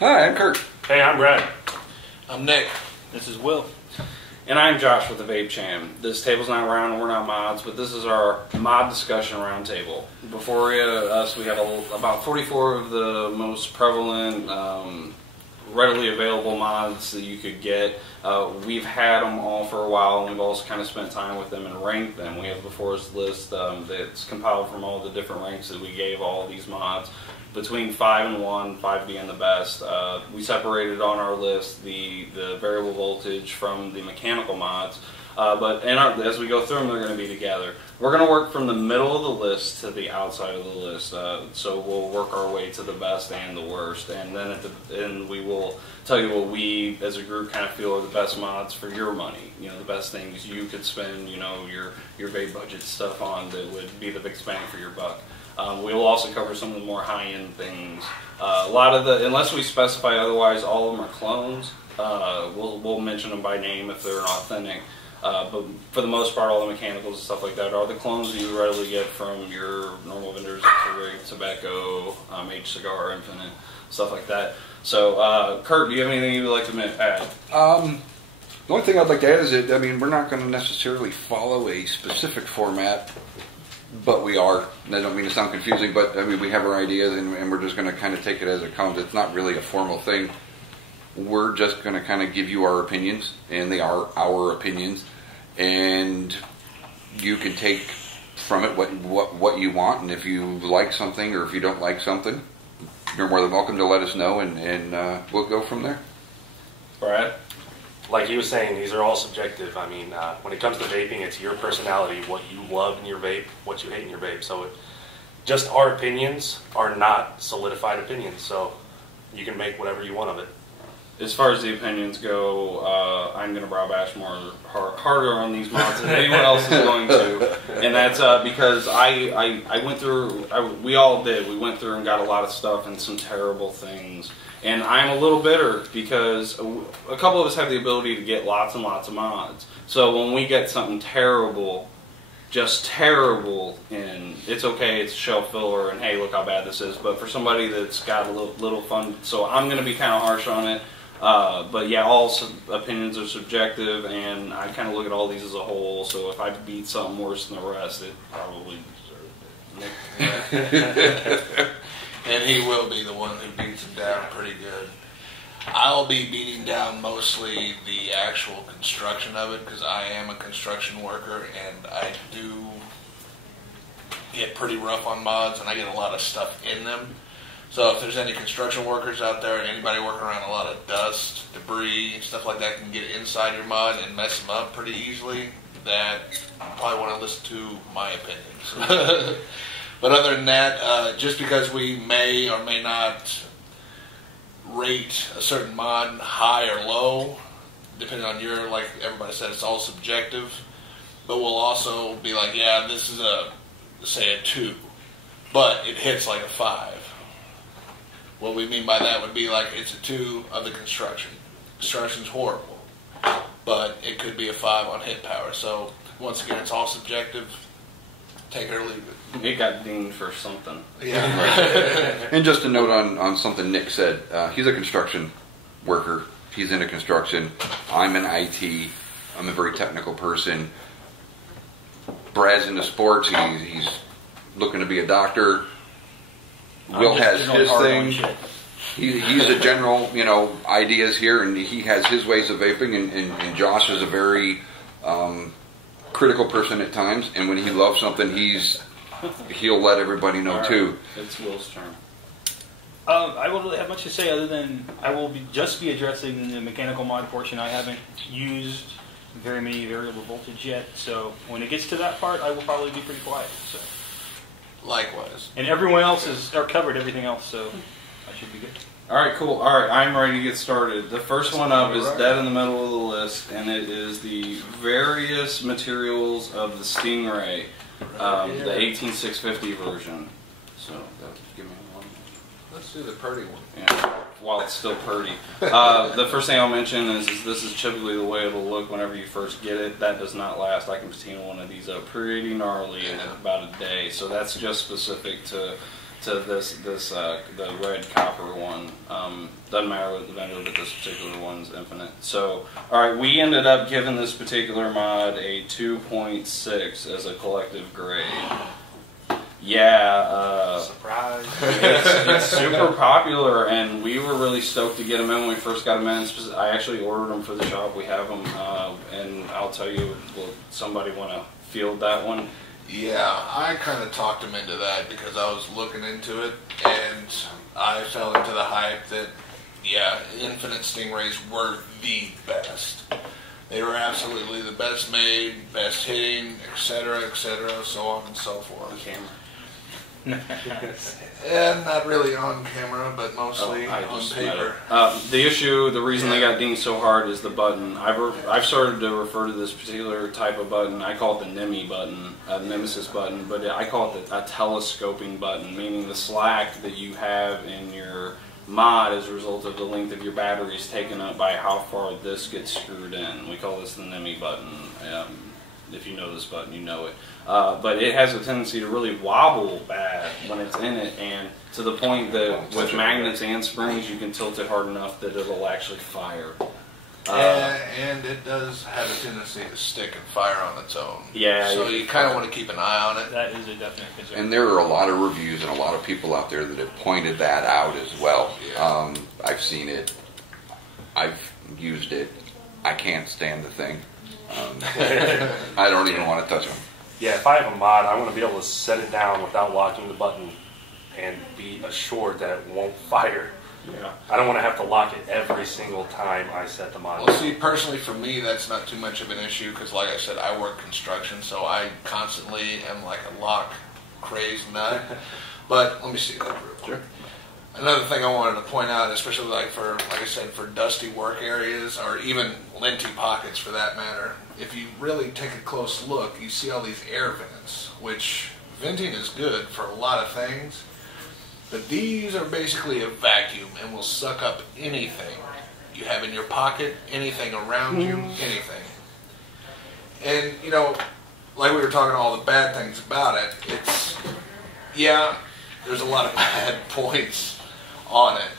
Hi, I'm Kurt. Hey, I'm Brad. I'm Nick. This is Will. And I'm Josh with the Vape Cham. This table's not round and we're not mods, but this is our mod discussion roundtable. Before us, we have about 44 of the most prevalent, readily available mods that you could get. We've had them all for a while, and we've also kind of spent time with them and ranked them. We have before us a list that's compiled from all the different ranks that we gave all these mods, between 5 and 1, 5 being the best. We separated on our list the variable voltage from the mechanical mods, but as we go through them, they're going to be together. We're going to work from the middle of the list to the outside of the list, so we'll work our way to the best and the worst, and then at the end we will tell you what we as a group kind of feel are the best mods for your money. You know, the best things you could spend, you know, your vape budget stuff on that would be the biggest bang for your buck. We will also cover some of the more high-end things. A lot of the, unless we specify otherwise, all of them are clones. We'll mention them by name if they're authentic. But for the most part, all the mechanicals and stuff like that are the clones that you readily get from your normal vendors, like Tobacco, H Cigar, Infinite, stuff like that. So, Kurt, do you have anything you would like to add? The only thing I'd like to add is that, I mean, we're not going to necessarily follow a specific format, but we are. And I don't mean to sound confusing, but I mean, we have our ideas and we're just going to kind of take it as it comes. It's not really a formal thing. We're just going to kind of give you our opinions, and they are our opinions, and you can take from it what you want, and if you like something or if you don't like something, you're more than welcome to let us know, and we'll go from there. Brad? Like he was saying, these are all subjective. I mean, when it comes to vaping, it's your personality, what you love in your vape, what you hate in your vape. So just our opinions are not solidified opinions, so you can make whatever you want of it. As far as the opinions go, I'm going to brow bash harder on these mods than anyone else is going to, and that's because I went through, we all did, we went through and got a lot of stuff and some terrible things, and I'm a little bitter because a couple of us have the ability to get lots and lots of mods, so when we get something terrible, just terrible, and it's okay, it's a shelf filler, and hey, look how bad this is, but for somebody that's got a little fun, so I'm going to be kind of harsh on it. But yeah, all opinions are subjective, and I kind of look at all these as a whole, so if I beat something worse than the rest, it probably deserved it. And he will be the one who beats him down pretty good. I'll be beating down mostly the actual construction of it, because I am a construction worker, and I do get pretty rough on mods, and I get a lot of stuff in them. So if there's any construction workers out there, anybody working around a lot of dust, debris, stuff like that can get inside your mod and mess them up pretty easily, that you probably want to listen to my opinions. But other than that, just because we may or may not rate a certain mod high or low, depending on your, like everybody said, it's all subjective. But we'll also be like, yeah, this is say a 2, but it hits like a 5. What we mean by that would be like it's a 2 of the construction. Construction's horrible, but it could be a 5 on hit power. So once again, it's all subjective. Take it or leave it. It got dinged for something. Yeah. And just a note on something Nick said. He's a construction worker. He's into construction. I'm in IT. I'm a very technical person. Brad's into sports. He's looking to be a doctor. Will has his thing. He's a general, you know, ideas here, and he has his ways of vaping, and Josh is a very critical person at times, and when he loves something, he'll let everybody know too. It's Will's turn. I don't really have much to say other than I will just be addressing the mechanical mod portion. I haven't used very many variable voltage yet, so when it gets to that part, I will probably be pretty quiet. So. Likewise. And everyone else is covered everything else, so I should be good. Alright, cool. Alright, I'm ready to get started. The first one up is dead in the middle of the list, and it is the various materials of the Stingray, the 18650 version. So, give me one. Let's do the pretty one. Yeah, while it's still pretty. The first thing I'll mention is this is typically the way it'll look whenever you first get it. That does not last. I can patina one of these up pretty gnarly in about a day. So that's just specific to to the red copper one. Doesn't matter what the vendor, but this particular one's infinite. So, all right, we ended up giving this particular mod a 2.6 as a collective grade. Yeah, Surprise. it's super popular, and we were really stoked to get them in when we first got them in. I actually ordered them for the shop. We have them, and I'll tell you, will somebody want to field that one? Yeah, I kind of talked him into that because I was looking into it, and I fell into the hype that, yeah, Infinite Stingrays were the best. They were absolutely the best made, best hitting, etc., so on and so forth. On camera. And not really on camera, but mostly on paper. The reason they got dinged so hard is the button. I've started to refer to this particular type of button. I call it the Nemi button, Nemesis button, but I call it a telescoping button, meaning the slack that you have in your mod as a result of the length of your battery is taken up by how far this gets screwed in. We call this the Nemi button. If you know this button, you know it. But it has a tendency to really wobble bad when it's in it, and to the point that with magnets and springs, you can tilt it hard enough that it'll actually fire. And it does have a tendency to stick and fire on its own. Yeah. So you kind of want to keep an eye on it. That is a definite concern. And there are a lot of reviews and a lot of people out there that have pointed that out as well. Yeah. I've seen it. I've used it. I can't stand the thing. I don't even want to touch them. Yeah, if I have a mod, I want to be able to set it down without locking the button and be assured that it won't fire. Yeah. I don't want to have to lock it every single time I set the mod. Well, see, personally for me, that's not too much of an issue because, like I said, I work construction, so I constantly am like a lock crazed nut. But let me see that real quick. Sure. Another thing I wanted to point out, especially like I said, for dusty work areas or even linty pockets for that matter, if you really take a close look, you see all these air vents, which venting is good for a lot of things, but these are basically a vacuum and will suck up anything you have in your pocket, anything around you, anything. And, you know, like we were talking all the bad things about it, it's, yeah, there's a lot of bad points on it,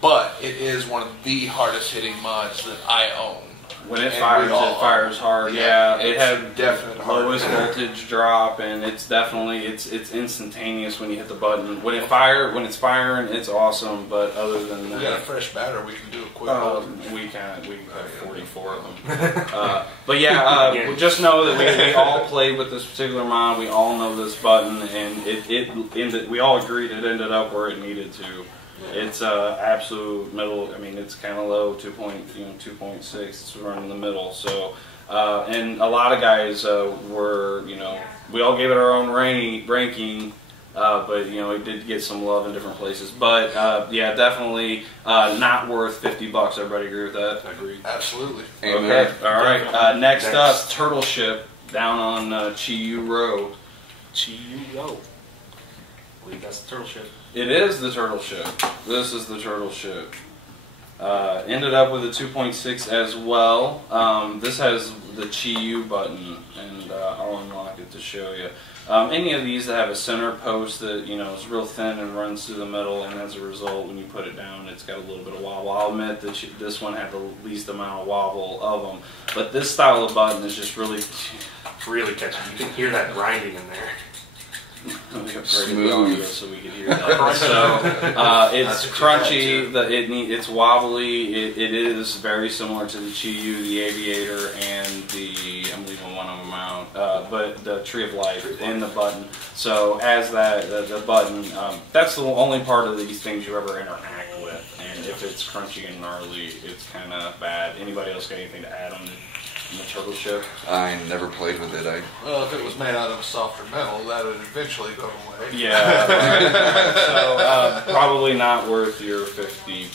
but it is one of the hardest hitting mods that I own. When it fires hard. Yeah, it had definite lowest voltage drop, and it's definitely it's instantaneous when you hit the button. When it's firing, it's awesome. But other than that, we got a fresh batter. We can do a quick. We have 44 of them. But yeah, just know that we all played with this particular mod. We all know this button, and we all agreed it ended up where it needed to. It's absolute middle. I mean, it's kind of low, 2.6. It's running in the middle. So, and a lot of guys were, we all gave it our own ranking, but it did get some love in different places. But yeah, definitely not worth $50. Everybody agree with that? Agreed. Absolutely. Okay. All right. Next up, Turtle Ship down on Chiyu Road. Chiyu Road. I believe that's the turtle ship. It is the turtle ship. This is the turtle ship. Ended up with a 2.6 as well. This has the Chiyu button, and I'll unlock it to show you. Any of these that have a center post that is real thin and runs through the middle, and as a result, when you put it down, it's got a little bit of wobble. I'll admit that this one had the least amount of wobble of them, but this style of button is just really catchy. You can hear that grinding in there. Smooth. So we can hear that. So it's crunchy. It's wobbly. It is very similar to the Chiyu, the Aviator, and I'm leaving one of them out. But the Tree of Life in the button. So as the button, that's the only part of these things you ever interact with. And if it's crunchy and gnarly, it's kind of bad. Anybody else got anything to add on the turtle ship? I never played with it. Well, if it was made out of softer metal, that would eventually go away. Yeah. Right. So probably not worth your $50.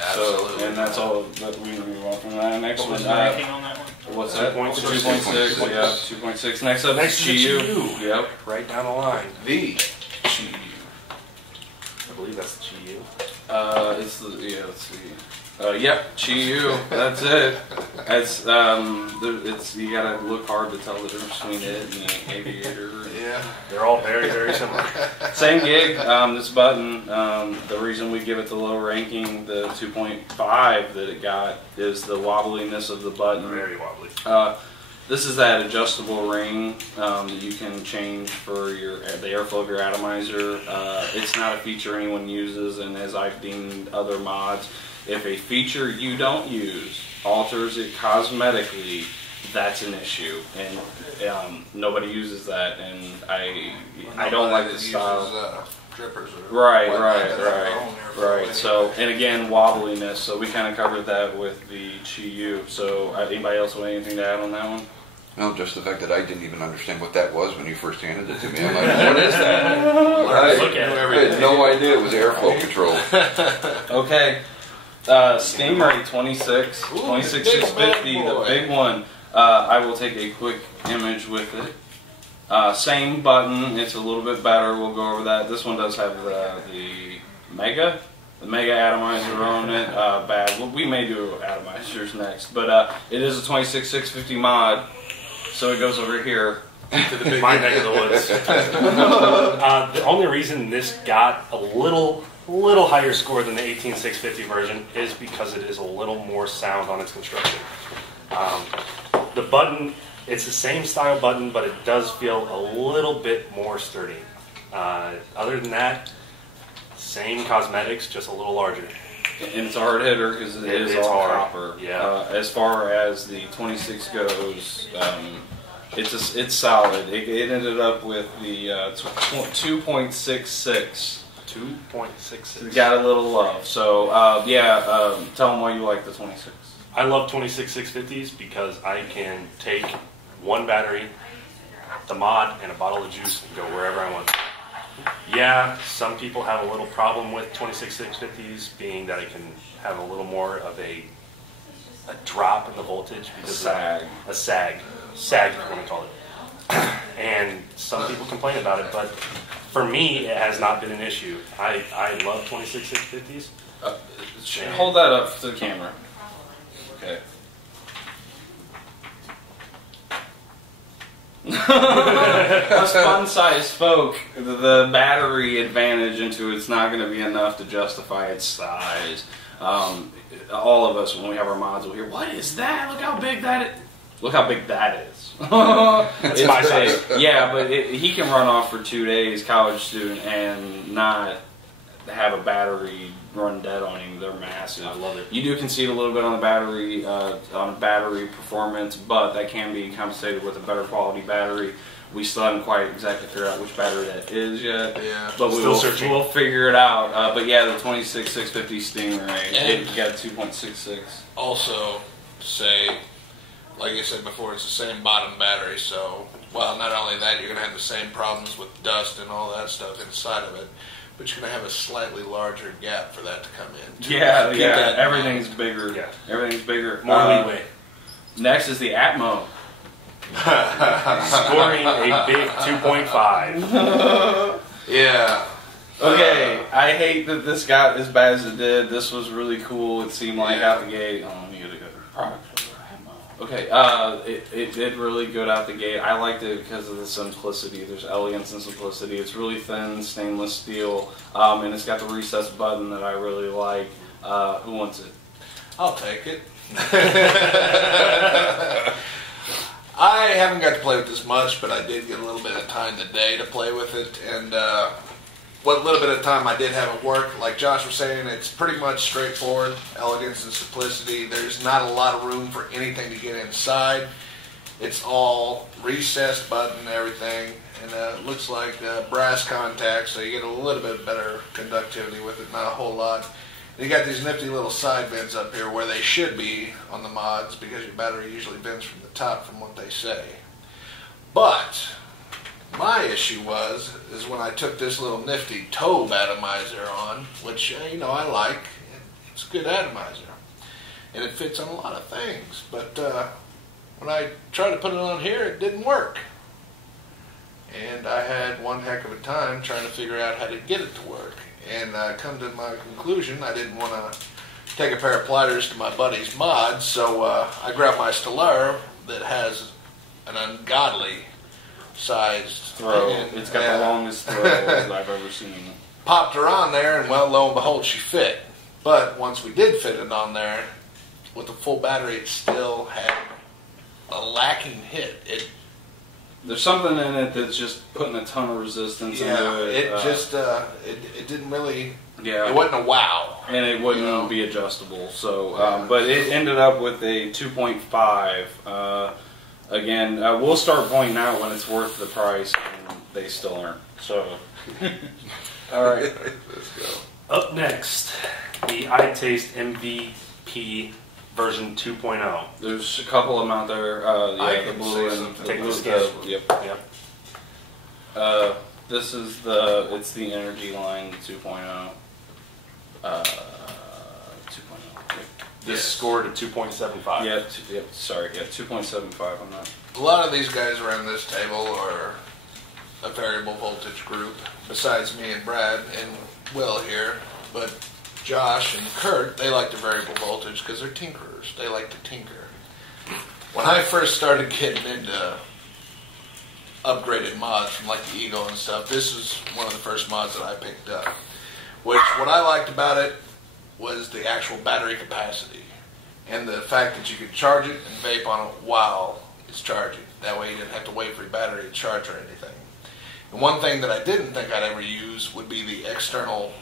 Absolutely. So, and that's all that we move on from that. Next What one. was the ranking on that one? What's that? 2.6. Yeah, 2.6. Next up, Next to Chiyu. Yep. Right down the line. The Chiyu. I believe that's the Chiyu. It's the let's see. Yep, Chi-Yu. That's it. It's you gotta look hard to tell the difference between it and the Aviator. Yeah. They're all very, very similar. Same gig. This button. The reason we give it the low ranking, the 2.5 that it got, is the wobbliness of the button. Very wobbly. This is that adjustable ring that you can change for the airflow of your atomizer. It's not a feature anyone uses, and as I've deemed other mods, if a feature you don't use alters it cosmetically, that's an issue, and nobody uses that, and I don't like the style. Drippers or right. So, and again, wobbliness. So we kind of covered that with the Chi-Yu. So, anybody else want anything to add on that one? No, just the fact that I didn't even understand what that was when you first handed it to me. I'm like, what is that? I had no idea it was airflow control. Okay. Stingray 26,650, the big one. I will take a quick image with it. Same button, it's a little bit better. We'll go over that. This one does have the Mega atomizer on it. Bad. Well, we may do atomizers next, but it is a 26,650 mod, so it goes over here. To the big my neck of the woods. The only reason this got a little higher score than the 18,650 version is because it is a little more sound on its construction. The button, it's the same style button, but it does feel a little bit more sturdy. Other than that, same cosmetics, just a little larger. And it's a hard hitter because it is all hard. copper. Yeah. As far as the 26 goes, it's solid. It ended up with the 2.66. 2.66. Got a little love. So tell them why you like the 26. I love 26,650s because I can take one battery, the mod, and a bottle of juice and go wherever I want. Yeah, some people have a little problem with 26,650s, being that it can have a little more of a drop in the voltage because sag. A sag, if you want to call it. And some people complain about it, but for me, it has not been an issue. I love 26,650s. Hold that up to the camera. Okay. Us fun-sized folk, the battery advantage into it's not going to be enough to justify its size. All of us, when we have our mods, will hear, "What is that? Look how big that is!" Look how big that is. It's my size. Yeah, but he can run off for 2 days, college student, and not have a battery run dead on him. They're massive. I love it. You do concede a little bit on the battery performance, but that can be compensated with a better quality battery. We still haven't quite exactly figured out which battery that is yet. Yeah. But we'll figure it out. But yeah, the 26,650 Stingray, it got 2.66. Also, say, like I said before, it's the same bottom battery, so, well, not only that, you're going to have the same problems with dust and all that stuff inside of it, but you're going to have a slightly larger gap for that to come in. Yeah, everything's bigger. Yeah. Everything's bigger. More leeway. Next is the Atmo. Scoring a big 2.5. Yeah. Okay, I hate that this got as bad as it did. This was really cool. It seemed like out the gate. Oh, let me get a good product for Atmo. Okay, it did really good out the gate. I liked it because of the simplicity. There's elegance and simplicity. It's really thin stainless steel, and it's got the recessed button that I really like. Who wants it? I'll take it. I haven't got to play with this much, but I did get a little bit of time today to play with it, and what little bit of time I did have at work, like Josh was saying, it's pretty much straightforward, elegance and simplicity. There's not a lot of room for anything to get inside. It's all recessed button and everything, and it looks like brass contacts, so you get a little bit better conductivity with it, not a whole lot. And you got these nifty little side vents up here where they should be on the mods because your battery usually vents from the top from what they say. But my issue is when I took this little nifty Tobe atomizer on, which, you know, I like. It's a good atomizer. And it fits on a lot of things. But when I tried to put it on here, it didn't work. And I had one heck of a time trying to figure out how to get it to work. and come to my conclusion I didn't want to take a pair of pliers to my buddy's mod, so I grabbed my Stellar that has an ungodly sized Throw. It's got the longest throw I've ever seen. Popped her on there, and well, lo and behold, she fit. But once we did fit it on there, with a full battery, it still had a lacking hit. There's something in it that's just putting a ton of resistance into it. It didn't really. Yeah. It wasn't a wow. And it wouldn't be adjustable. So, but it ended up with a 2.5. Again, we'll start pointing out when it's worth the price, and they still aren't. So, all right, Let's go. Up next, the iTaste MVP version 2.0. there's a couple of them out there. I The can blue say and something. the Take blue. the skin. Yep. Yep. This is it's the Energy Line 2.0. 2.0. This scored a 2.75. Yeah, sorry, 2.75 on that. A lot of these guys around this table are a variable voltage group, besides me and Brad and Will here. But Josh and Kurt, they like the variable voltage because they're tinkerers. They like to tinker. When I first started getting into upgraded mods from like the Eagle and stuff, this was one of the first mods that I picked up. Which, what I liked about it was the actual battery capacity and the fact that you could charge it and vape on it while it's charging. That way you didn't have to wait for your battery to charge or anything. And one thing that I didn't think I'd ever use would be the external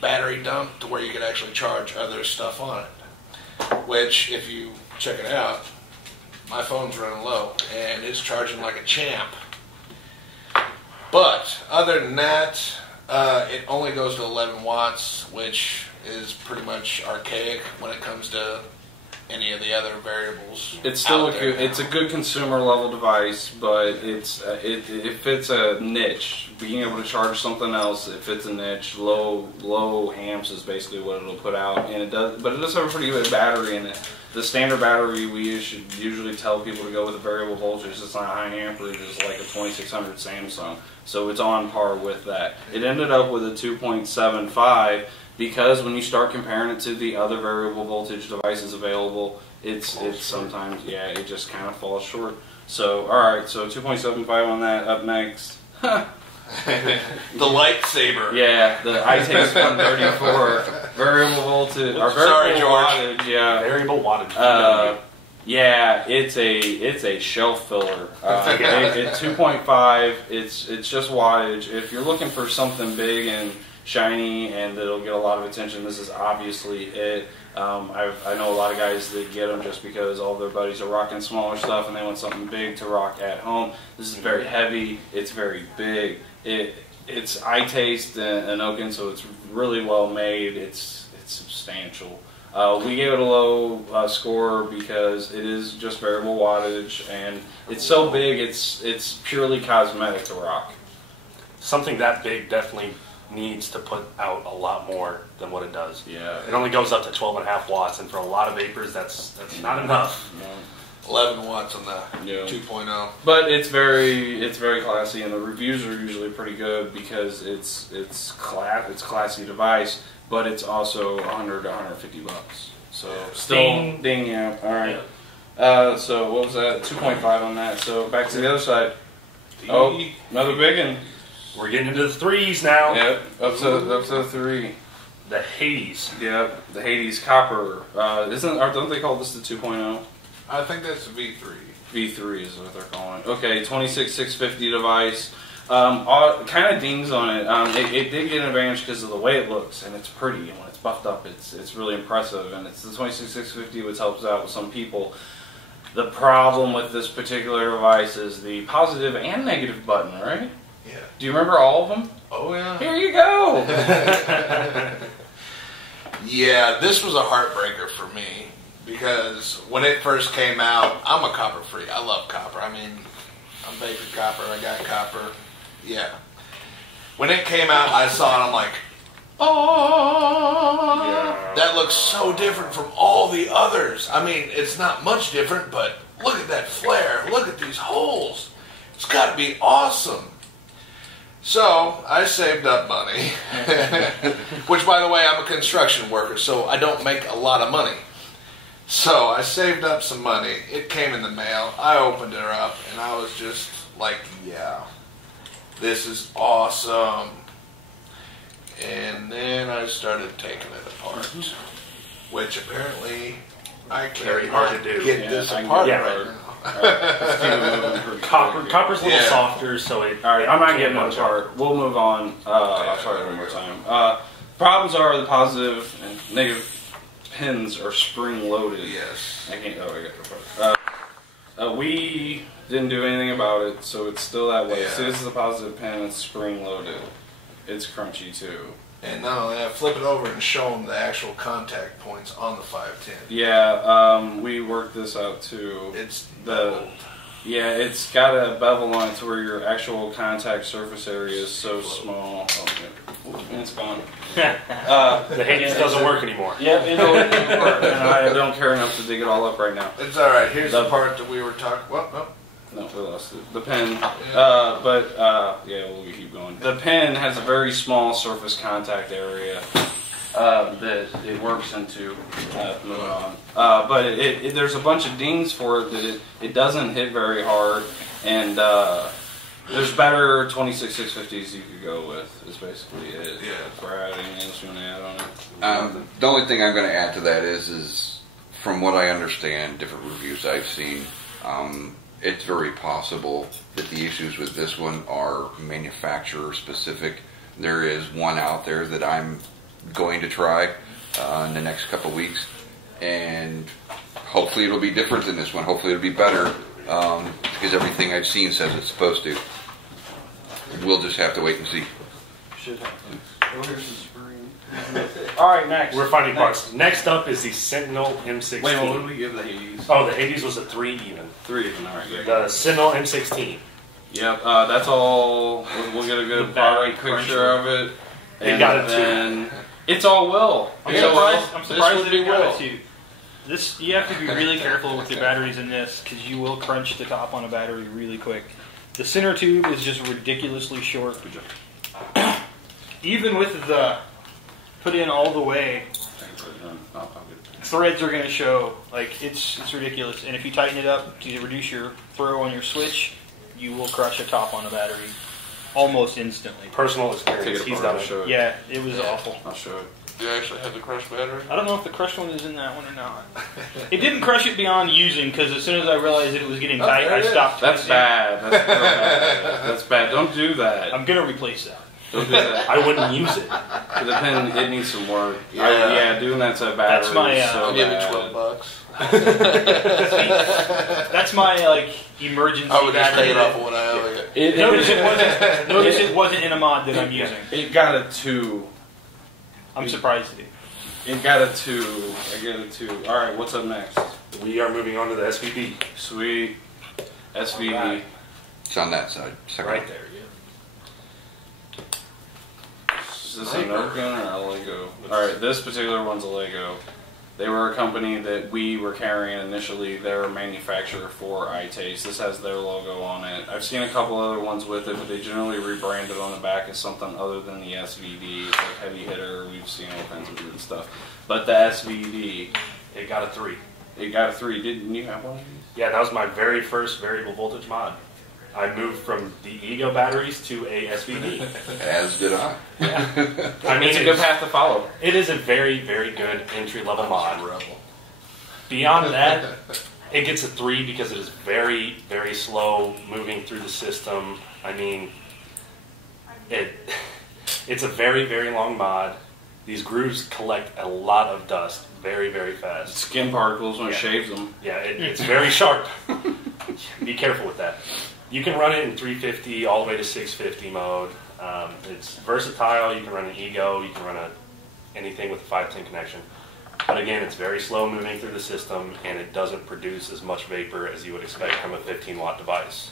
battery dump to where you could actually charge other stuff on it. Which, if you check it out, my phone's running low and it's charging like a champ. But other than that, it only goes to 11 watts, which is pretty much archaic when it comes to any of the other variables. It's still out there now. it's a good consumer level device, but it fits a niche. Being able to charge something else, it fits a niche. Low amps is basically what it'll put out, and it does have a pretty good battery in it. The standard battery we usually tell people to go with a variable voltage. It's not high amperage. It's like a 2600 Samsung, so it's on par with that. It ended up with a 2.75 because when you start comparing it to the other variable voltage devices available, it's sometimes it just kind of falls short. So all right, so 2.75 on that. Up next. The lightsaber. Yeah, the iTaste 134 variable voltage or Sorry, variable George. wattage. Yeah, Variable wattage. yeah, it's a shelf filler. It's 2.5. It's just wattage. If you're looking for something big and shiny and that'll get a lot of attention, this is obviously it. I know a lot of guys that get them just because all their buddies are rocking smaller stuff and they want something big to rock at home. This is very heavy. It's very big. It's iTaste and Oaken, so it's really well made. It's substantial. We gave it a low score because it is just variable wattage and it's so big. It's purely cosmetic to rock. Something that big definitely needs to put out a lot more than what it does. Yeah. It only goes up to 12.5 watts, and for a lot of vapors, that's not enough. 11 watts on the Yeah. 2.0. But it's very classy, and the reviews are usually pretty good because it's classy device, but it's also 100 to 150 bucks. So still ding yeah. All right. So what was that? 2.5 on that. So back to the other side. Oh, another big one. We're getting into the threes now. Yep, up to 3. The Hades. Yep, the Hades Copper. Don't they call this the 2.0? I think that's the V3. V3 is what they're calling it. Okay, 26650 device. Kind of dings on it. It did get an advantage because of the way it looks, and it's pretty. And when it's buffed up, it's really impressive. And it's the 26650, which helps out with some people. The problem with this particular device is the positive and negative button, right? Yeah. Do you remember all of them? Oh, yeah. Here you go. Yeah, this was a heartbreaker for me because when it first came out, I'm a copper freak. I love copper. I mean, I'm vaping copper. I got copper. Yeah. When it came out, I saw it. I'm like, oh, Yeah. that looks so different from all the others. I mean, it's not much different, but look at that flare. Look at these holes. It's got to be awesome. So I saved up money, which, by the way, I'm a construction worker, so I don't make a lot of money. So I saved up some money. It came in the mail. I opened it up, and I was just like, yeah, this is awesome. And then I started taking it apart, which apparently I Very can't hard to do. get this I can apart get right it. now. Copper's a little Yeah. softer, so it. All right, I'm not getting much much hard. We'll move on. I'll try it one more time. Problems are the positive and negative pins are spring loaded. Yes. I can't. Oh, I got the part. We didn't do anything about it, so it's still that way. Yeah. So this is a positive pin. It's spring loaded. It's crunchy too. And not only that, flip it over and show them the actual contact points on the 510. Yeah, we worked this out too. It's Yeah, it's got a bevel on it to where your actual contact surface area is so small. Oh, yeah. And it's gone. The Hades doesn't work anymore. Yep, it doesn't work, and I don't care enough to dig it all up right now. It's all right. Here's the part that we were talking. Well, no. No, we lost it. The pen, yeah, we'll keep going. The pen has a very small surface contact area that it works into. Moving on, but there's a bunch of dings for it that it doesn't hit very hard, and there's better 26-650s you could go with. Is basically it. Yeah. Brad, anything else you want to add on it? The only thing I'm going to add to that is from what I understand, different reviews I've seen, it's very possible that the issues with this one are manufacturer specific. There is one out there that I'm going to try in the next couple weeks, and hopefully it'll be different than this one. Hopefully it'll be better, because everything I've seen says it's supposed to. We'll just have to wait and see. Should happen. Oh, here's the spring. All right, next. We're finding parts. Next up is the Sentinel M16. Wait, what did we give the Hades? Oh, the Hades was a 3 even. 3 even. All right. Yeah. The Sentinel M16. Yep, that's all. We'll get a good product picture of it. It got a 2. Then it's all will. I'm Yeah, surprised that it got will. a 2. This, you have to be really careful with your batteries in this, because you will crunch the top on a battery really quick. The center tube is just ridiculously short. Even with the put in all the way, threads are going to show. Like, it's ridiculous. And if you tighten it up to reduce your throw on your switch, you will crush a top on a battery almost instantly. Personal Take experience. it He's apart, done I'll it. show it. Yeah, it was awful. I'll show it. Do you actually have the crushed battery? I don't know if the crushed one is in that one or not. It didn't crush it beyond using, because as soon as I realized that it was getting tight, I stopped. That's twisting. bad. That's real bad. That's bad. Don't do that. I'm going to replace that. Don't do that. I wouldn't use it. The pen, it needs some work. Yeah. Yeah, doing that to a battery That's my, is so I'll give bad. it $12. That's my, like, emergency I would just battery. take it off when I owe it. Notice it wasn't in a mod that I'm using. It got a 2. I'm surprised at it. It got a 2. I get a 2. All right, what's up next? We are moving on to the SVB. Sweet. SVB. Right. It's on that side. Second. Right there, yeah. Is this a Nerf gun or a Lego? Alright, this particular one's a Lego. They were a company that we were carrying initially. They're a manufacturer for iTaste. This has their logo on it. I've seen a couple other ones with it, but they generally rebrand it on the back as something other than the SVD. It's like Heavy Hitter. We've seen all kinds of weird stuff. But the SVD, It got a 3. it got a 3. Didn't you have one of these? Yeah, that was my very first variable voltage mod. I moved from the Ego batteries to a SVB. As did I. I mean, It's a good path to follow. it is a very, very good entry-level mod. Beyond that, it gets a 3 because it is very, very slow moving through the system. I mean, it's a very, very long mod. These grooves collect a lot of dust very, very fast. Skin particles when it Yeah. shaves them. Yeah, it's very sharp. Be careful with that. You can run it in 350 all the way to 650 mode. It's versatile. You can run an Ego. You can run anything with a 510 connection. But again, it's very slow moving through the system, and it doesn't produce as much vapor as you would expect from a 15-watt device.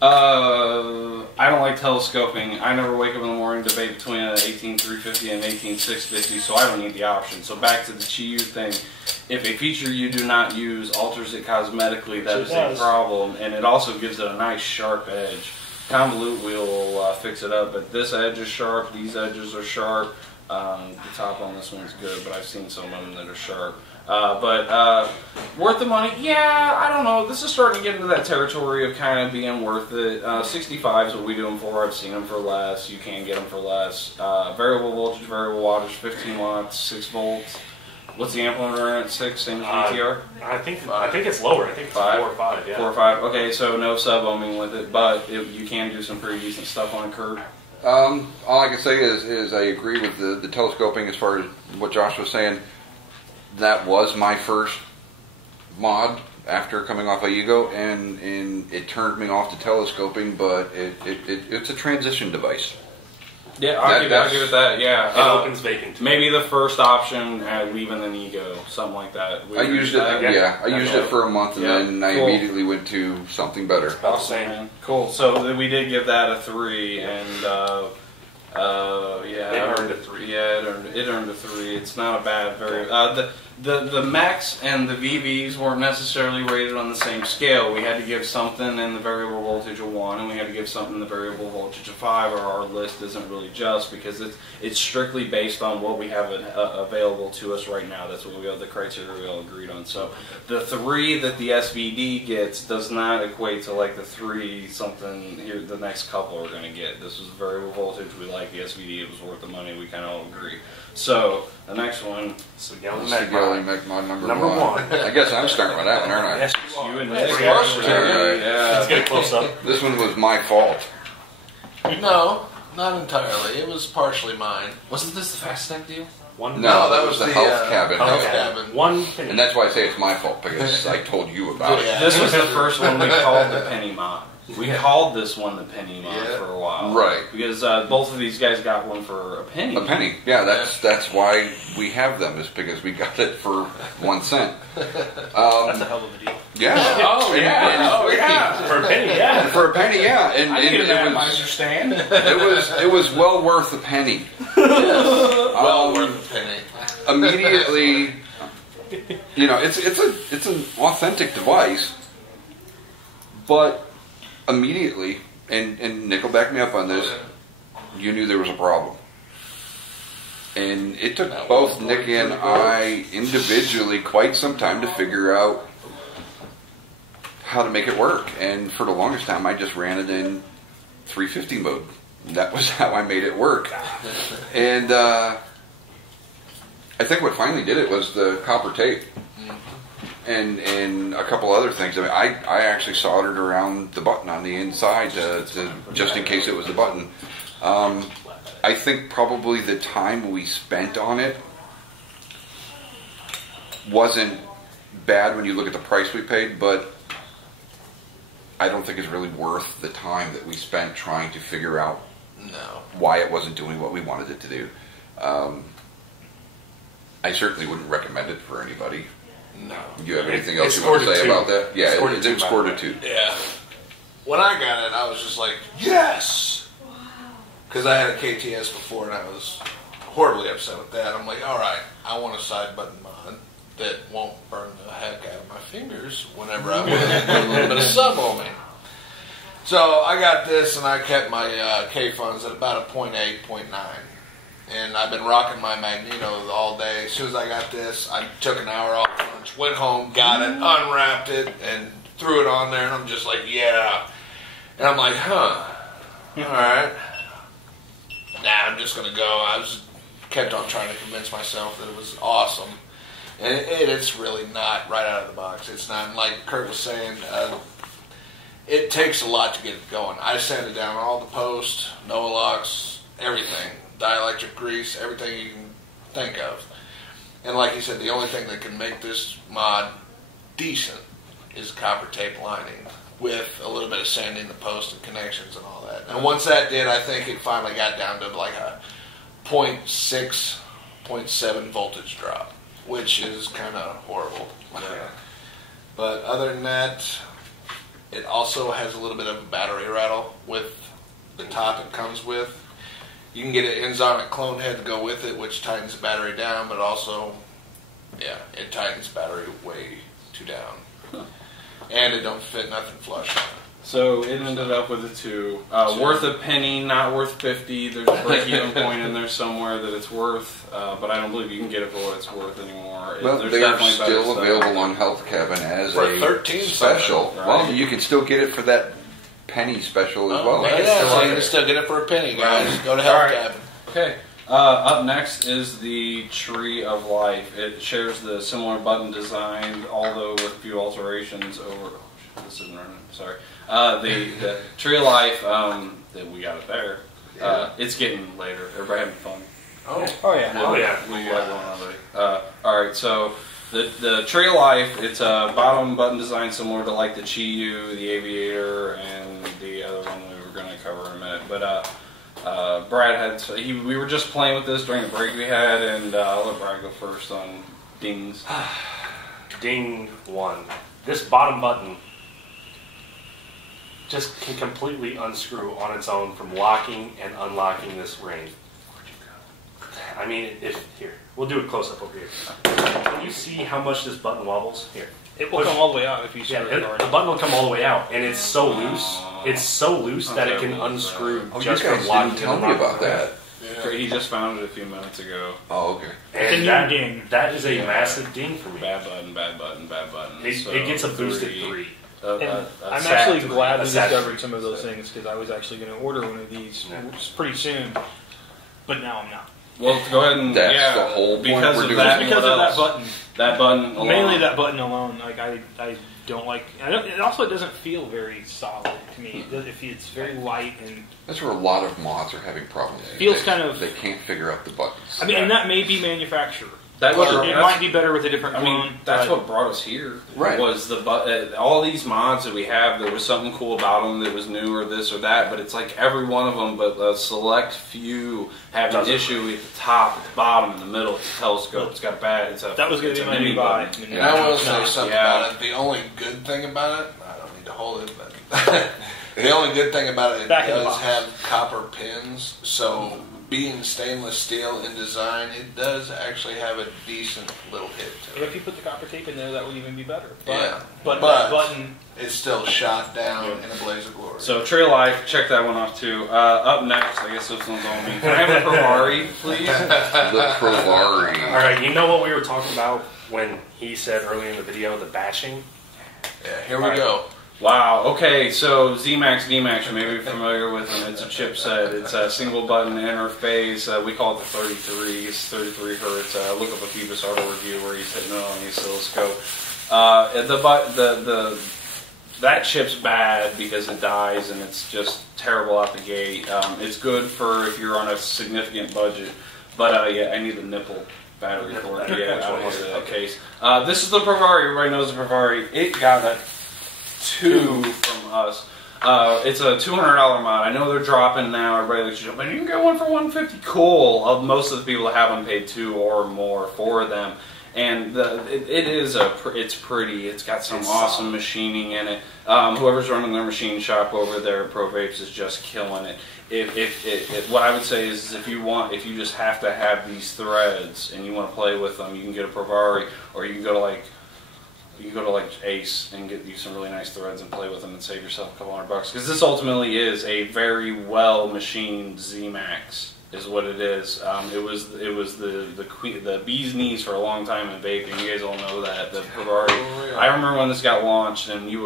I don't like telescoping. I never wake up in the morning to debate between an 18350 and an 18650, so I don't need the option. So back to the Chiyu thing. If a feature you do not use alters it cosmetically, that is a problem, and it also gives it a nice sharp edge. convolute wheel will fix it up. But this edge is sharp. These edges are sharp. The top on this one's good, but I've seen some of them that are sharp. But worth the money? Yeah, I don't know. This is starting to get into that territory of kind of being worth it. 65 is what we do them for. I've seen them for less. You can get them for less. Variable voltage, variable wattage, 15 watts, 6 volts. What's the amp limiter at? 6, same as VTR? I think it's lower. I think it's 4 or 5. Yeah. 4 or 5. Okay, so no sub-ohming with it, but you can do some pretty decent stuff on a curve. All I can say is I agree with the telescoping as far as what Josh was saying. That was my first mod after coming off of Ego, and it turned me off to telescoping, but it's a transition device. Yeah, I'll give it that, yeah. It opens vaping too. Maybe the first option, leaving an Ego, something like that. I used it, I used it for a month, and then I immediately went to something better. Awesome, man. Cool, so we did give that a 3, and yeah, it earned a 3. Yeah, it earned a 3. It's not a bad, the Max and the VVs weren't necessarily rated on the same scale. We had to give something in the variable voltage of 1, and we had to give something in the variable voltage of 5, or our list isn't really just, because it's strictly based on what we have available to us right now. That's what the criteria we all agreed on. So the 3 that the SVD gets does not equate to like the 3 something here the next couple are going to get. This was variable voltage. We like the SVD. It was worth the money. We kind of all agree. So the next one, Sigelei Mech Mod number 1. I guess I'm starting with that one, aren't I? Yes, you and Nick. Nick. Yeah. Let's get a close up. This one was my fault. No, not entirely. It was partially mine. Wasn't this the Fast Stack deal? One. No, that was the health cabin. Health cabin. One penny. And that's why I say it's my fault, because I told you about it. Yeah. This was the first one we called the Penny Mod. We called this one the Penny Mod for a while. Right. Because both of these guys got one for a penny. A penny. Yeah, that's why we have them, is because we got it for 1 cent. That's a hell of a deal. Yeah. Oh, yeah. Oh, yeah. For a penny, yeah. For a penny, yeah. And I get it that, was, stand. it was well worth a penny. Well worth a penny. Immediately, it's an authentic device, but immediately, and Nick will back me up on this, you knew there was a problem. And it took both Nick and I individually quite some time to figure out how to make it work. And for the longest time, I just ran it in 350 mode. That was how I made it work. And I think what finally did it was the copper tape. And a couple other things. I mean, I actually soldered around the button on the inside just in case it was the button. I think probably the time we spent on it wasn't bad when you look at the price we paid, but I don't think it's really worth the time that we spent trying to figure out why it wasn't doing what we wanted it to do. I certainly wouldn't recommend it for anybody. No. Do you have anything else you want to say about that? Yeah, it scored a 2. Yeah. When I got it, I was just like, yes! Because I had a KTS before, and I was horribly upset with that. I'm like, all right, I want a side button mod that won't burn the heck out of my fingers whenever I want to do a little bit of sub-ohming. So I got this, and I kept my K-Funds at about a 0.8, 0.9. And I've been rocking my Magneto all day. As soon as I got this, I took an hour off lunch, went home, got it, unwrapped it, and threw it on there. And I'm just like, yeah. And I'm like, huh. All right. Nah, I'm just going to go. I kept on trying to convince myself that it was awesome. And it's really not right out of the box. It's not, like Kurt was saying, it takes a lot to get it going. I sanded down all the posts, Noah locks, everything. Dielectric grease, everything you can think of. And like you said, the only thing that can make this mod decent is copper tape lining with a little bit of sanding the post and connections and all that. And once that did, I think it finally got down to like a 0.6, 0.7 voltage drop, which is kind of horrible. Yeah. But other than that, it also has a little bit of a battery rattle with the top it comes with. You can get an Enzonic clone head to go with it, which tightens the battery down, but also, yeah, it tightens the battery way too down. And it don't fit nothing flush on it. So it ended up with a 2. Worth a penny, not worth 50. There's a break-even point in there somewhere that it's worth, but I don't believe you can get it for what it's worth anymore. Well, There's they are definitely better still stuff. available on Health Cabin as For a 13 special. something, Well, right? you can still get it for that penny special as well. Yeah, so you can still get it for a penny, guys. Go to Health Alright. Cabin. Okay. Up next is the Tree of Life. It shares the similar button design, although with a few alterations over. Oh, shit, this isn't running. Sorry. The Tree of Life. That we got it there. It's getting later. Everybody having fun. Oh yeah. Oh yeah. We got one already. All right. So the Tree of Life. It's a bottom button design similar to like the Chi-Yu, the Aviator, and the other one we were going to cover in a minute. But Brad had we were just playing with this during the break we had, and I'll let Brad go first on dings. Ding 1. This bottom button just can completely unscrew on its own from locking and unlocking this ring. I mean, here, we'll do a close up over here. Can you see how much this button wobbles? Here. It will come all the way out if you Yeah, screw it hard. the button will come all the way out, and it's so loose. It's so loose that it can unscrew Oh, you just guys from locking didn't tell and me unlocking. about that. Yeah. He just found it a few minutes ago. Oh, okay. And It's a that, new ding. that is a massive ding for me. Bad button, bad button, bad button. It, So it gets a boosted 3. And I'm sat actually three. glad we A sat discovered three. some of those things because I was actually going to order one of these pretty soon, but now I'm not. Well, go ahead and That's the whole point because we're of doing that, this. Because what of that else? button. That button alone. Mainly that button alone. Like I don't like. It also doesn't feel very solid to me. It's very light and. That's where a lot of mods are having problems. Feels They- kind of- They can't figure out the buttons. I mean, and that may be manufacturer. That It might be better with a different I clone. mean, that's but what brought us here. Right. Was all these mods that we have? There was something cool about them that was new or this or that. But it's like every one of them, but a select few have an Doesn't issue at the top, at the bottom, in the middle. It's a telescope. It's got a bad. It's a. that was going it's to a be my mini new buy. button. And I will It's say not. something Yeah. about it. The only good thing about it, I don't need to hold it, but the only good thing about it, it Back in the does box. have copper pins. So being stainless steel in design, it does actually have a decent little hit to If it. you put the copper tape in there, that would even be better. But, Yeah. but But- that button, It's still shot down in a blaze of glory. So Tree of Life, check that one off too. Up next, I guess this one's on me. Can I have a Provari, please? The Provari. All right, you know what we were talking about when he said earlier in the video, the bashing? yeah, here we go. Wow. Okay, so ZMAX, DMAX, you may be familiar with them. It's a chipset. It's a single button interface. We call it the 33. It's 33 hertz. Look up a Phoebus Auto review where he's hitting it on the oscilloscope. That chip's bad because it dies and it's just terrible out the gate. It's good for if you're on a significant budget, but yeah, I need the nipple battery for it. Yeah, out of the case. This is the Provari. Everybody knows the Provari. It got a 2 from us. It's a $200 mod. I know they're dropping now. Everybody looks, but you can get one for $150. Cool. Most of the people that have them paid 2 or more for them. And it's pretty. It's got some awesome machining in it. Whoever's running their machine shop over there at Pro Vapes is just killing it. What I would say is if you just have to have these threads and you want to play with them, you can get a Provari, or you can go to like Ace and get you some really nice threads and play with them and save yourself a couple $100. Because this ultimately is a very well machined ZMAX. Is what it is. It was the bee's knees for a long time in vaping. You guys all know that the Provari. I remember when this got launched, and it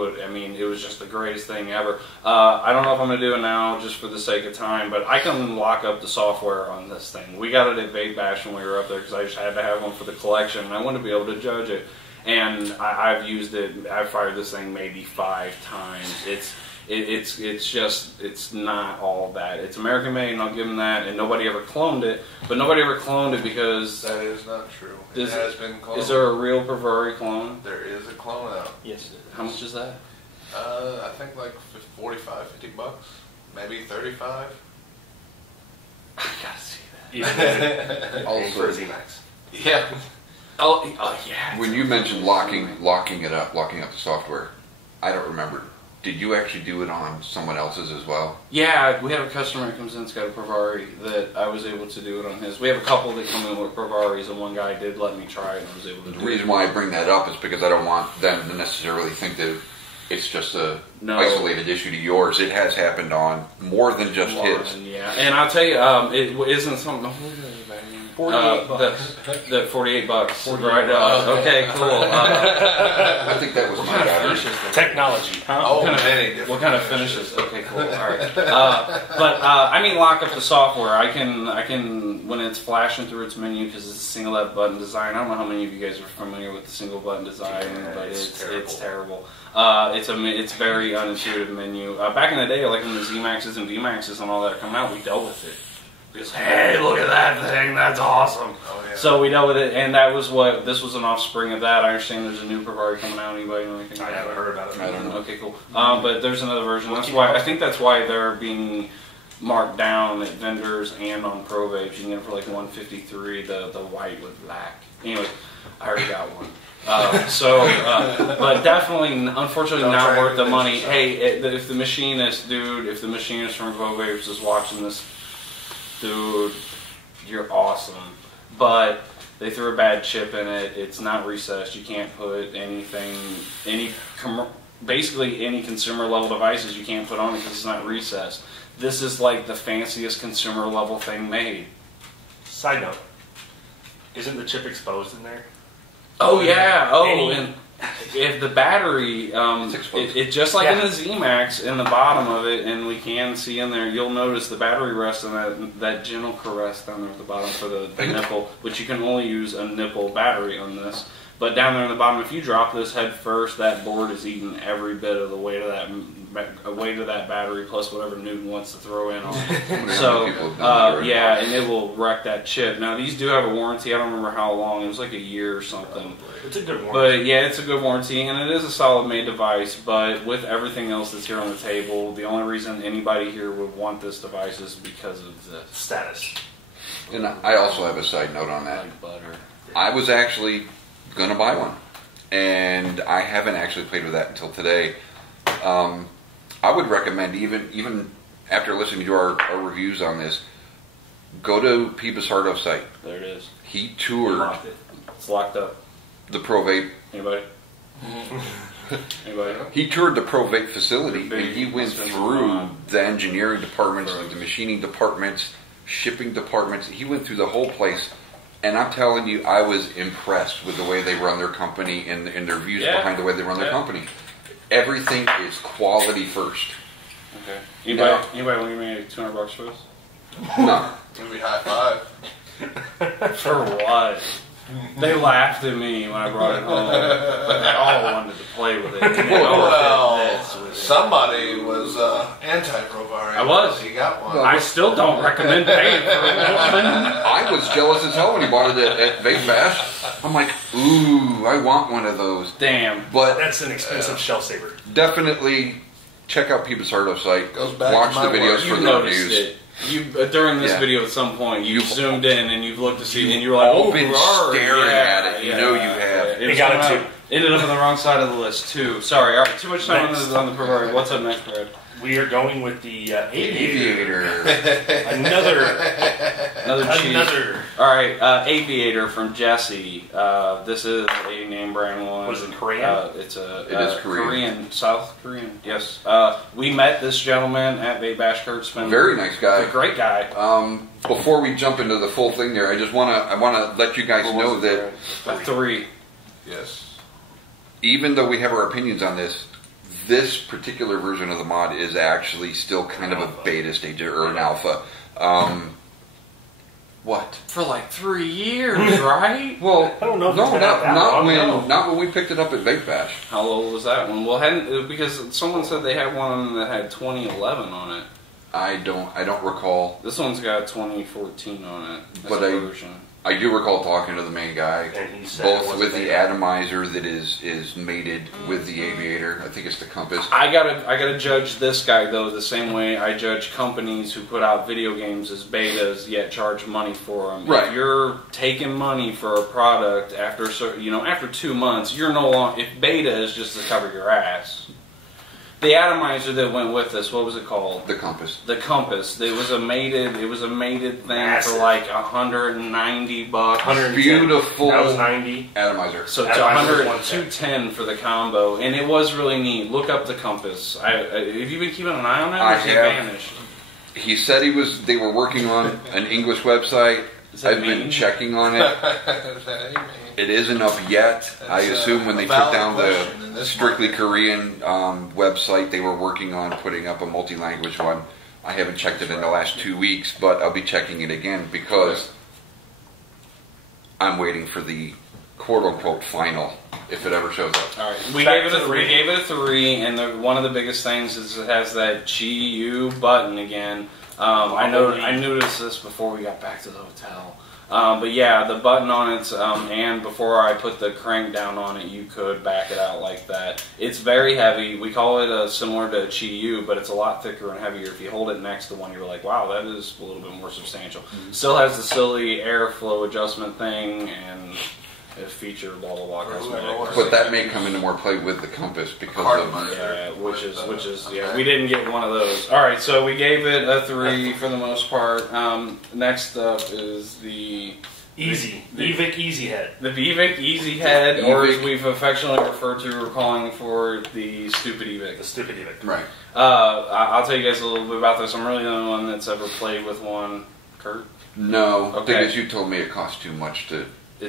was just the greatest thing ever. I don't know if I'm gonna do it now, just for the sake of time, but I can lock up the software on this thing. We got it at Vape Bash when we were up there because I just had to have one for the collection, and I wanted to be able to judge it. And I've used it. I've fired this thing maybe 5 times. It's not all bad. It's American made, and I'll give them that. And nobody ever cloned it, but nobody ever cloned it because That is not true. It has been cloned. is there a real Provari clone? There is a clone out. yes. How much is that? I think like 45, 50 bucks, maybe 35. I gotta see that. Even Also- for ZMAX. Yeah. Oh yeah. When you mentioned locking up the software, I don't remember. Did you actually do it on someone else's as well? Yeah, we have a customer that comes in that's got a Provari that I was able to do it on his. We have a couple that come in with Provaris, and one guy did let me try it, and I was able to The do it. reason why I bring that up is because I don't want them to necessarily think that it's just a No. isolated issue to yours. It has happened on more than just his. Yeah, and I'll tell you, it isn't something. $48. The $48. Right. Okay. Cool. I think that was my daughter. Technology. What kind of finishes? Okay, cool. All right. I mean, lock up the software. I can when it's flashing through its menu because it's a single button design. I don't know how many of you guys are familiar with the single button design, but it's terrible. It's very unintuitive menu. Back in the day, like when the ZMaxes and VMaxes and all that come out, we dealt with it. Because, hey, look at that thing, that's awesome. Oh, yeah. So we dealt with it, and this was an offspring of that. I understand there's a new Provari coming out. Anybody know anything? I haven't heard about it. I don't know. Okay, cool. But there's another version. I think that's why they're being marked down at vendors and on Pro Vapes. You can get it for like $153, the white with black. Anyway, I already got one. But definitely, unfortunately, not worth the money. Hey, if the machinist from Pro Vapes is watching this, dude, you're awesome. But they threw a bad chip in it. It's not recessed. You can't put basically any consumer level devices you can't put on it because it's not recessed. This is like the fanciest consumer level thing made. Side note, isn't the chip exposed in there? Oh yeah. Oh, and if the battery, it just like in the ZMax, in the bottom of it, and we can see in there, you'll notice the battery rest and that gentle caress down there at the bottom for the nipple, which you can only use a nipple battery on this. But down there in the bottom, if you drop this head first, that board is eating every bit of the weight of that battery plus whatever Newton wants to throw in on it. So, yeah, and it will wreck that chip. Now, these do have a warranty. I don't remember how long. It was like a year or something. It's a good warranty. But, yeah, it's a good warranty, and it is a solid-made device. But with everything else that's here on the table, the only reason anybody here would want this device is because of the status. And I also have a side note on that. Like butter. I was actually gonna buy one, and I haven't actually played with that until today. I would recommend, even after listening to our reviews on this, go to P. Basardo's site. There it is. He toured It's locked up. the Pro Vape. Anybody? Anybody? He toured the Pro Vape facility, and he went through the engineering departments, the machining departments, shipping departments. He went through the whole place. And I'm telling you, I was impressed with the way they run their company and their views behind the way they run their company. Everything is quality first. Okay. Anybody want to give me $200 for this? No. Maybe high five. For what? They laughed at me when I brought it home, but they all wanted to play with it. Somebody was anti-Provari. I was. He got one. Well, I still don't recommend paying for it. I was jealous as hell when he bought it at Vape Bash. I'm like, ooh, I want one of those. Damn. But that's an expensive shelf saver. Definitely check out P. Basardo's site. Goes back watch to the videos for the reviews. It. During this video at some point, you've zoomed in and you've looked to see it and you're like, oh, been staring at it. You know you have. He got it too. Ended up on the wrong side of the list too. Sorry. All right, too much time on the Provari. What's up next, Brad? We are going with the Aviator. Another cheese. All right, Aviator from Jesse. This is a name brand one. Was it Korean? It is Korean. South Korean. Yes. We met this gentleman at Vape Bash, Kurtzman. Very nice guy. A great guy. Before we jump into the full thing there, I want to let you guys know that 3. Yes. Even though we have our opinions on this particular version of the mod is actually still kind of a beta stage or an alpha. What? For like 3 years, right? Well, I don't know if not when we picked it up at Vape Bash. How old was that one? Well, because someone said they had one that had 2011 on it. I don't recall. This one's got 2014 on it. But I do recall talking to the main guy, and he said both with the atomizer that is mated with the Aviator. I think it's the Compass. I gotta judge this guy though the same way I judge companies who put out video games as betas yet charge money for them. Right. If you're taking money for a product after 2 months, you're no longer. If beta is just to cover your ass, The atomizer that went with this, what was it called? The compass. The compass. It was a mated thing Massive. for like $190. 110. Beautiful. That was 90. Atomizer. So it's Atomizer 210 for the combo, and it was really neat. Look up the compass. Have you been keeping an eye on that? I Or has it have. vanished? He said they were working on an English website. Is that I've been mean? checking on it. It isn't up yet. I assume when they took down the strictly Korean website, they were working on putting up a multi-language one. I haven't checked it in the last 2 weeks, but I'll be checking it again because I'm waiting for the quote-unquote final, if it ever shows up. All right, we gave it a 3, and one of the biggest things is it has that GU button again. I noticed this before we got back to the hotel. But yeah, the button on it, and before I put the crank down on it, you could back it out like that. It's very heavy. We call it similar to Chi-Yu, but it's a lot thicker and heavier. If you hold it next to one, you're like, wow, that is a little bit more substantial. Still has the silly airflow adjustment thing and a feature, blah blah blah. Cosmetic. But that may come into more play with the compass because of Yeah, which is we didn't get one of those. All right, so we gave it a 3 for the most part. Next up is the Easy. eVic Easy Head. the eVic Easy Head, or as eVic. we've affectionately referred to, we're calling for the stupid eVic. The stupid eVic. right. I'll tell you guys a little bit about this. I'm really the only one that's ever played with one. Kurt? No, Okay. because you told me it cost too much to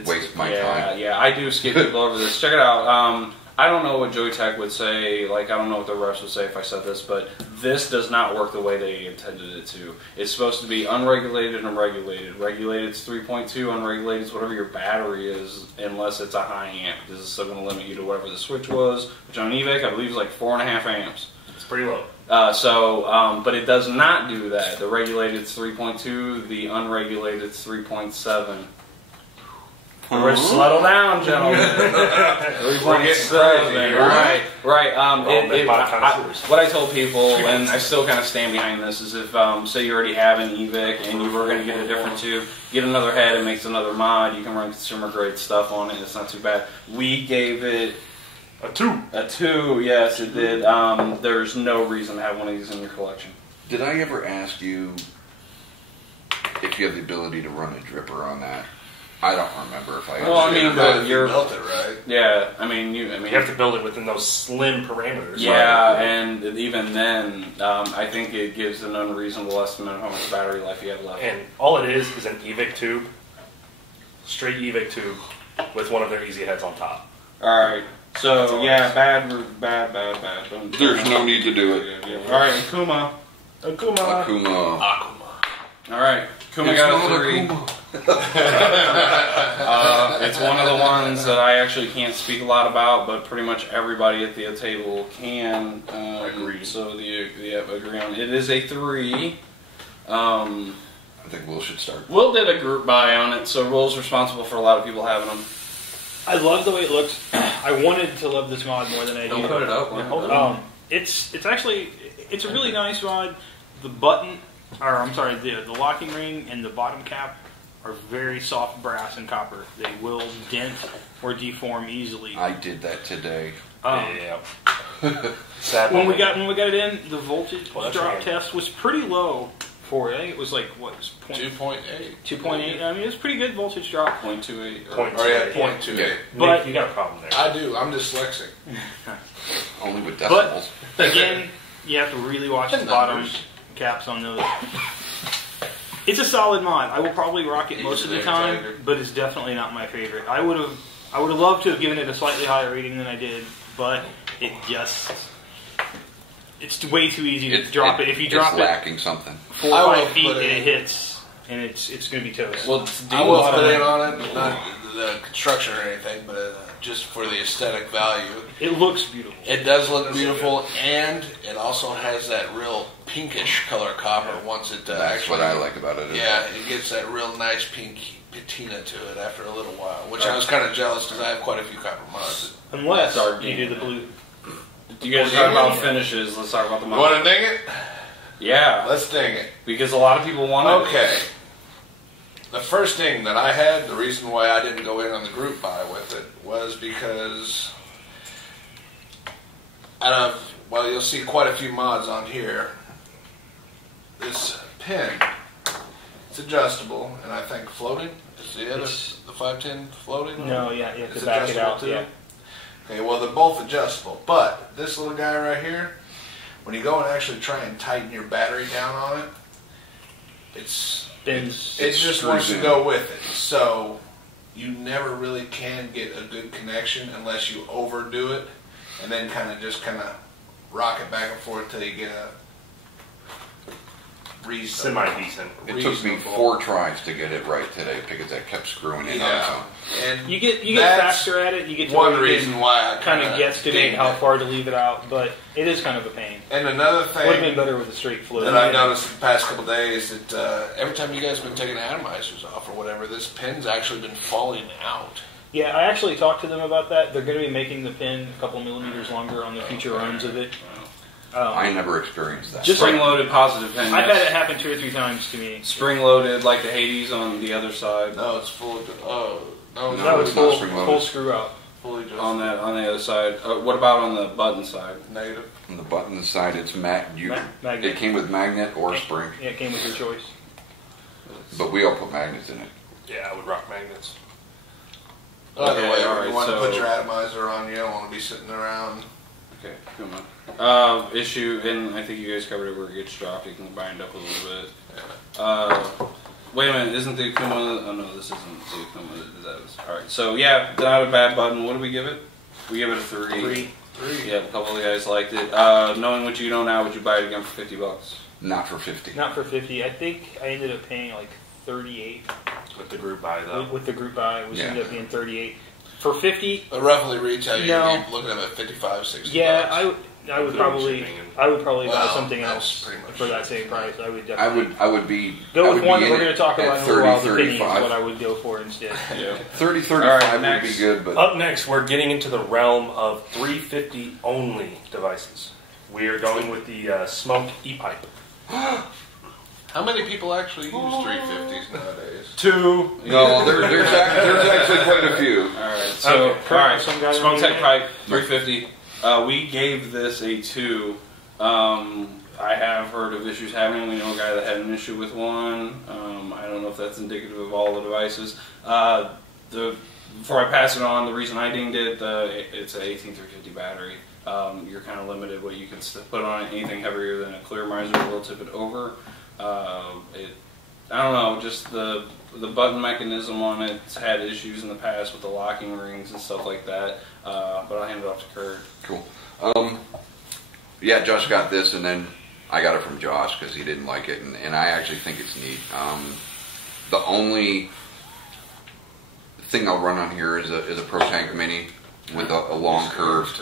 waste my time. Yeah, I do skip people over this. Check it out. I don't know what Joytech would say, like I don't know what the rest would say if I said this, but this does not work the way they intended it to. It's supposed to be unregulated and regulated. Regulated is 3.2, unregulated is whatever your battery is, unless it's a high amp. This is still going to limit you to whatever the switch was, which on eVic I believe is like 4.5 amps. It's pretty low. But it does not do that. The regulated is 3.2, the unregulated is 3.7. We're settle down, gentlemen. 3.7. Right. What I told people, and I still kind of stand behind this, is if say you already have an eVic and you were going to get a different tube, get another head, it makes another mod. You can run consumer grade stuff on it. It's not too bad. We gave it A 2. a 2. Yes, it did. There's no reason to have one of these in your collection. Did I ever ask you if you have the ability to run a dripper on that? I don't remember if I. Well, I mean, but you built it right. Yeah, I mean, You have to build it within those slim parameters. Yeah, and even then, I think it gives an unreasonable estimate of how much battery life you have left. And all it is an eVic tube, straight eVic tube, with one of their easy heads on top. All right, so all yeah, bad. There's no need to do it. Yeah. All right, Akuma. Akuma. All right, Akuma got a 3. It's one of the ones that I actually can't speak a lot about, but pretty much everybody at the table can agree. So agree on it. It is a 3. I think Will should start. Will did a group buy on it, so Will's responsible for a lot of people having them. I love the way it looks. I wanted to love this mod more than I do. Don't put it up. Yeah, hold it. It's actually a really nice mod. The button, or I'm sorry, the locking ring and the bottom cap are very soft brass and copper. They will dent or deform easily. I did that today. Yeah. When we got it in, the voltage drop right. test was pretty low for it. I think it was like what, 2.8. 2.8. I mean, it was pretty good voltage drop. 0.28. Oh yeah, 0.28. Yeah. But- Nick, you got a problem there. I do. I'm dyslexic. Only with decimals. Again, you have to really watch the bottom caps on those. It's a solid mod. I will probably rock it most of the time, but it's definitely not my favorite. I would have loved to have given it a slightly higher rating than I did, but it's way too easy to drop it. If you drop it's lacking something. 4 or 5 feet and it hits, and it's going to be toast. Well, I will put it on it, not the construction or anything, but just for the aesthetic value. It looks beautiful. It does look beautiful, and it also has that real pinkish color copper once it That's actually. what I like about it. Yeah, it gets that real nice pink patina to it after a little while, which I was kind of jealous because I have quite a few copper mods. Unless Dark you green. do the blue. You guys talk about finishes. Let's talk about the mod. Want to ding it? Yeah, Let's ding it. because a lot of people want it. Okay. The first thing that I had, the reason why I didn't go in on the group buy with it, was because out of while you'll see quite a few mods on here, this pin, it's adjustable, and I think floating. Is the 510 floating? No, yeah, you have It's to back it out. adjustable too? Yeah. Okay, well they're both adjustable, but this little guy right here, when you go and actually try and tighten your battery down on it, it just wants to go with it. So you never really can get a good connection unless you overdo it, and then kind of rock it back and forth till you get a Semi-decent. It took me 4 tries to get it right today because I kept screwing in on its own. And You get that's faster at it. You get to one where you reason why I kind of guesstimate dinged how it. far to leave it out, but it is kind of a pain. And another Would have been thing better with a straight fluid. that I've noticed the past couple days that every time you guys have been taking atomizers off or whatever, this pin's actually been falling out. Yeah, I actually talked to them about that. They're going to be making the pin a couple millimeters longer on the future runs of it. I never experienced that. Just Spring-loaded positive pin. I've yes. had it happen 2 or 3 times to me. Spring-loaded like the Hades on the other side. No, it's full of, No, No, it's it's not full, spring-loaded. full screw out. fully just On the other side. What about on the button side? negative. On the button side, it's Magnet. It came with magnet or spring, Yeah, it came with your choice. but we all put magnets in it. Yeah, I would rock magnets. By the Okay, way, alright, you want to so- put your atomizer on, you don't want to be sitting around. Okay, come on. Issue, and I think you guys covered it where it gets dropped. You can bind up a little bit. Wait a minute, isn't the Akuma? Oh no, this isn't the Akuma. That was alright. So yeah, not a bad button. What do we give it? We give it a 3. 3. Yeah, a couple of the guys liked it. Knowing what you know now, would you buy it again for $50? Not for 50. Not for 50. I think I ended up paying like 38 With the group buy, though. with the group buy. It was Yeah. ended up being 38 for 50. But roughly retail, you're No. looking at 55, 60 Yeah, bucks. I would Including probably shipping and- buy Well, something that's else pretty much for that it. same price. I would I definitely would be go I with would be one that in we're it going to talk at about in a little while. The penny is 35. what I would go for instead. Yeah. 30, 35 All right, would next. be good, but Up next, we're getting into the realm of 350 only devices. We are going with the Smoke e-pipe. How many people actually use 350s nowadays? 2. no, there's actually quite a few. Alright, so, Okay. alright, Some guy Smoke on Tech the Pipe, 350. We gave this a 2. I have heard of issues happening. We know a guy that had an issue with one. I don't know if that's indicative of all the devices. Before I pass it on, the reason I dinged it, it's an 18350 battery. You're kind of limited what you can put on it. Anything heavier than a clear miser will tip it over. I don't know, just the button mechanism on it's had issues in the past with the locking rings and stuff like that. But I'll hand it off to Kurt. Cool. Yeah, Josh got this, and then I got it from Josh because he didn't like it, and I actually think it's neat. The only thing I'll run on here is a Pro Tank Mini with a long curved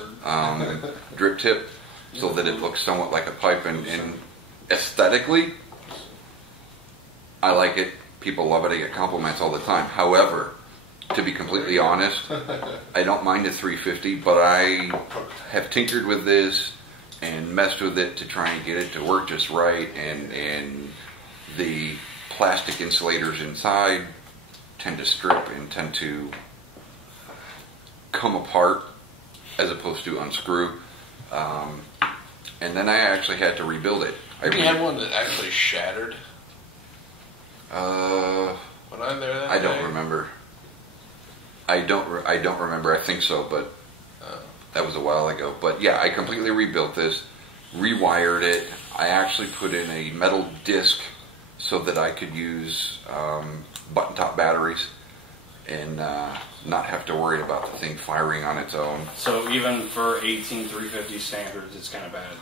drip tip, so that it looks somewhat like a pipe, and aesthetically, I like it. People love it. I get compliments all the time. However, to be completely honest, I don't mind the 350, but I have tinkered with this and messed with it to try and get it to work just right, and the plastic insulators inside tend to strip and tend to come apart as opposed to unscrew. And then I actually had to rebuild it. You had one that actually shattered when I'm there that I day? don't remember. I don't remember. I think so, but that was a while ago. But yeah, I completely rebuilt this, rewired it. I actually put in a metal disc so that I could use button top batteries and not have to worry about the thing firing on its own. So even for 18350 standards, it's kind of bad.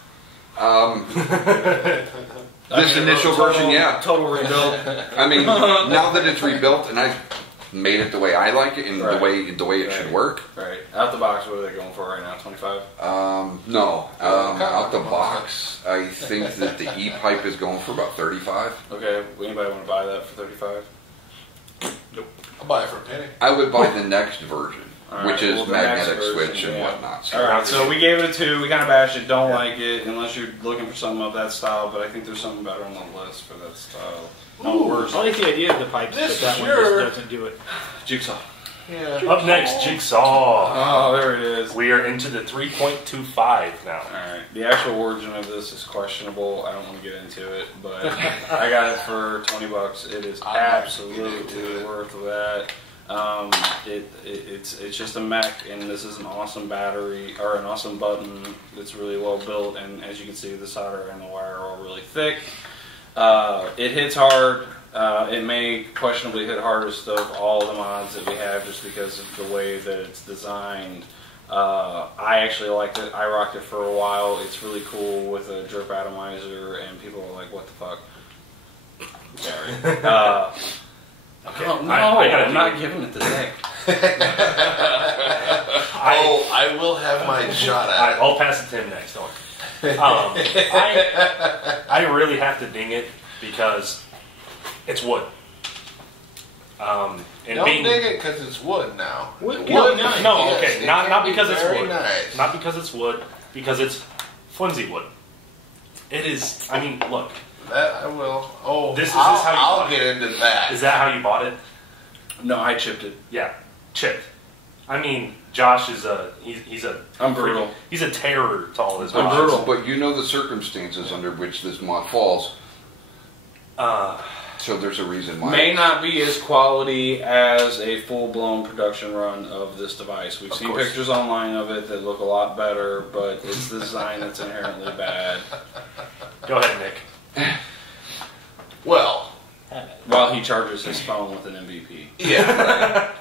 This initial version, yeah. Total rebuild. I mean, now that it's rebuilt and I've made it the way I like it and Right. the way it should work. Right. Out the box, what are they going for right now? 25? No, out the box, I think that the E-pipe is going for about 35. Okay. Anybody want to buy that for 35? I'll buy it for a penny. I would buy the next version, All which right, is well, the next magnetic version, switch and yeah. whatnot. So Alright, so we gave it a 2. We kind of bashed it. Don't like it unless you're looking for something of that style, but I think there's something better on the list for that style. No, worse. I like the idea of the pipes, This but that is one your- just doesn't do it. Jigsaw. Yeah. Up next, Jigsaw. Oh, there it is. We are into the 3.25 now. Alright, the actual origin of this is questionable. I don't want to get into it, but I got it for $20. It is absolutely worth that. It's just a mech, and this is an awesome battery, or an awesome button that's really well built, and as you can see, the solder and the wire are all really thick. It hits hard. It may questionably hit hardest of all the mods that we have just because of the way that it's designed. I actually liked it. I rocked it for a while. It's really cool with a drip atomizer, and people are like, what the fuck? Sorry. Okay. Oh, no, I'm not giving it the dick. I will have my shot at it. I'll pass it to him next. Don't worry. I really have to ding it because it's wood. And Don't dig it because it's wood now. Wood, nice. no, Yes, okay, not because it's very wood. Nice. Not because it's wood, because it's flimsy wood. It is. I mean, look. That I will. Oh, This is how you I'll bought get it. into that. Is that how you bought it? No, I chipped it. Yeah, chipped. I mean, Josh is he's a. I'm brutal. He's a terror to all this. I'm mods. brutal. But you know the circumstances under which this mod falls, so there's a reason why. May not be as quality as a full-blown production run of this device. We've seen course. pictures online of it that look a lot better, but it's the design that's inherently bad. Go ahead, Nick. Well, While he charges his phone with an MVP. yeah.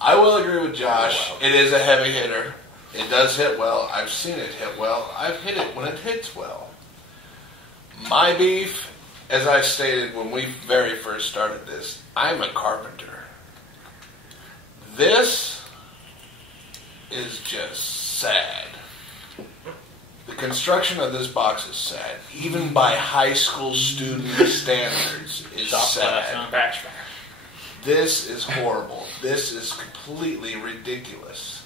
I will agree with Josh. It is a heavy hitter. It does hit well. I've seen it hit well. I've hit it when it hits well. My beef, as I stated when we very first started this, I'm a carpenter. This is just sad. The construction of this box is sad. Even by high school student standards, is sad. This is horrible. This is completely ridiculous.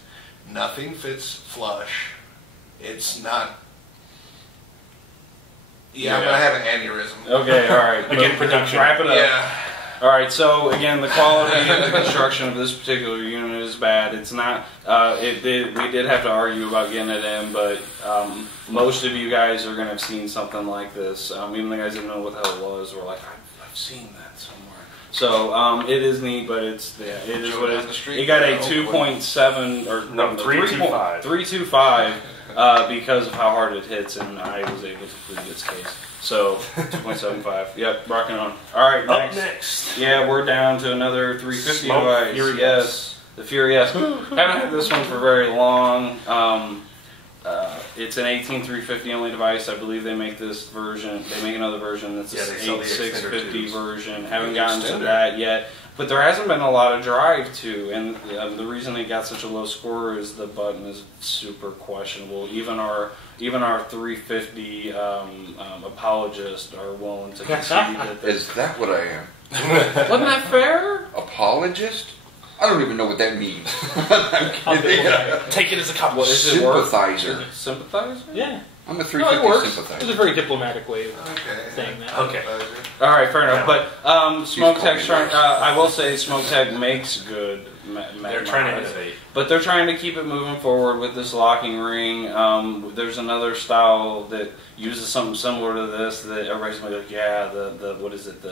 Nothing fits flush. It's not. Yeah, I'm gonna have an aneurysm. Okay, alright. Again, production. Wrap it up. Yeah. Alright, so again, the quality of the construction of this particular unit is bad. It's not, we did have to argue about getting it in, but most of you guys are going to have seen something like this. Even the guys that know what the hell it was were like, I've seen that somewhere. So it is neat, but it is what it is. It got a 2.7, or No, 3.25. 3.25 because of how hard it hits, and I was able to plead its case. So 2.75. Yep, rocking on. All right, Up next. Yeah, we're down to another 350 Smoke device. Fury Yes, the Fury S. Haven't had this one for very long. It's an 18350 only device. I believe they make this version. They make another version that's Yeah, an they sell the extender 8650 tubes. version. Haven't gotten to Extender. that yet. But there hasn't been a lot of drive to, and the reason it got such a low score is the button is super questionable. Even our 350 apologists are willing to concede that. Is that what I am? Wasn't that fair? Apologist? I don't even know what that means. I'm kidding. Take it as a compliment. What is it worth? Sympathizer. Sympathizer? Yeah. I'm a No, it 350 works. It's a sympathizer. very diplomatic way of Okay. saying that. Okay. All right, fair enough. Yeah. But Smoke called Tech's me trying. Max. I will say Smoke Tech makes good. They're trying to innovate. But they're trying to keep it moving forward with this locking ring. There's another style that uses something similar to this that everybody's gonna be like, yeah, the what is it?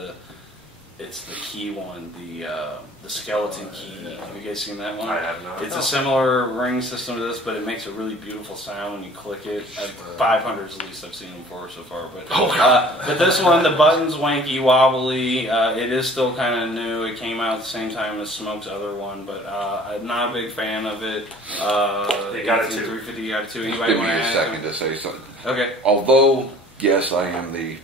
It's the key one, the skeleton key. Have you guys seen that one? I have not. It's a similar ring system to this, but it makes a really beautiful sound when you click it. 500 is the least I've seen them for so far. But but this one, the button's wanky, wobbly. It is still kind of new. It came out at the same time as Smoke's other one, but I'm not a big fan of it. They got it too. 350 got it too. Anybody Give me want to a add? second to say something. Okay. Although, yes, I am the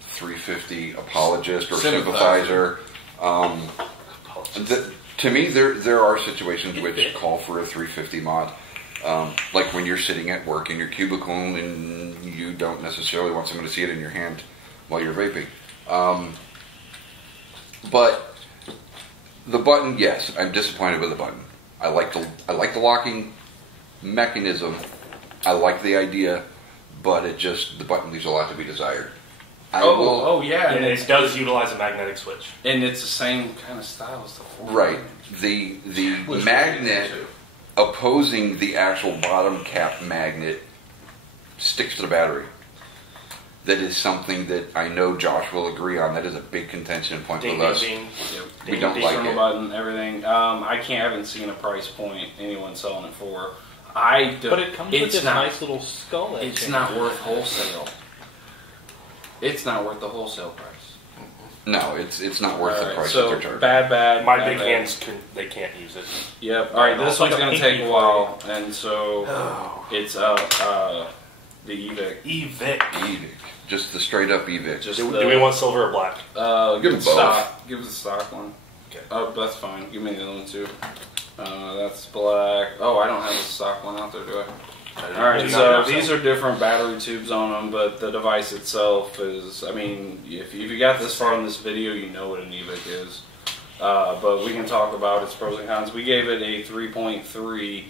350 apologist or Sympathizer. sympathizer. To me, there are situations which call for a 350 mod. Like when you're sitting at work in your cubicle and you don't necessarily want someone to see it in your hand while you're vaping. But the button, yes, I'm disappointed with the button. I like the locking mechanism. I like the idea, but the button leaves a lot to be desired. Oh, yeah. And it does utilize a magnetic switch. And it's the same kind of style as the 4. Right. The magnet opposing the actual bottom cap magnet sticks to the battery. That is something that I know Josh will agree on. That is a big contention point with us. We don't like it. Button, everything. I haven't seen a price point anyone selling it for. But it comes with this nice little skull. It's not worth wholesale. It's not worth the wholesale price. No, it's not worth the price so that they're charging. My bad, big hands they can't use it. Yep. All right, this one's gonna take a while, and so it's the eVic. eVic. Just the straight up eVic. Do we want silver or black? Give it both. Give it the stock one. Okay. Oh, that's fine. Give me the other one too. That's black. Oh, I don't have the stock one out there, do I? Alright, so these are different battery tubes on them, but the device itself is, I mean, if you got this far in this video, you know what an eVic is. But we can talk about its pros and cons. We gave it a 3.3.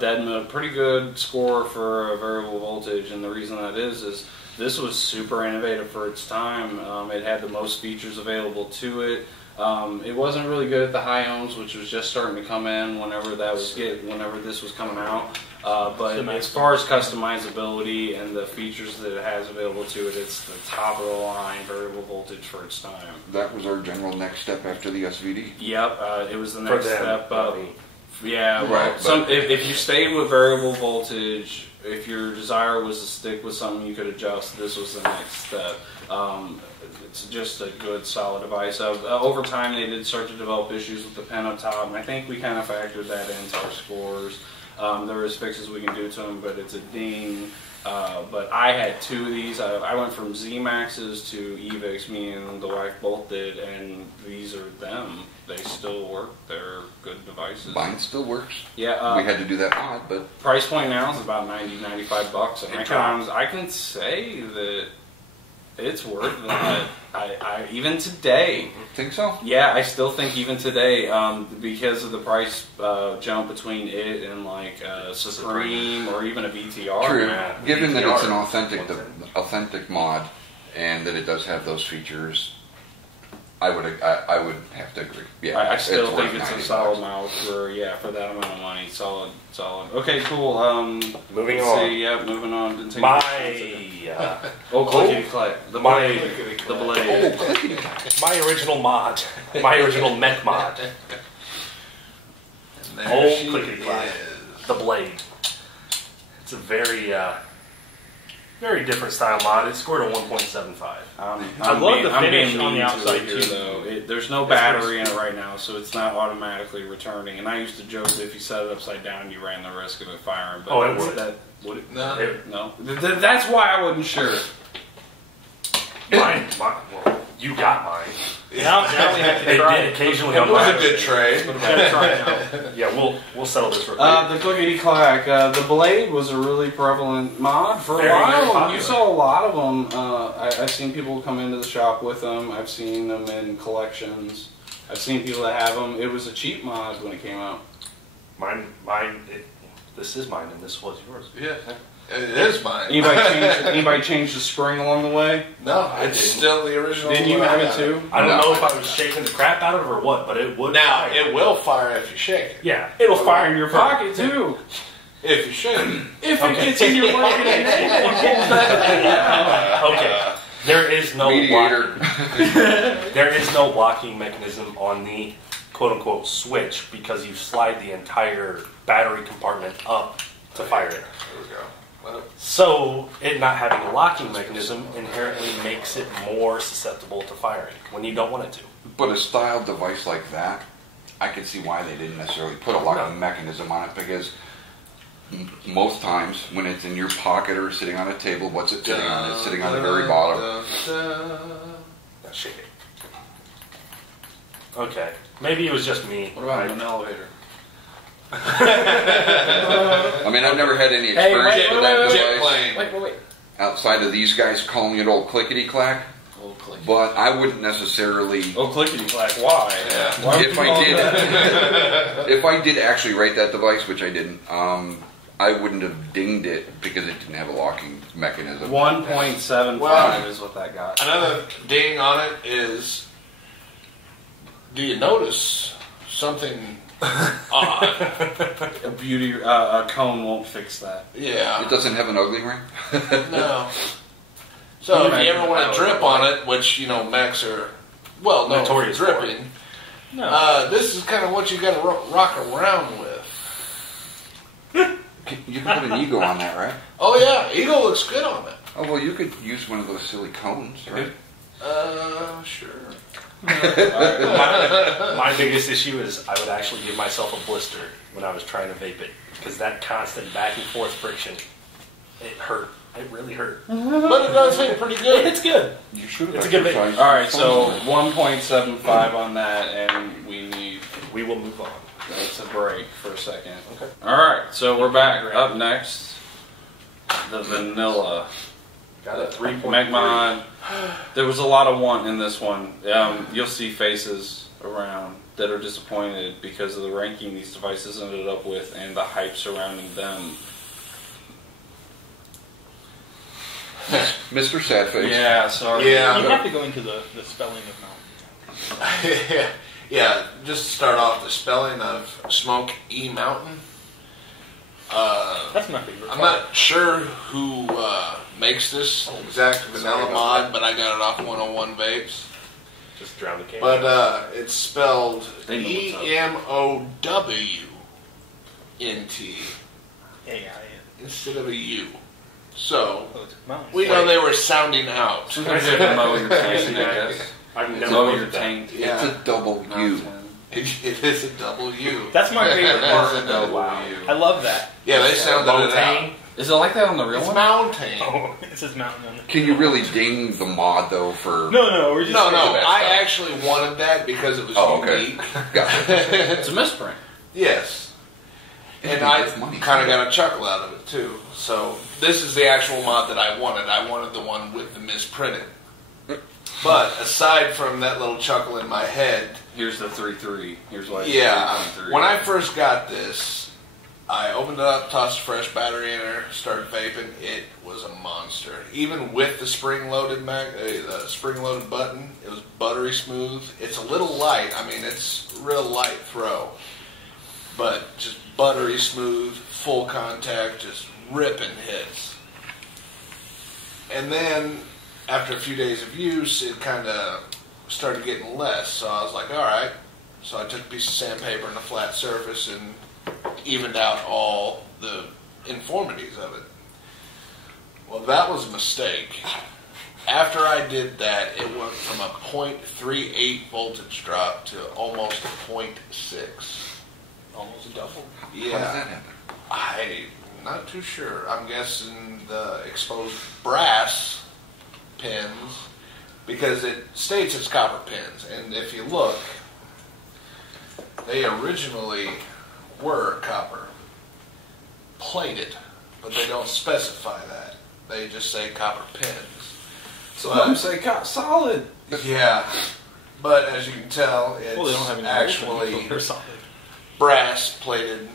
Dead pretty good score for a variable voltage, and the reason that is this was super innovative for its time. It had the most features available to it. It wasn't really good at the high ohms, which was just starting to come in whenever this was coming out. But as far as customizability and the features that it has available to it, it's the top of the line variable voltage for its time. That was our general next step after the SVD. Yep, it was the next step. Yeah, right. If you stayed with variable voltage, if your desire was to stick with something you could adjust, this was the next step. It's just a good, solid device. Over time, they did start to develop issues with the pen up top, and I think we kind of factored that into our scores. There is fixes we can do to them, but it's a ding. But I had 2 of these. I went from Z Maxes to eVics. Me and the wife both did, and these are them. They still work. They're good devices. Mine still works. Yeah, we had to do that mod, but price point now is about $90-$95, and I can say that it's worth that. I even today. Think so? Yeah, I still think even today, because of the price jump between it and like Supreme or even a VTR. True. Man, Given VTR, that it's an authentic mod and that it does have those features, I would have to agree. Yeah, I still think it's a solid $90. mouth for that amount of money. Solid. Okay, cool. Moving on. Yeah, moving on. Didn't take clickety clack. The blade. My original mod. My original mech mod. Clickety clack. The blade. It's a very different style mod. It scored a 1.75. I love the finish on the outside too. Though there's no battery in it right now, so it's not automatically returning. And I used to joke that if you set it upside down, you ran the risk of it firing. But it would. Would it? No. That's why I wasn't sure. Mine. Well, you got mine. Now we have to try. It did occasionally. It was a good trade. Yeah, we'll settle this real quick. The clickety clack. The blade was a really prevalent mod for a while. You saw a lot of them. I've seen people come into the shop with them. I've seen them in collections. I've seen people that have them. It was a cheap mod when it came out. This is mine, and this was yours. Yeah, it is mine. Anybody change the spring along the way? No, it's still the original. Didn't you have it too? I don't know if I was shaking the crap out of it or what, but it would. Now, it will fire if you shake it. Yeah, it'll fire in your pocket too. If you shake it. If it gets in your pocket, okay. There is no there is no locking mechanism on the quote-unquote switch because you slide the entire battery compartment up to fire it. There we go. Well, so it not having a locking mechanism inherently makes it more susceptible to firing when you don't want it to. But a styled device like that, I can see why they didn't necessarily put a locking mechanism on it, because most times when it's in your pocket or sitting on a table, what's it sitting on? It's sitting on the very bottom. Now shake it. Okay. Maybe it was just me. What about an elevator? I mean, I've never had any experience with that device. Wait. Outside of these guys calling it old clickety clack. But I wouldn't necessarily. Oh, clickety clack! Why? Yeah. If I did actually rate that device, which I didn't, I wouldn't have dinged it because it didn't have a locking mechanism. 1.75 Well, is what that got. Another ding on it is, do you notice something odd? A cone won't fix that. Yeah. It doesn't have an ugly ring? No. So if you ever want to drip on it, which, you know, mechs are, well, no, Notorious for dripping, No. this is kind of what you got to rock around with. You can put an Eagle on that, right? Oh, yeah. Eagle looks good on it. Oh, well, you could use one of those silly cones, right? Sure. My biggest issue is I would actually give myself a blister when I was trying to vape it because that constant back and forth friction, it hurt. It really hurt. But it does feel pretty good. It's good. You should have It's a good vape. All right, so 1.75 on that, and We will move on. That's a break for a second. Okay. All right, so we're back. Up next, the vanilla Got a 3.3. Mech Mod. There was a lot of want in this one. You'll see faces around that are disappointed because of the ranking these devices ended up with and the hype surrounding them. Mr. Sadface. Yeah, sorry. Yeah. You have to go into the spelling of mountain. Yeah, just to start off, the spelling of Smoke E Mountain. That's my favorite. I'm not sure who makes this exact vanilla mod, but I got it off 101 Vapes. Just drown the can. But it's spelled They know what's up. EMOWNT AI. instead of a U. So, Oh, it's mountain. we know they were sounding out. Sometimes you have to mow your taint, I guess. I've never Mow looked your at that. taint. It's a double U. It is a double U. That's my favorite part. It's a double Wow. U. I love that. Yeah, they sounded it out. Montaigne. Is it like that on the real It's one? mountain. Oh, it says mountain on it. Can you really ding the mod, though, for... No, we're just No, That I stuff. actually wanted that because it was Oh, okay. unique. Gotcha. It's a misprint. Yes. And It'd be I worth money. kind of got a chuckle out of it, too. So, this is the actual mod that I wanted. I wanted the one with the misprinting. But, aside from that little chuckle in my head, Here's the 3.3. Here's why it's yeah, 3.3. when I first got this, I opened it up, tossed a fresh battery in there, started vaping. It was a monster. Even with the spring-loaded button, it was buttery smooth. It's a little light. I mean, it's real light throw, but just buttery smooth, full contact, just ripping hits. And then after a few days of use, it kind of started getting less. So I was like, all right. So I took a piece of sandpaper and a flat surface and evened out all the informities of it. Well, that was a mistake. After I did that, it went from a 0.38 voltage drop to almost a 0.6. almost double. Yeah. How does that happen? I'm not too sure. I'm guessing the exposed brass pins, because it states it's copper pins, and if you look, they originally were copper plated, but they don't specify that. They just say copper pins. Some of them say solid. Yeah, but as you can tell, it's Well, they don't have any actually They're solid. brass plated,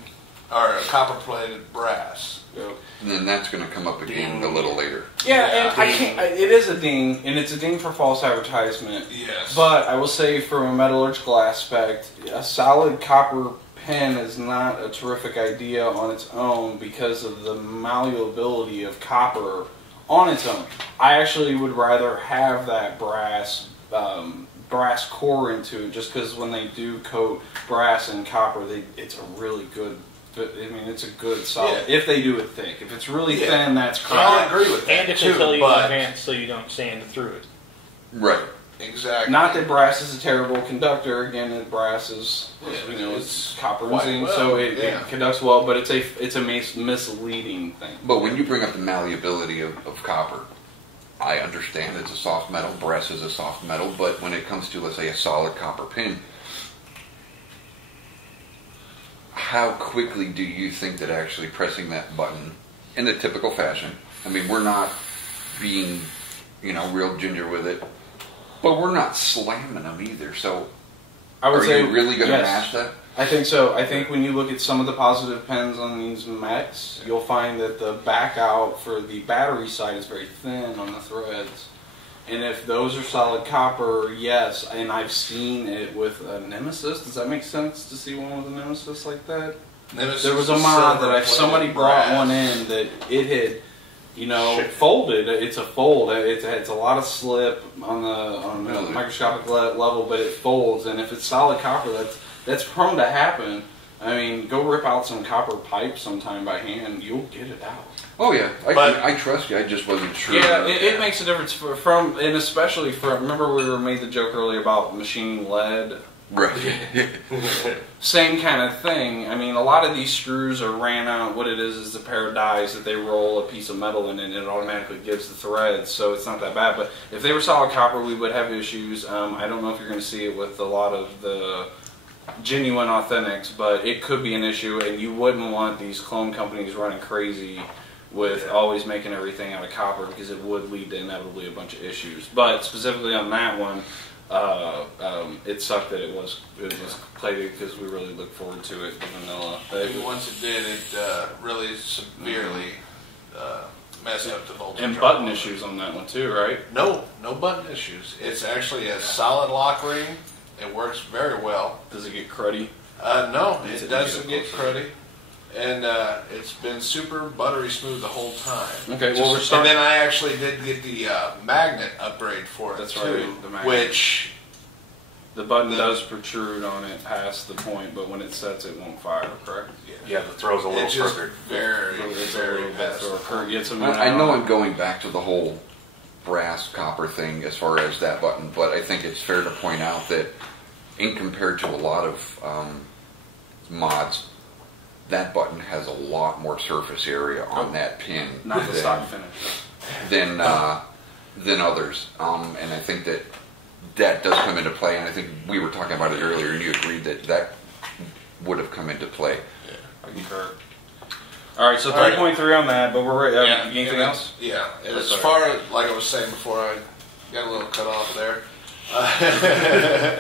or copper plated brass. And then that's going to come up again a little later. Yeah, and I can't. It is a ding, and it's a ding for false advertisement. Yes. But I will say, from a metallurgical aspect, a solid copper pen is not a terrific idea on its own because of the malleability of copper on its own. I actually would rather have that brass core into it, just because when they do coat brass and copper, it's a really good. But I mean, it's a good solid. Yeah. If they do it thick, if it's really Yeah. thin, that's I'll crap. agree with that And if too, they tell you in but advance so you don't sand through it. Right. exactly. Not that brass is a terrible conductor. Again, that brass is, Yeah, it's copper and quite zinc, well, so it yeah. conducts well. But it's a misleading thing. But when you bring up the malleability of copper, I understand it's a soft metal, brass is a soft metal, but when it comes to, let's say, a solid copper pin, how quickly do you think that actually pressing that button in the typical fashion, I mean, we're not being, real ginger with it, but we're not slamming them either, so I would are say you really going to yes. mash that? I think so. I think when you look at some of the positive pins on these mechs, you'll find that the back out for the battery side is very thin on the threads. And if those are solid copper, yes. And I've seen it with a Nemesis. Does that make sense to see one with a Nemesis like that? Nemesis There was a is mod that somebody silver-plated brought brass. one in that it had, you know, folded. It's a fold. It's a lot of slip on the microscopic level, but it folds. And if it's solid copper, that's prone to happen. I mean, go rip out some copper pipe sometime by hand. You'll get it out. Oh yeah, I trust you. I just wasn't sure. Yeah, it makes a difference from, and especially from. Remember we made the joke earlier about machining lead. Right. Same kind of thing. I mean, a lot of these screws are ran out. What it is a pair of dies that they roll a piece of metal in, and it automatically gives the threads. So it's not that bad. But if they were solid copper, we would have issues. I don't know if you're going to see it with a lot of the genuine authentics, but it could be an issue, and you wouldn't want these clone companies running crazy with always making everything out of copper, because it would lead to inevitably a bunch of issues. But specifically on that one, it sucked that it was plated, because we really look forward to it, the vanilla. And once it did, it really severely messed up the voltage. And button issues on that one too, right? No button issues. It's actually a solid lock ring. It works very well. Does it get cruddy? No, it doesn't get cruddy. And it's been super buttery smooth the whole time. Okay, well, and then I actually did get the magnet upgrade for it. That's too, right, the magnet. which the button does protrude on it past the point, but when it sets, it won't fire. Correct? Yeah, the throw's a little it's just crooked. very, It's a very little bit fast. I know I'm going back to the whole brass copper thing as far as that button, but I think it's fair to point out that in compared to a lot of mods, that button has a lot more surface area on that pin Not the stock finish. than others, and I think that does come into play. And I think we were talking about it earlier, and you agreed that would have come into play. I concur. All right, so 3.3 on that, but we're ready. Anything else? Yeah. And as far as, like I was saying before, I got a little cut off there.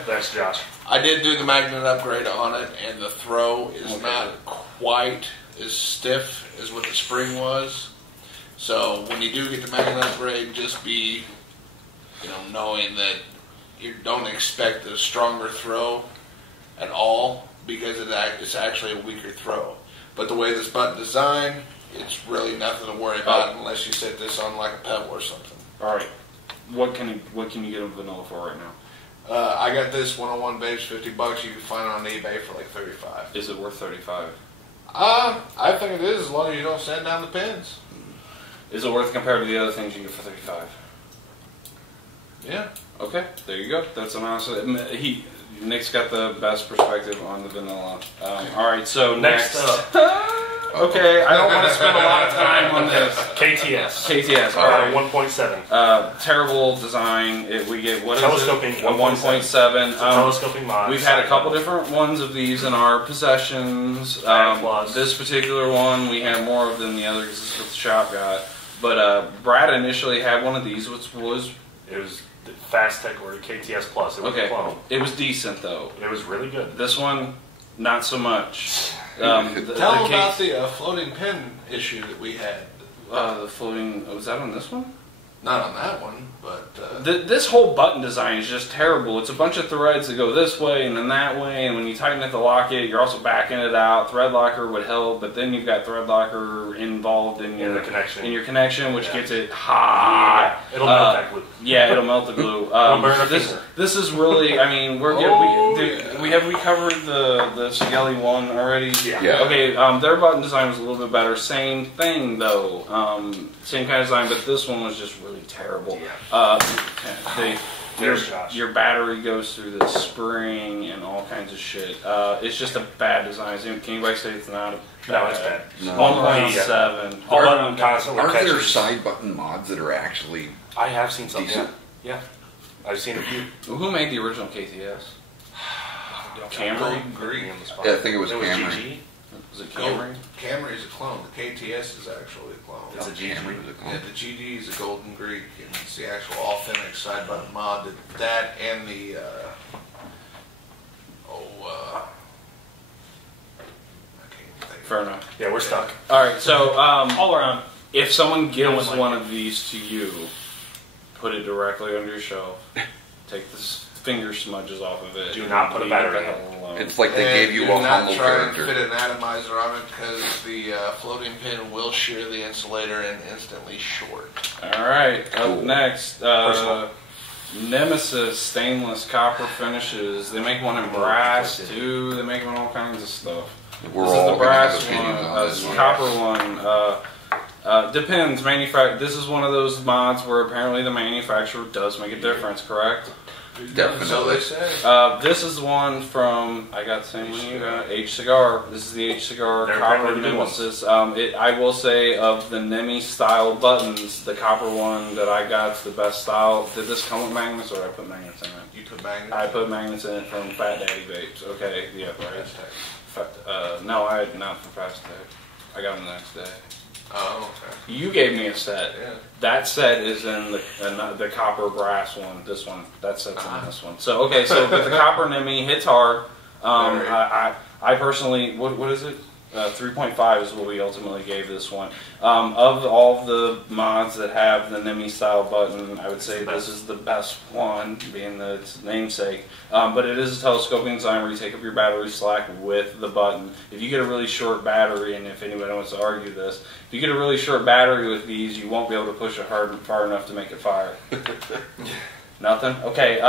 Thanks, Josh. I did do the magnet upgrade on it, and the throw is not quite as stiff as what the spring was. So when you do get the magnet upgrade, just be, knowing that you don't expect a stronger throw at all, because it's actually a weaker throw. But the way this button designed, it's really nothing to worry about unless you set this on like a pebble or something. All right. What can you get a vanilla for right now? I got this 101 Vapes, $50. You can find it on eBay for like $35. Is it worth $35? I think it is, as long as you don't sand down the pins. Is it worth compared to the other things you get for $35? Yeah. Okay, there you go. That's an awesome. Nick's got the best perspective on the vanilla. All right, so next up. Okay, I don't want to spend a lot of time on this. KTS. All right. 1.7. Terrible design. We get what Telescoping, is it? A 1.7. Telescoping mod. We've had a couple different ones of these in our possessions. This particular one we had more of than the other because this is what the shop got. But Brad initially had one of these, which was... It was the Fast Tech or KTS Plus. It was a clone. It was decent though. It was really good. This one, not so much. Tell them about the floating pin issue that we had. The floating... was that on this one? Not on that one, but... This whole button design is just terrible. It's a bunch of threads that go this way and then that way, and when you tighten it to lock it, you're also backing it out. Thread locker would help, but then you've got thread locker involved in your connection, which gets it hot. Yeah. It'll melt that glue. Yeah, it'll melt the glue. This is really, I mean, have we covered the Sigelei one already? Yeah. Okay, their button design was a little bit better. Same thing though. Same kind of design, but this one was just really terrible. Your battery goes through the spring and all kinds of shit. It's just a bad design. Can anybody say it's not? No, it's bad. 1.7. Are there side button mods that are actually? I have seen some. Decent? Yeah, I've seen a few. Well, who made the original KTS? Camry? Yeah, I think it was Camry. GG? Was it Camry? Camry is a clone. The KTS is actually a clone. It's a GG. Yeah, the GD is a Golden Greek, and it's the actual authentic side button mod. That and the Fair enough. Yeah, we're stuck. All right, so All around. if someone gives like one it. of these to you, put it directly under your shelf. Take the finger smudges off of it. Do not put a battery in it. It's like they And gave you do a not humble try and character. fit an atomizer on it because the floating pin will shear the insulator and instantly short. All right, Cool. up next, Personal. Nemesis stainless copper finishes. They make one in brass too. They make one all kinds of stuff. We're This is all the gonna brass have opinions one. on this The one. copper one depends. This is one of those mods where apparently the manufacturer does make a difference. Correct? Definitely. So they say. This is one from, I got the same one you got, H Cigar. This is the H Cigar They're Copper apparently the good Nemesis. I will say of the Nemi style buttons, the copper one that I got is the best style. Did this come with magnets or did I put magnets in it? You put magnets. I put magnets in it from Fat Daddy Vapes. Okay, yeah, right. No, I not from Fast Tech. I got them the next day. Oh, okay. You gave me a set. Yeah. That set is in the copper brass one. This one, that set's in this one. So okay, so but the copper Nemi hits hard. Very. I personally, what is it? 3.5 is what we ultimately gave this one. Of all the mods that have the Nemi style button, I would say this is the best one, being its namesake. But it is a telescoping design where you take up your battery slack with the button. If you get a really short battery, and if anybody wants to argue this, if you get a really short battery with these, you won't be able to push it far enough to make it fire. Nothing? Okay.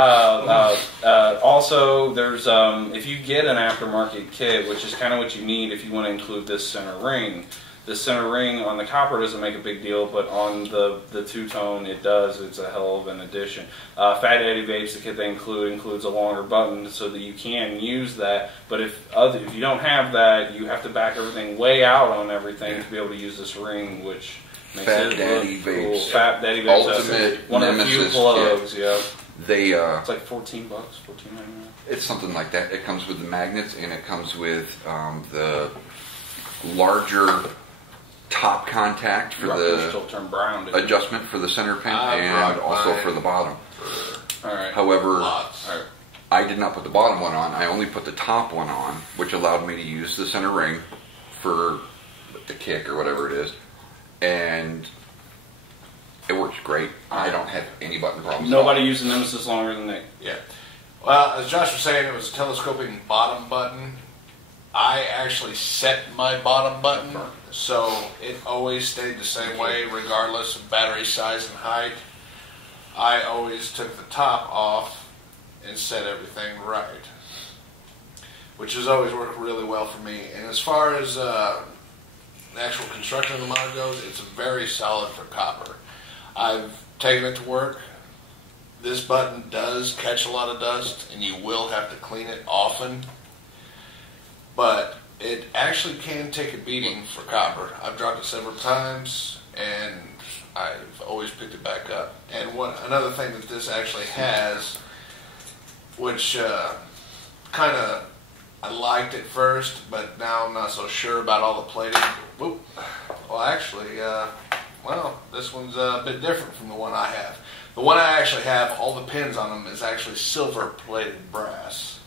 Also, there's if you get an aftermarket kit, which is kind of what you need if you want to include this center ring. The center ring on the copper doesn't make a big deal, but on the two-tone it does. It's a hell of an addition. Fat Daddy Vapes, the kit they includes a longer button so that you can use that. But if you don't have that, you have to back everything way out on everything to be able to use this ring, which makes Fat it Daddy look cool. Vapes. Fat Daddy Vapes. Ultimate One of the few Nemesis plugs. Yeah. They It's like $14, $14.99. it's something like that. It comes with the magnets and it comes with the larger top contact for Rutgers the still turn brown. didn't it? adjustment for the center pin I and brought also mine. for the bottom. All right. However, Lots. All right. I did not put the bottom one on. I only put the top one on, which allowed me to use the center ring for the kick or whatever it is. And it works great. I don't have any button problems. at all. Nobody used the Nemesis longer than Nick. Yeah. Well, as Josh was saying, it was a telescoping bottom button. I actually set my bottom button, so it always stayed the same way, regardless of battery size and height. I always took the top off and set everything right, which has always worked really well for me. And as far as the actual construction of the mod goes, it's very solid for copper. I've taken it to work. This button does catch a lot of dust, and you will have to clean it often. But it actually can take a beating for copper. I've dropped it several times, and I've always picked it back up. And another thing that this actually has, which kind of I liked at first, but now I'm not so sure about all the plating. Whoop. Well, actually, this one's a bit different from the one I have. The one I actually have, all the pins on them is actually silver-plated brass.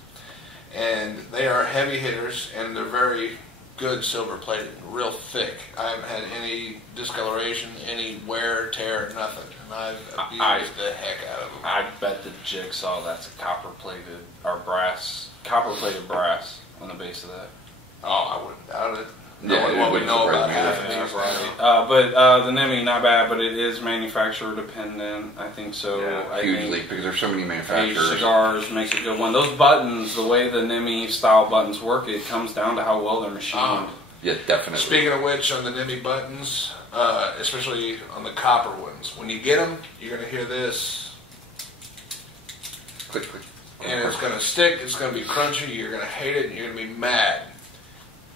And they are heavy hitters, and they're very good silver-plated, real thick. I haven't had any discoloration, any wear, tear, nothing. And I've abused the heck out of them. I bet the Jigsaw that's a copper-plated or brass, copper-plated brass on the base of that. Oh, I wouldn't doubt it. Yeah, Knowing what we it know wouldn't about surprise half of me. these Right. But the Nemi, not bad, but it is manufacturer dependent. I think so. Yeah, I Hugely, think because there's so many Age manufacturers. Cigars makes a good one. Those buttons, the way the Nemi style buttons work, it comes down to how well they're machined. Yeah, definitely. Speaking of which, on the Nemi buttons, especially on the copper ones, when you get them, you're going to hear this, Click, click. and it's going to stick, it's going to be crunchy, you're going to hate it, and you're going to be mad.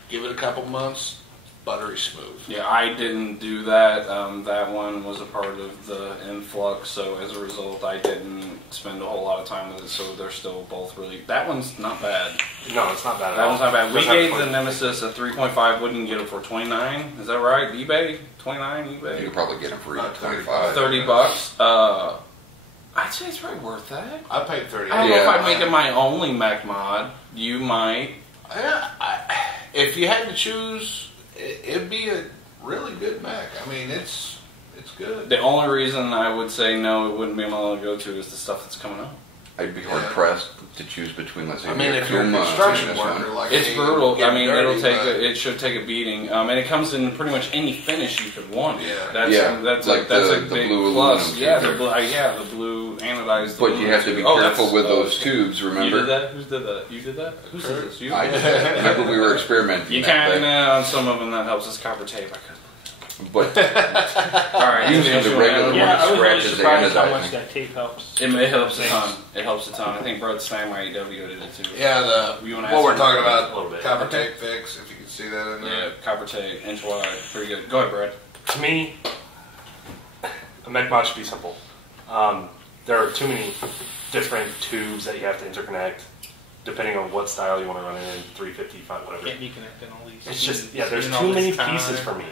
Give it a couple months, buttery smooth. Yeah, I didn't do that. That one was a part of the influx, so as a result, I didn't spend a whole lot of time with it. So they're still both really. That one's not bad. No, it's not bad at That all. one's not bad. We Doesn't have gave the 20. Nemesis a 3.5. Wouldn't get it for $29. Is that right? eBay 29. You eBay could probably get them for About 25. $30. I'd say it's probably worth that. I paid $30. I don't know if Yeah. I'd make it my only Mech mod. You might. Yeah, if you had to choose could be a really good mech. I mean, it's good. The only reason I would say no, it wouldn't be my go-to is the stuff that's coming up. I'd be hard pressed to choose between, let's say, I mean, the if you're a Akuma construction and this one. worker, like It's me, brutal. get I mean, dirty, it should take a beating, and it comes in pretty much any finish you could want. Yeah. That's like that's the a big blue plus. aluminum Yeah, tube. the blue anodized. But you have to be careful with those tubes, remember? You did that? Who did that? You did that? Who did this? You? I did that. Remember we were experimenting. You that kind day. of on some of them that helps us copper tape. I could. But All right, Using anything the else you regular wanna Yeah, add? I was really scratches the surprised how anodizing. much that tape helps. It helps a ton. It helps a ton. I think Brett Stein, my AW, did it too. Yeah, You wanna add what we're something? talking A little about, bit. copper Okay. tape fix, if you can see that in Yeah, there. copper tape, inch wide, pretty good. Go ahead, Brett. To me, a mech mod should be simple. There are too many different tubes that you have to interconnect, depending on what style you want to run it in, 355, whatever. Can't be connected all these. It's just, yeah, there's Spending all too many this time. pieces for me.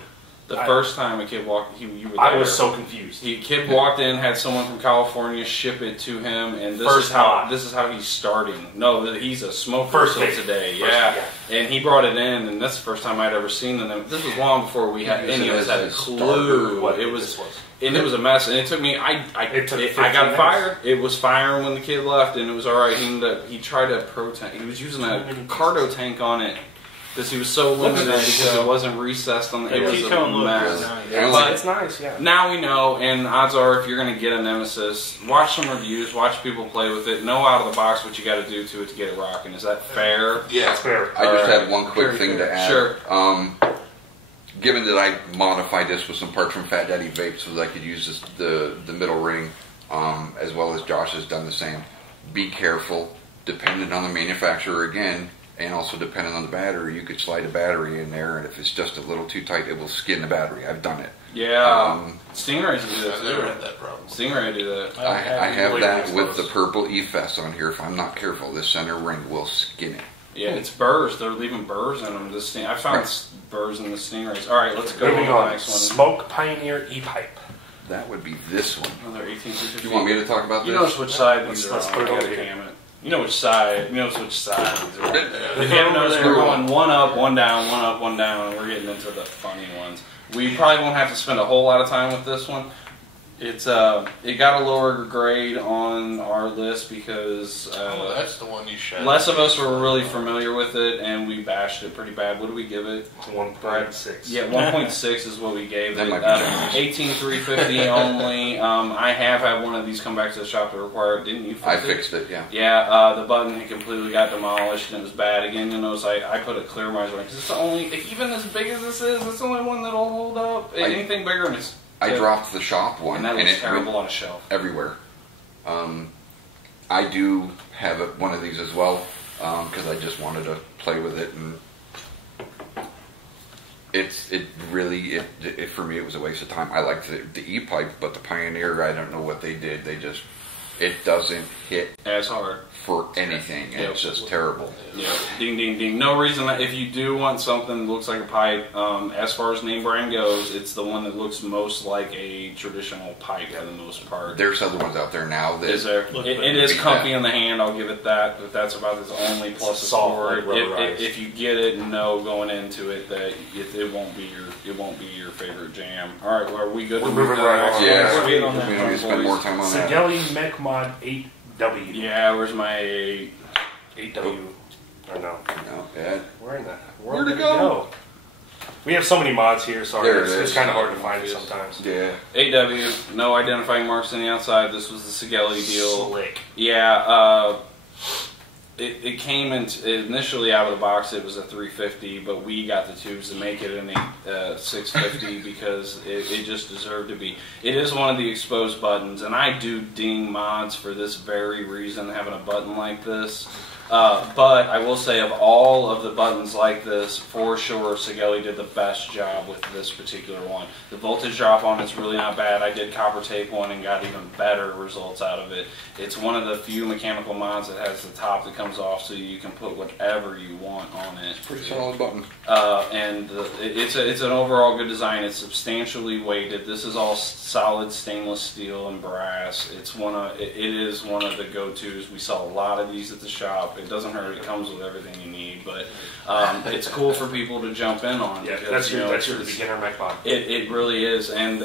The I- first time a kid walked, you were there. I was so confused. The kid walked in, had someone from California ship it to him, and First mod. this is how he's starting. No, he's a smoker First till vape. today. First, Yeah. yeah. And he brought it in, and that's the first time I'd ever seen them. This was long before we had any of us had a clue. What It this was, and it was a mess. And it took me. I It took I 15 got minutes. fired. It was firing when the kid left, and it was all right. He tried a pro tank. He was using a cardo tank on it. Because he was so limited because it wasn't recessed on the. It The was a ketone look mess. is nice. Yeah. But It's nice, yeah. now we know, and odds are, if you're going to get a Nemesis, watch some reviews, watch people play with it, know out of the box what you got to do to it to get it rocking. Is that fair? Yeah. That's fair. I just Alright. have one quick Very thing fair. to add. Sure. Given that I modified this with some parts from Fat Daddy Vape so that I could use the middle ring, as well as Josh has done the same, be careful, dependent on the manufacturer again, and also dependent on the battery. You could slide a battery in there, and if it's just a little too tight, it will skin the battery. I've done it. Yeah. Stingrays do that I've never too. had that problem. Stingray do that. I have Wait, that wait, with the close. purple E-Fest on here. If I'm not careful, this center ring will skin it. Yeah, it's burrs. They're leaving burrs in them. I found burrs in the Stingrays. All right, let's go Moving to the on. next one. Smoke Pioneer E-Pipe. That would be this one. Another 1850. Do you want me to talk about You this? know which side these Let's are put on. it I over gotta here. cam it. You know which side. You know which side these are on. Yeah. If you haven't noticed, we're going one up, one down, one up, one down, and we're getting into the funny ones. We probably won't have to spend a whole lot of time with this one. It got a lower grade on our list because Oh, that's the one you showed. less of us were really familiar with it, and we bashed it pretty bad. What do we give it? 1.6. Yeah, 1.6 is what we gave That it. might be generous. 18350 only. I have had one of these come back to the shop to require it. Didn't you? I fixed it, yeah. Yeah, the button had completely got demolished and it was bad. Again, you notice I put a clear miser on because it's the only, even as big as this is, it's the only one that'll hold up. Anything bigger and it's. I dropped the shop one, And that was it terrible went on a shelf. everywhere. I do have one of these as well because I just wanted to play with it, and for me it was a waste of time. I liked the E-pipe, but the Pioneer, I don't know what they did. It doesn't hit As hard. for anything. Yep. It's just terrible. Yeah, ding, ding, ding. No reason that if you do want something that looks like a pipe, as far as name brand goes, it's the one that looks most like a traditional pipe for the most part. There's other ones out there now that Is there? Look It better. is Big comfy fat. in the hand. I'll give it that. But that's about its only plus Soft for like it. rubberized. If you get it and know going into it that it won't be your favorite jam. All right, well, are we good? We're to moving move right next? on. Yeah, We're we good on that don't one, need to spend boys. more time on that. Sigelei Mech Mod 8W. Yeah, where's my 8W. Or no. No, yeah. Where in the Where'd world it did go? We have so many mods here, sorry. There it It's is. kind of hard to find it sometimes. Yeah. 8W? No identifying marks on the outside. This was the Sigelei deal. Slick. Yeah, it came initially out of the box. It was a 350, but we got the tubes to make it in a 650 because it just deserved to be. It is one of the exposed buttons, and I do ding mods for this very reason, having a button like this. But I will say, of all of the buttons like this, for sure, Sigelei did the best job with this particular one. The voltage drop on it's really not bad. I did copper tape one and got even better results out of it. It's one of the few mechanical mods that has the top that comes off so you can put whatever you want on it. Pretty solid button. It's an overall good design. It's substantially weighted. This is all solid stainless steel and brass. It is one of the go-tos. We sell a lot of these at the shop. It doesn't hurt. It comes with everything you need, but it's cool for people to jump in on. Yeah, because, that's your beginner mech mod. It really is, and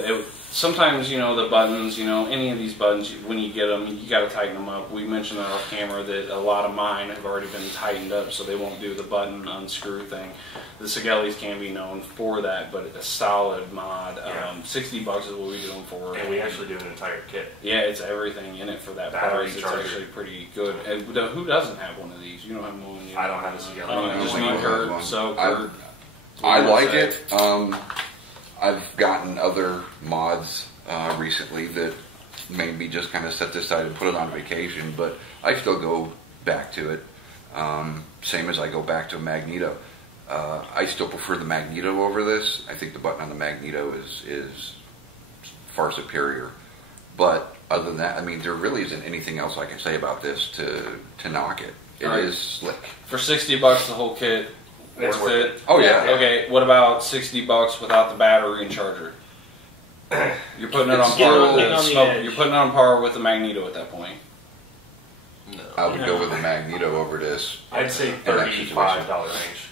sometimes the buttons, any of these buttons, when you get them, you got to tighten them up. We mentioned that off camera that a lot of mine have already been tightened up, so they won't do the button unscrew thing. The Sigelei's can be known for that, but a solid mod, $60 is what we do them for. And we actually do an entire kit. Yeah, it's everything in it for that Battery price. It's charger. actually pretty good. And who doesn't have one of these? You don't have one. I don't have a Sigelei. Just me, Kurt. So Kurt. I like it. I've gotten other mods recently that made me just kind of set this aside and put it on vacation, but I still go back to it. Same as I go back to a Magneto. I still prefer the Magneto over this. I think the button on the Magneto is far superior. But other than that, I mean, there really isn't anything else I can say about this to knock it. It is slick. For $60, the whole kit, It's worth it. Oh yeah. Okay, what about $60 without the battery and charger? You're putting it on It's par still- with on the smoke. edge. You're putting it on par with the Magneto at that point. No. I would go with the Magneto over this. I'd say in that situation. $35 range.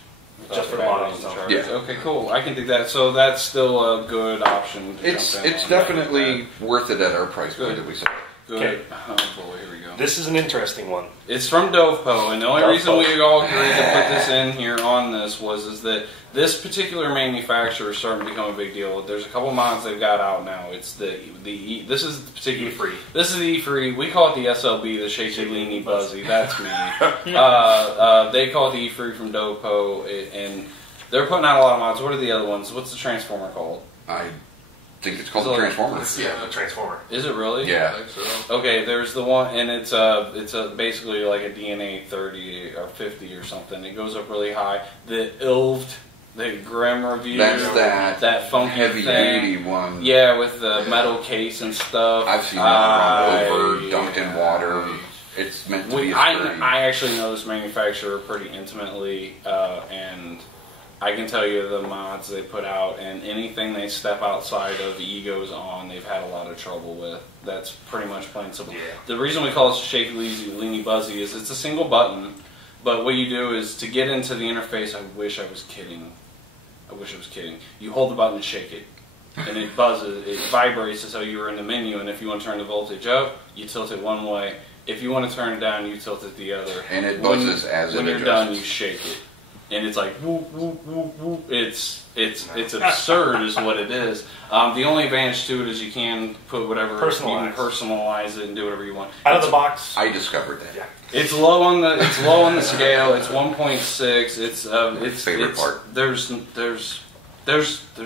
Just for the batteries models. and though. chargers. Yeah. Okay, cool. I can do that. So that's still a good option. To It's jump in on. definitely worth it at our price point Good. that we said. Good. Okay. Oh boy, here we go. This is an interesting one. It's from Dovepo, and the only reason Dovepo. we all agreed to put this in here on this is that this particular manufacturer is starting to become a big deal. There's a couple mods they've got out now. It's this is the particular E-free. This is the E-free. We call it the SLB, the Shaky Leany Buzzy. That's me. They call it the E-free from Dovepo, and they're putting out a lot of mods. What are the other ones? What's the Transformer called? I think it's called So, the Transformer. Yeah, the Transformer. Is it really? Yeah. I think so. Okay, there's the one, and it's basically like a DNA 30 or 50 or something. It goes up really high. The ILVed, the Grim review. That's that funky heavy thing. duty one. Yeah, with the metal case and stuff. I've seen that run over, dunked in water. It's meant to be a sturdy. I actually know this manufacturer pretty intimately, and I can tell you the mods they put out, and anything they step outside of the egos on, they've had a lot of trouble with. That's pretty much plain simple. Yeah. The reason we call it Shaky Leany Buzzy is it's a single button, but what you do is to get into the interface, I wish I was kidding. You hold the button and shake it, and it buzzes, it vibrates as though you were in the menu, and if you want to turn the voltage up, you tilt it one way. If you want to turn it down, you tilt it the other. And it buzzes as it when you're adjusts. done, you shake it. And it's like whoop whoop whoop whoop. It's absurd, is what it is. The only advantage to it is you can put whatever you can personalize it and do whatever you want. Out of the box. I discovered that. Yeah. It's low on the scale. It's 1.6. It's Favorite part. There's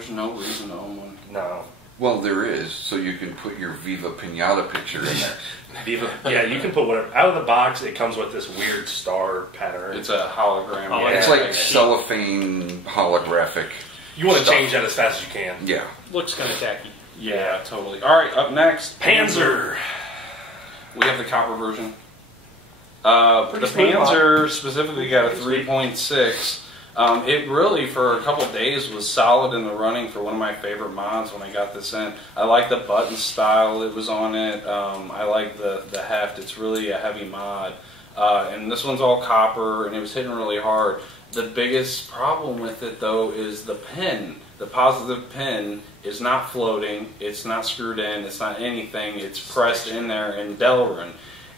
no reason to own one. No. Well, there is, so you can put your Viva Pinata picture in there. Viva. Yeah, you can put whatever. Out of the box, it comes with this weird star pattern. It's a hologram. Oh, It's yeah. like cellophane holographic. You want to stuff. change that as fast as you can. Yeah. Looks kind of tacky. Yeah, totally. All right, up next, Panzer. We have the copper version. The Pretty smooth Panzer specifically got a 3.6. It really, for a couple days, was solid in the running for one of my favorite mods when I got this in. I like the button style that was on it. I like the heft. It's really a heavy mod. And this one's all copper, and it was hitting really hard. The biggest problem with it, though, is the pin. The positive pin is not floating. It's not screwed in. It's not anything. It's pressed in there in Delrin.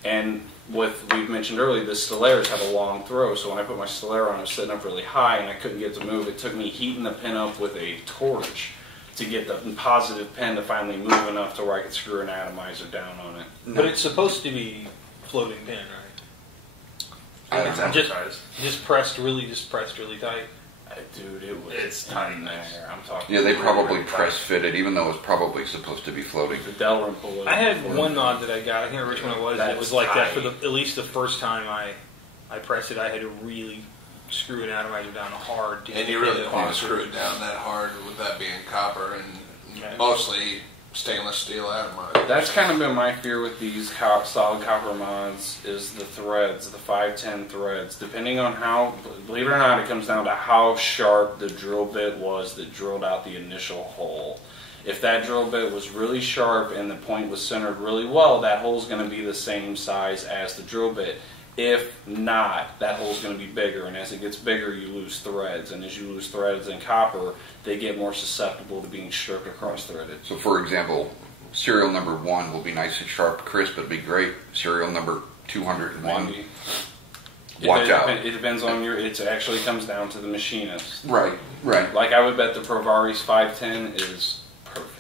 And we've mentioned earlier, the Stellaires have a long throw, so when I put my Stellaire on, I was sitting up really high and I couldn't get it to move. It took me heating the pin up with a torch to get the positive pin to finally move enough to where I could screw an atomizer down on it. But it's supposed to be floating pin, right? I don't It's know. advertised. Just pressed really tight. Dude, it was It's tight. in there. I'm talking. Yeah, they probably Really press fit it, even though it's probably supposed to be floating. the Delrin pull. I had one mod that I got. I can't remember which one it was. And it was like that for That's at least the first time I pressed it. I had to really screw an atomizer down hard. To And you get really it can't off. screw it down that hard with that being copper and Okay. mostly stainless steel atomizer. That's kind of been my fear with these solid copper mods is the threads, the 510 threads. Depending on how, believe it or not, it comes down to how sharp the drill bit was that drilled out the initial hole. If that drill bit was really sharp and the point was centered really well, that hole's going to be the same size as the drill bit. If not, that hole's going to be bigger, and as it gets bigger, you lose threads, and as you lose threads in copper, they get more susceptible to being stripped or cross-threaded. So, for example, serial number 1 will be nice and sharp, crisp. It'll be great. Serial number 201. Maybe. Watch out. It depends on your. It actually comes down to the machinist. Right. Right. Like I would bet the Provari's 510 is perfect.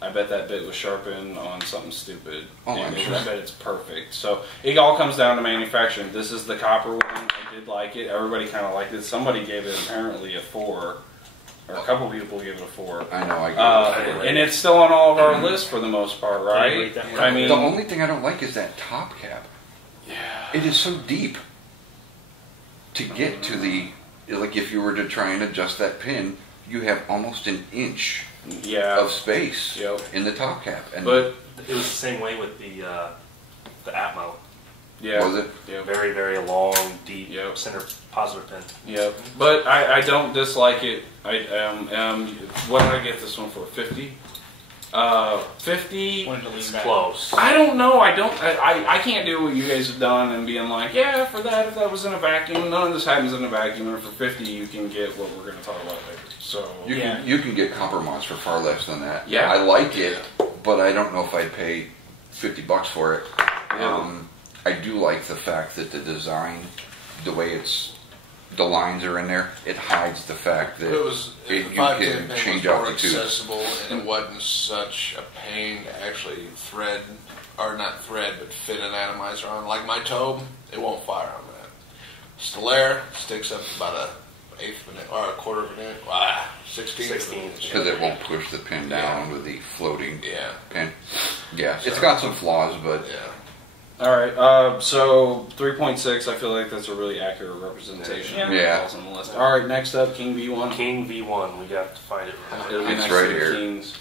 I bet that bit was sharpened on something stupid. Oh, I'm sure. I bet it's perfect. So it all comes down to manufacturing. This is the copper one. I did like it. Everybody kind of liked it. Somebody gave it apparently a 4. Or a couple people gave it a 4. I know. I get it. And it's still on all of our lists for the most part, right? I mean, the only thing I don't like is that top cap. Yeah. It is so deep to get to the, like if you were to try and adjust that pin, you have almost an inch of space in the top cap. And but it was the same way with the Atmo. Yeah. Was it? Yeah. Very, very long, deep center positive pin. Yep. But I don't dislike it. What did I get this one for? 50? 50. It's close. I don't know. I can't do what you guys have done and being like, yeah, for that, if that was in a vacuum, none of this happens in a vacuum, and for 50 you can get what we're going to talk about later. So you can get copper mods for far less than that. Yeah. I like it, but I don't know if I'd pay $50 for it. Yeah. I do like the fact that the design, the way the lines are in there, it hides the fact that you can change out the tubes. Accessible, and it wasn't such a pain to actually thread, or not thread, but fit an atomizer on. Like my Tobe, it won't fire on that. Stellaire sticks up about an eighth of an inch, or a quarter of an inch, 16th of an inch. Because it won't push the pin down with the floating pin. Yeah, So, it's got some flaws, but all right, so 3.6, I feel like that's a really accurate representation. Yeah. On the list. All right, next up, King V1. King V1, we got to find it. It'll be It's next right to the here. Kings.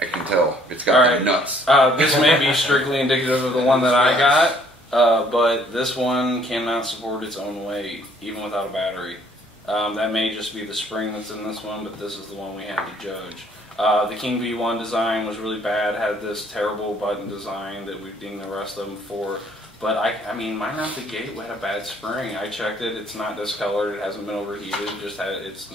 I can tell. It's got the nuts. This may be strictly indicative of the one that I got, but this one cannot support its own weight, even without a battery. That may just be the spring that's in this one, but this is the one we had to judge. The King V1 design was really bad, had this terrible button design that we've dinged the rest of them for. But I mean, mine out the gate had a bad spring. I checked it; it's not discolored, it hasn't been overheated. It's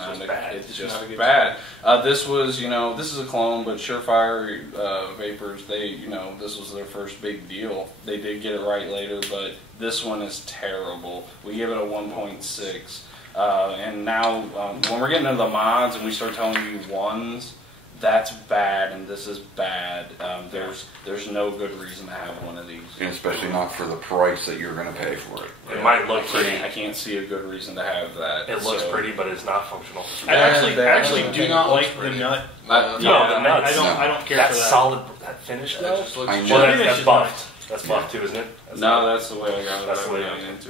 just bad. This was, this is a clone, but Surefire Vapors, this was their first big deal. They did get it right later, but this one is terrible. We give it a 1.6. And now, when we're getting into the mods and we start telling you ones, that's bad and this is bad. There's no good reason to have one of these. And especially not for the price that you're going to pay for it. It might look pretty. I can't see a good reason to have that. It looks pretty, but it's not functional. I actually do not like the nut. The nuts. I don't care that for that. solid, that finish though. I Well, never, that's buffed. That's buffed too, isn't it? That's the way I got it. That's the way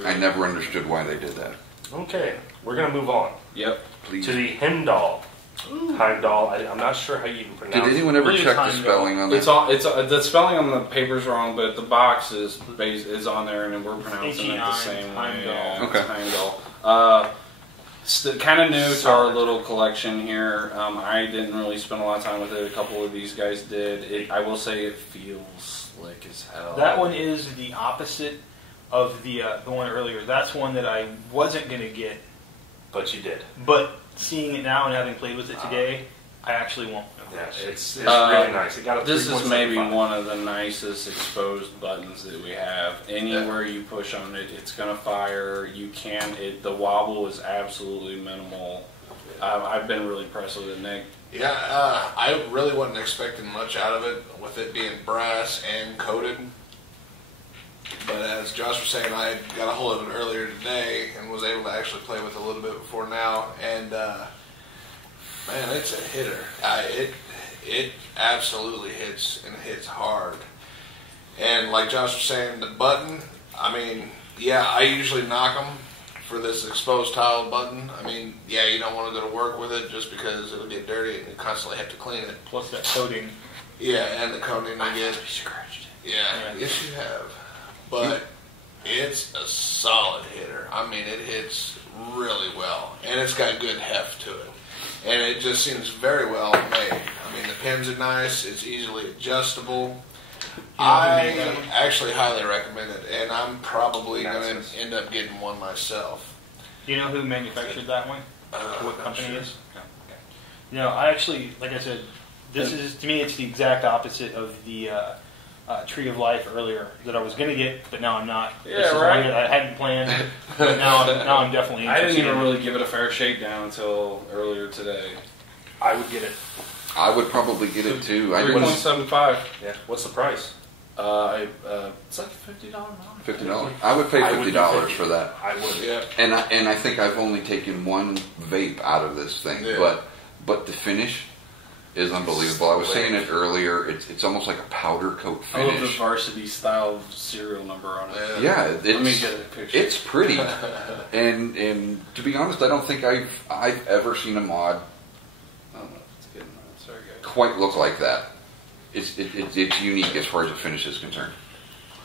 I never understood why they did that. Okay, we're gonna move on. Yep. Please. To the Heimdahl. Heimdahl. I'm not sure how you even pronounce Did it. anyone ever Please, check the Heimdahl. spelling on that? The spelling on the paper's wrong, but the box is on there, and we're pronouncing it the same way. Heimdahl. Yeah, Heimdahl. Kind of new to our little collection here. I didn't really spend a lot of time with it. A couple of these guys did. I will say it feels slick as hell. That one is the opposite of the one earlier. That's one that I wasn't going to get, But you did. but seeing it now and having played with it today, I actually won't. Yeah, it's really nice. It got a This is maybe 3.75. one of the nicest exposed buttons that we have. Anywhere you push on it, it's going to fire. The wobble is absolutely minimal. I've been really impressed with it, Nick. Yeah, I really wasn't expecting much out of it, with it being brass and coated. But as Josh was saying, I got a hold of it earlier today and was able to actually play with it a little bit before now. And man, it's a hitter. It absolutely hits, and hits hard. And like Josh was saying, the button, I mean, yeah, I usually knock them for this exposed tile button. I mean, yeah, you don't want to go to work with it just because it'll get dirty and you constantly have to clean it. Plus that coating. Yeah, and the coating I get. Scratched. Yeah, yes you have. But it's a solid hitter. I mean, it hits really well, and it's got good heft to it. And it just seems very well made. I mean, the pins are nice. It's easily adjustable. I actually highly recommend it, and I'm probably going Nemesis. to end up getting one myself. Do you know who manufactured that one? What Not company sure. it is? No. Okay. You know, I actually, like I said, this is, to me, it's the exact opposite of the Tree of Life earlier that I was going to get, but now I'm not. Yeah, This is one right. that I hadn't planned, but now I'm definitely I interested. didn't even really give it a fair shakedown until earlier today. I would get it. I would probably get it too. I wouldn't- 3.75. Yeah. What's the price? It's like $50 now. $50. I would pay I would do $50 50. for that. I would. Yeah. And I think I've only taken one vape out of this thing, Yeah. but the finish is unbelievable. I was saying it earlier. It's almost like a powder coat I love the finish. varsity style serial number on it. Yeah, Let me it's get a picture. it's pretty. and to be honest, I don't think I've ever seen a mod I don't know if it's getting that. Sorry, guys. quite look like that. It's unique as far as the finish is concerned.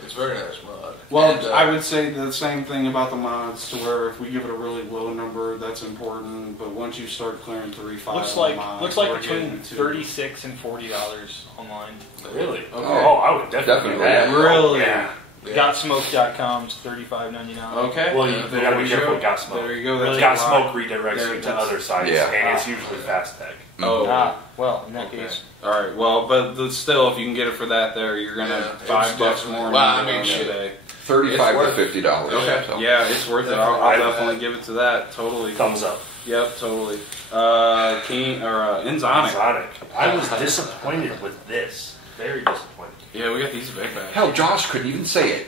It's very nice mod. Well, And, I would say the same thing about the mods, to where if we give it a really low number, that's important. But once you start clearing 3.5, Looks mods, like we're between getting to- $36 and $40 online. Really? Okay. Oh, I would definitely. Definitely. do that. Really? Yeah. Yeah. GotSmoke.com's $35.99. Okay. Well, you gotta be careful with Got Smoke. There you go. Really? That's a Got lot. Smoke redirects There, you to that's- other sites, Yeah. and it's usually fast tech. Oh, Ah, well, in that okay. case. All right. Well, but still, if you can get it for that, you're gonna Yeah, it's $5 definitely- more. well, I than mean, on shit. today. $35 worth to it. $50. Okay. So. Yeah, it's worth it. I'll Definitely. definitely give it to that. Totally. Thumbs up. Yep, totally. Enzonic. Exotic. I was disappointed with this. Very disappointed. Yeah, we got these big bags. Hell, Josh couldn't even say it.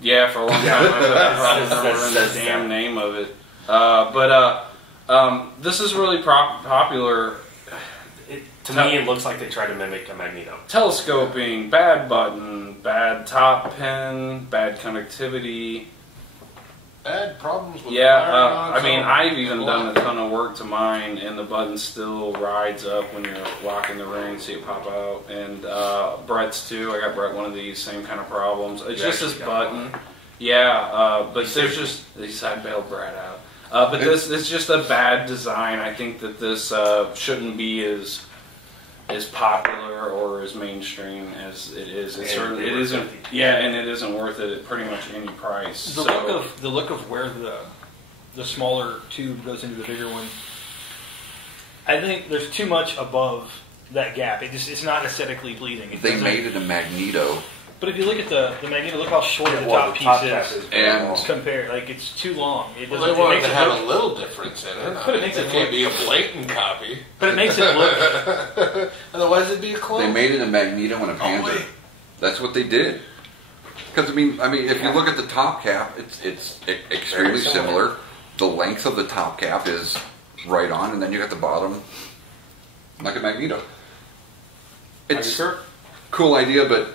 Yeah, for a long time. I was remembering the damn name of it. This is really popular. To me, it looks like they tried to mimic a Magneto. Telescoping, bad button, bad top pin, bad connectivity. Bad problems with Yeah, the iron I mean, on I've even done a ton of work to mine, and the button still rides up when you're locking the ring, see it pop out. And Brett's too. I got Brett one of these same kind of problems. It's You just this actually got button. Yeah, but there's just I bailed Brett out. But this it's just a bad design. I think that this shouldn't be as popular or as mainstream as it is. It's And certainly they it were isn't. 50. Yeah, and it isn't worth it at pretty much any price. The So- look of where the smaller tube goes into the bigger one. I think there's too much above that gap. It's not aesthetically pleasing. It They doesn't- made it a Magneto. But if you look at the Magneto, look how short the Well, top top piece cap is. And- Compare, like it's too long. It Well, doesn't. they wanted it makes to it have look, a little difference in it. But it makes it can't be a blatant copy. but it makes it look. Otherwise, it'd be a clone. They made it a Magneto and a Panzer. wait. That's what they did. Because I mean, if you look at the top cap, it's extremely Very similar. similar. The length of the top cap is right on, and then you got the bottom like a Magneto. It's sure? cool idea, but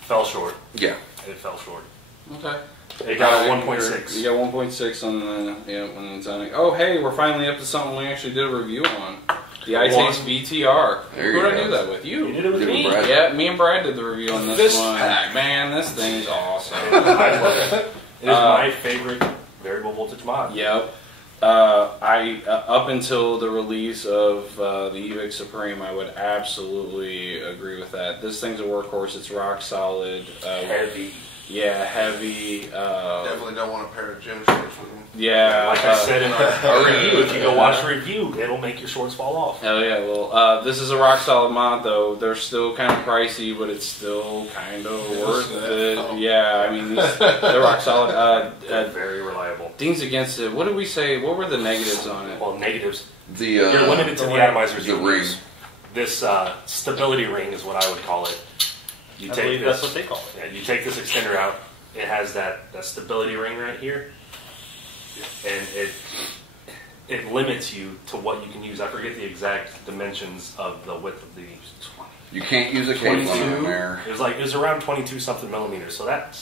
Fell short. yeah, It fell short. Okay. It got a You 1.6. got 1.6 on the Enzonic. Oh, hey, we're finally up to something we actually did a review on. The iTaste VTR. There Who you did I go. do that with? You. You did it with Did it me. with Brad. Yeah, me and Brad did the review on this Fist one. pack. Man, this thing's awesome. I love it. It is my favorite variable voltage mod. Yep. Up until the release of the eVic Supreme, I would absolutely agree with that. This thing's a workhorse. It's rock solid. Heavy. Yeah, heavy. Definitely don't want a pair of gym shorts with them. Yeah. Like I said in our review, if you go watch the review, it'll make your shorts fall off. Hell yeah, well, this is a rock solid mod though. They're still kind of pricey, but it's still kind of worth it. Yeah, I mean, they're rock solid. They're very reliable. Things against it. What did we say? What were the negatives on it? Well, negatives. the You're limited to the atomizers the you ring. use. This stability ring is what I would call it. You I take believe this, that's what they call it. yeah, you take this extender out. It has that stability ring right here, and it limits you to what you can use. I forget the exact dimensions of the width of the. You can't use a cable 22? in there. It was around 22 something millimeters, so that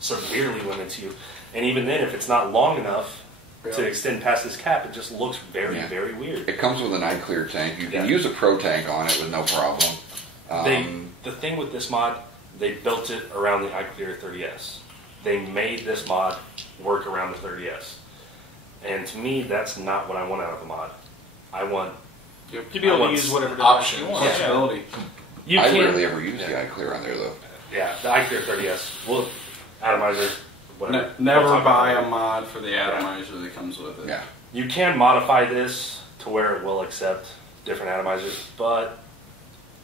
severely limits you. And even then, if it's not long enough to extend past this cap, it just looks very, Yeah. very weird. It comes with an iClear tank. You can Yeah. use a Pro tank on it with no problem. The thing with this mod, they built it around the iClear 30S. They made this mod work around the 30S. And to me, that's not what I want out of a mod. I want... To be able to use whatever device Options. you want. Yeah. Flexibility. You I can't... rarely ever use the iClear on there though. Yeah, the iClear 30S. Well, atomizer, whatever. Never We'll talk buy about a it. mod for the atomizer that comes with it. Yeah. You can modify this to where it will accept different atomizers, but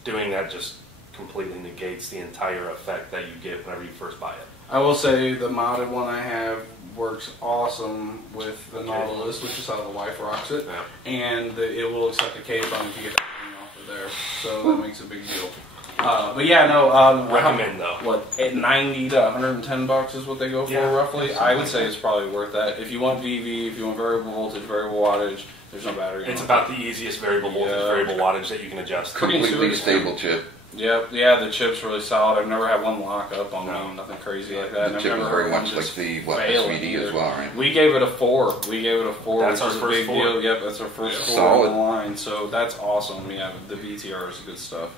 doing that just completely negates the entire effect that you get whenever you first buy it. I will say the modded one I have works awesome with the Nautilus, which is how the wife rocks it, and it will accept a K bump if you get that thing off of there, so that makes a big deal. But yeah, no. Recommend though. What, at 90 to 110 bucks is what they go for roughly. I would say it's probably worth that. If you want VV, if you want variable voltage, variable wattage, there's no battery. It's about the easiest variable voltage, variable wattage that you can adjust. Completely stable chip. Yep, yeah, the chip's really solid. I've never had one lock up on me, nothing crazy like that. The I've chip is never very heard one much like just the fail SVD as well, right? We gave it a 4. We gave it a 4, That's which our is a first big 4. deal. Yep, that's our first 4 Solid. on the line. So that's awesome. Yeah, the VTR is good stuff.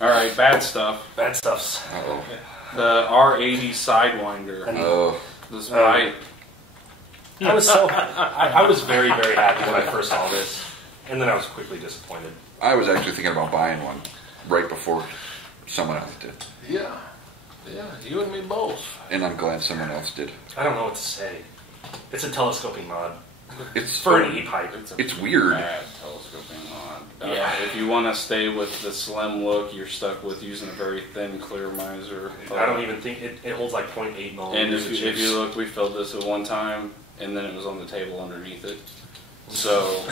All right, bad stuff. Bad stuffs. Uh-oh. The R80 Sidewinder. Oh. This right. I was so I was very, very happy when I first saw this, and then I was quickly disappointed. I was actually thinking about buying one right before someone else did. Yeah. Yeah, you and me both. And I'm glad someone else did. I don't know what to say. It's a telescoping mod It's for an E-pipe. It's weird. Bad telescoping mod. Yeah. If you want to stay with the slim look, you're stuck with using a very thin clear miser. I don't even think it holds like 0.8 And millimeters. if you look, we filled this at one time, and then it was on the table underneath it. So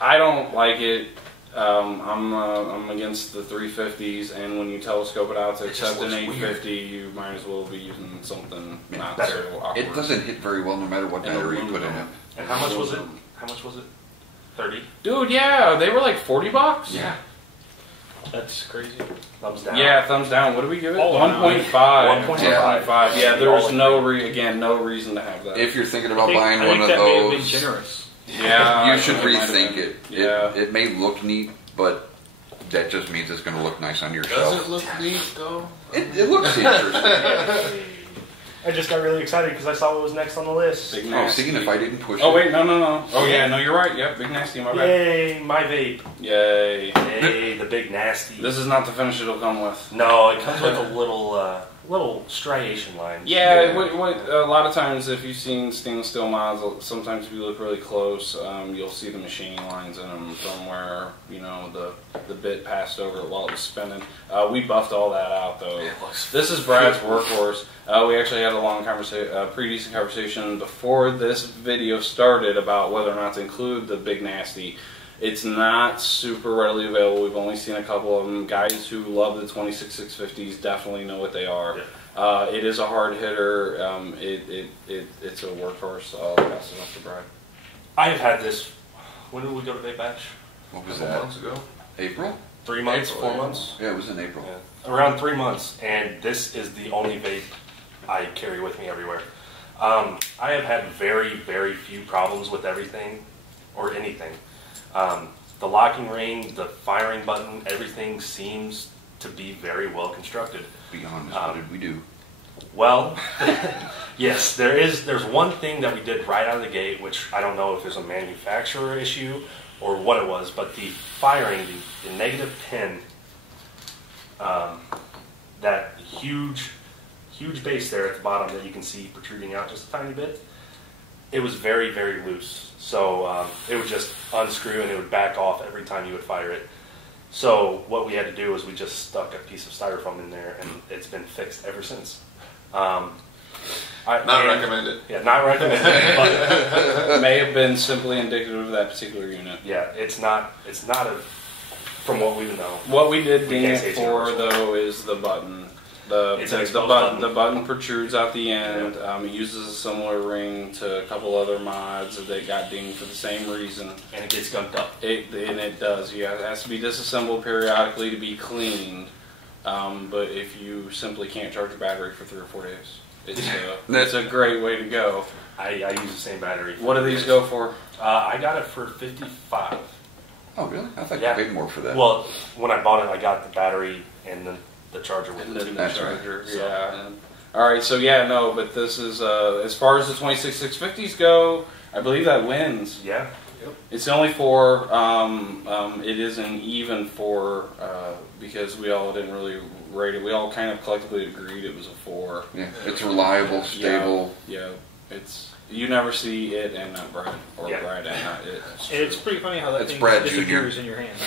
I don't like it. I'm against the 350s, and when you telescope it out to accept an 850, you might as well be using something not better. so awkward. It doesn't hit very well no matter what And battery you put in it. aluminum. And how much was it? How much was it? 30? Dude, yeah, they were like $40. Yeah. That's crazy. Thumbs down. Yeah, thumbs down. What do we give it? Oh, 1.5. 1.5. Yeah, there's no reason to have that. If you're thinking about buying I one think of that may have been those, generous. Yeah, you should it might have rethink been. it. Yeah. It may look neat, but that just means it's going to look nice on your Does shelf. it look neat though? It looks interesting. I just got really excited because I saw what was next on the list. Big Oh, nasty. seeing if I didn't push Oh it. wait, no. Oh yeah, no, you're right. Yep, big nasty. My bad. Yay, my vape. Yay. Yay, the big nasty. This is not the finish it'll come with. No, it comes with a little striation line. Yeah, Yeah. What, a lot of times if you've seen stainless steel mods, sometimes if you look really close, you'll see the machining lines in them from where, you know, the bit passed over it while it was spinning. We buffed all that out though. It looks This is Brad's workhorse. We actually had a long conversation, pretty decent conversation before this video started about whether or not to include the big nasty. It's not super readily available. We've only seen a couple of them. Guys who love the 26650s definitely know what they are. Yeah. It is a hard hitter. It's a workhorse. I'll pass it off to Brad. I have had this. When did we go to Vape Bash? What was Couple that? months ago. April? 3 months, April, 4 yeah. months? Yeah, it was in April. Yeah. Around 3 months, and this is the only vape I carry with me everywhere. I have had very, very few problems with everything or anything. The locking ring, the firing button, everything seems to be very well constructed. Be honest, what did we do? Well, yes, there's one thing that we did right out of the gate, which I don't know if there's a manufacturer issue or what it was, but the firing, the negative pin, that huge base there at the bottom that you can see protruding out just a tiny bit, it was very, very loose. So it would just unscrew and it would back off every time you would fire it. So what we had to do was we just stuck a piece of styrofoam in there, and it's been fixed ever since. Not recommended. Yeah, not recommended. But May have been simply indicative of that particular unit. yeah, it's not a, from what we know. What we did ding can't say it it's for universal. though is the button. It's an The exposed button. button. The button protrudes out the end. It uses a similar ring to a couple other mods that got dinged for the same reason. And it gets gunked up. It does. Yeah, it has to be disassembled periodically to be cleaned. But if you simply can't charge your battery for 3 or 4 days, it's a great way to go. I use the same battery. What do these go for? I got it for $55. Oh, really? I thought Yeah. you paid more for that. Well, when I bought it, I got the battery and the charger with And it. then the That's right. charger. So- Yeah. All right. So yeah, no, but this is as far as the 26650s go. I believe that wins. Yeah, It's only 4. It is an even 4 because we all didn't really rate it. We all kind of collectively agreed it was a 4. Yeah, it's reliable, stable. Yeah, it's you never see it and not Brad, or Brad and not it. It's pretty funny how that It's thing Brad disappears in your hand.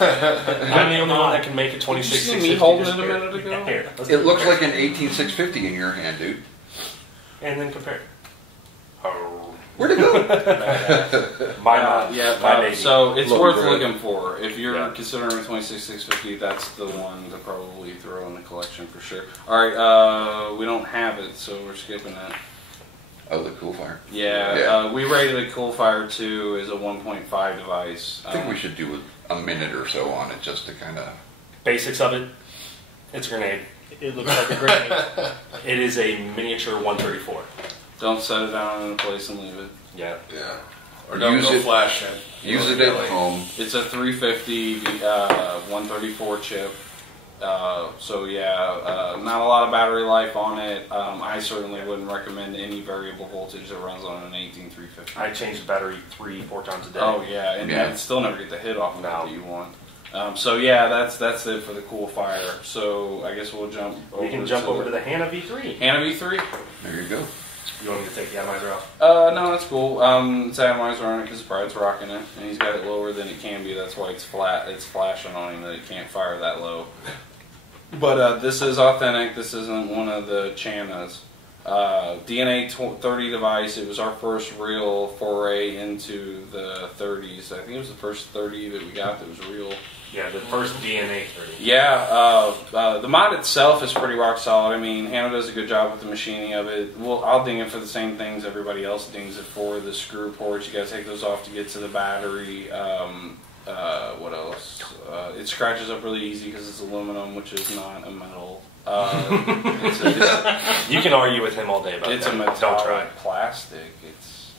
I'm the only one that can make a 26. Did you see me holding it a minute ago? Here, It looks like an 18650 in your hand, dude. and then compare. Oh, Where'd it go? my baby. So it's Look worth good. looking for. If you're Yeah. considering 26650, that's the one to probably throw in the collection for sure. Alright, we don't have it, so we're skipping that. Oh, the Coolfire. Yeah, we rated a Coolfire 2 as a 1.5 device. I think we should do a minute or so on it just to kind of... Basics of it. It's a grenade. It looks like a grenade. It is a miniature 134. Don't set it down in a place and leave it. Yeah. Yeah. Or don't Use go it- flash it. Use it at home. It's a 350 134 chip. So yeah, not a lot of battery life on it. I certainly wouldn't recommend any variable voltage that runs on an 18350. I change the battery 3-4 times a day. Oh yeah, and Yeah. you'd still never get the hit off of No. that you want. So yeah, that's it for the Coolfire. So I guess we'll jump. We can jump over to the Hana V3. Hana V3. There you go. You want me to take the atomizer off? No, that's cool. It's atomizer on it because Brad's rocking it, and he's got it lower than it can be. That's why it's flat. It's flashing on him that it can't fire that low. But this is authentic. This isn't one of the Chanas. DNA 30 device. It was our first real foray into the 30s. I think it was the first 30 that we got that was real. Yeah, the first DNA 30. Yeah, the mod itself is pretty rock solid. I mean, Hana does a good job with the machining of it. Well, I'll ding it for the same things everybody else dings it for. The screw ports, you gotta take those off to get to the battery. What else? It scratches up really easy because it's aluminum, which is not a metal. You can argue with him all day about It's that. a Don't try. metallic plastic. It's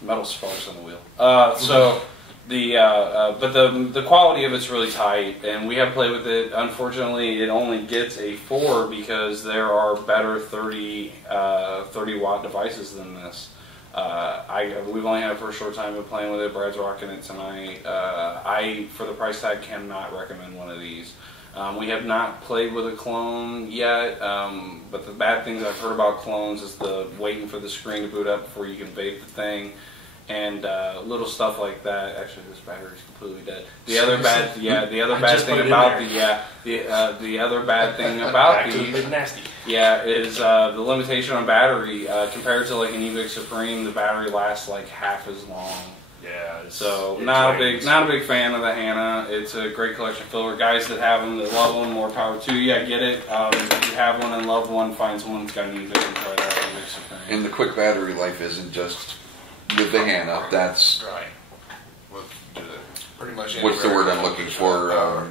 metal sparks on the wheel. So but the quality of it's really tight, and we have played with it. Unfortunately, it only gets a 4 because there are better 30 watt devices than this. We've only had it for a short time of playing with it. Brad's rocking it tonight. I, for the price tag, cannot recommend one of these. We have not played with a clone yet, but the bad things I've heard about clones is the waiting for the screen to boot up before you can vape the thing, and little stuff like that. Actually, this battery's completely dead. The other bad thing about the other bad thing about these, nasty. is the limitation on battery compared to like an eVic Supreme. The battery lasts like half as long. Yeah. So not a big fan of the Hana. It's a great collection filler. Guys that have them, that love them, more power to you. I get it. If you have one and love one, find someone that's got an eVic and try that eVic Supreme. And the quick battery life isn't just with the Hana. That's Right. Pretty much. what's the word I'm looking for?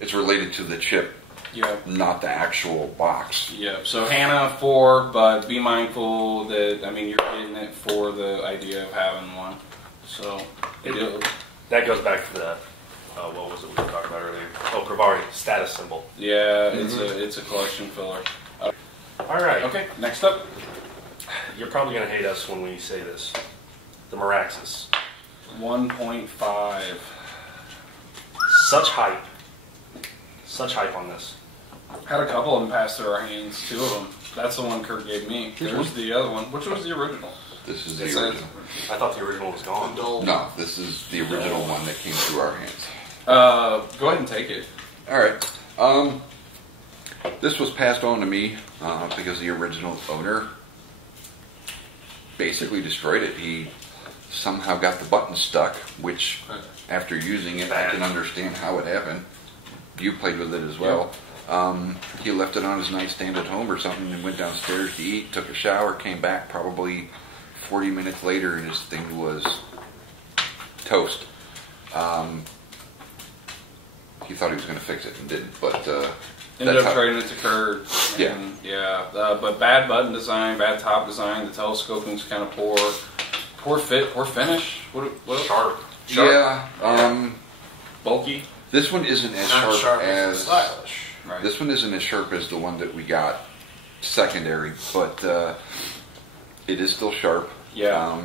It's related to the chip, Yep. not the actual box. Yep. So Hana 4, but be mindful that you're getting it for the idea of having one. So That goes back to the, what was it we were talking about earlier? Oh, Provari status symbol. yeah, it's a collection filler. All right. Okay, next up. You're probably going to hate us when we say this. The Maraxis. 1.5. Such hype. Such hype on this. Had a couple of them pass through our hands. 2 of them. That's the one Kurt gave me. There's the other one. Which was the original? This is the It's original. I thought the original was gone. No, this is the original one that came through our hands. Go ahead and take it. All right. This was passed on to me because the original owner basically destroyed it. He somehow got the button stuck, which after using it, I can understand how it happened. You played with it as well. He left it on his nightstand at home or something and went downstairs to eat, took a shower, came back probably 40 minutes later and his thing was toast. He thought he was going to fix it and didn't, but Ended up trading it to Kurt. Yeah. And, but bad button design, bad top design. The telescoping's kind of poor. Poor fit, poor finish. What Sharp. yeah. Bulky. This one isn't as Not sharp as as stylish. Right. this one isn't as sharp as the one that we got secondary, but it is still sharp. Yeah.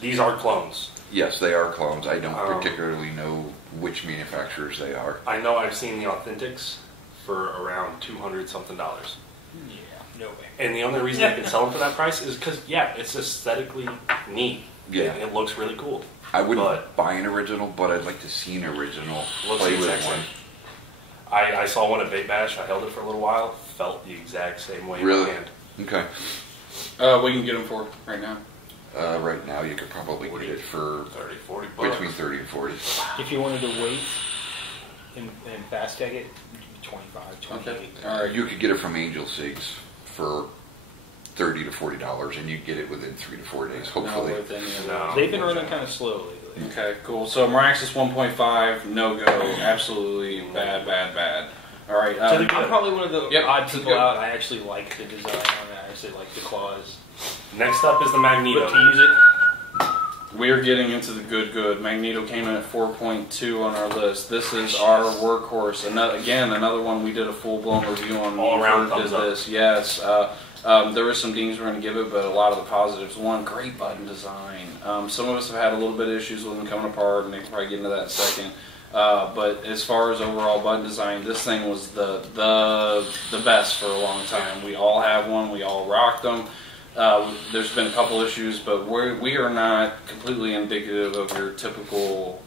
These are clones. Yes, they are clones. I don't particularly know which manufacturers they are. I know I've seen the Authentics for around $200-something. Yeah, no way. And the only reason I can sell them for that price is because, yeah, it's aesthetically neat. Yeah. And it looks really cool. I wouldn't buy an original, but I'd like to see an original. Play with one. I saw one at Vape Bash. I held it for a little while. Felt the exact same way Really? in my hand. Okay. We can get them for right now. Right now, you could probably get it for 30, 40 bucks. between 30 and 40. If you wanted to wait and fast tag it, 25, 28. Okay. All right. You could get it from Angel Sigs for $30 to $40, and you get it within 3 to 4 days, hopefully. Not with any of No. those. They've been running kind of slow lately. Okay, cool. So Maraxis 1.5, no go, absolutely bad, bad, bad. All right. I'm probably one of the Yep, odd it's people good. out. I actually like the design on it. I actually like the claws. Next up is the Magneto. But to use it, We are getting into the good. Magneto came in at 4.2 on our list. This is our workhorse. Another one we did a full-blown review on. All around thumbs up. this. Yes. There were some dings we're going to give it, but a lot of the positives. One, great button design. Some of us have had a little bit of issues with them coming apart, and they can probably get into that in a second. But as far as overall button design, this thing was the best for a long time. We all have one. We all rocked them. There's been a couple issues, but we are not completely indicative of your typical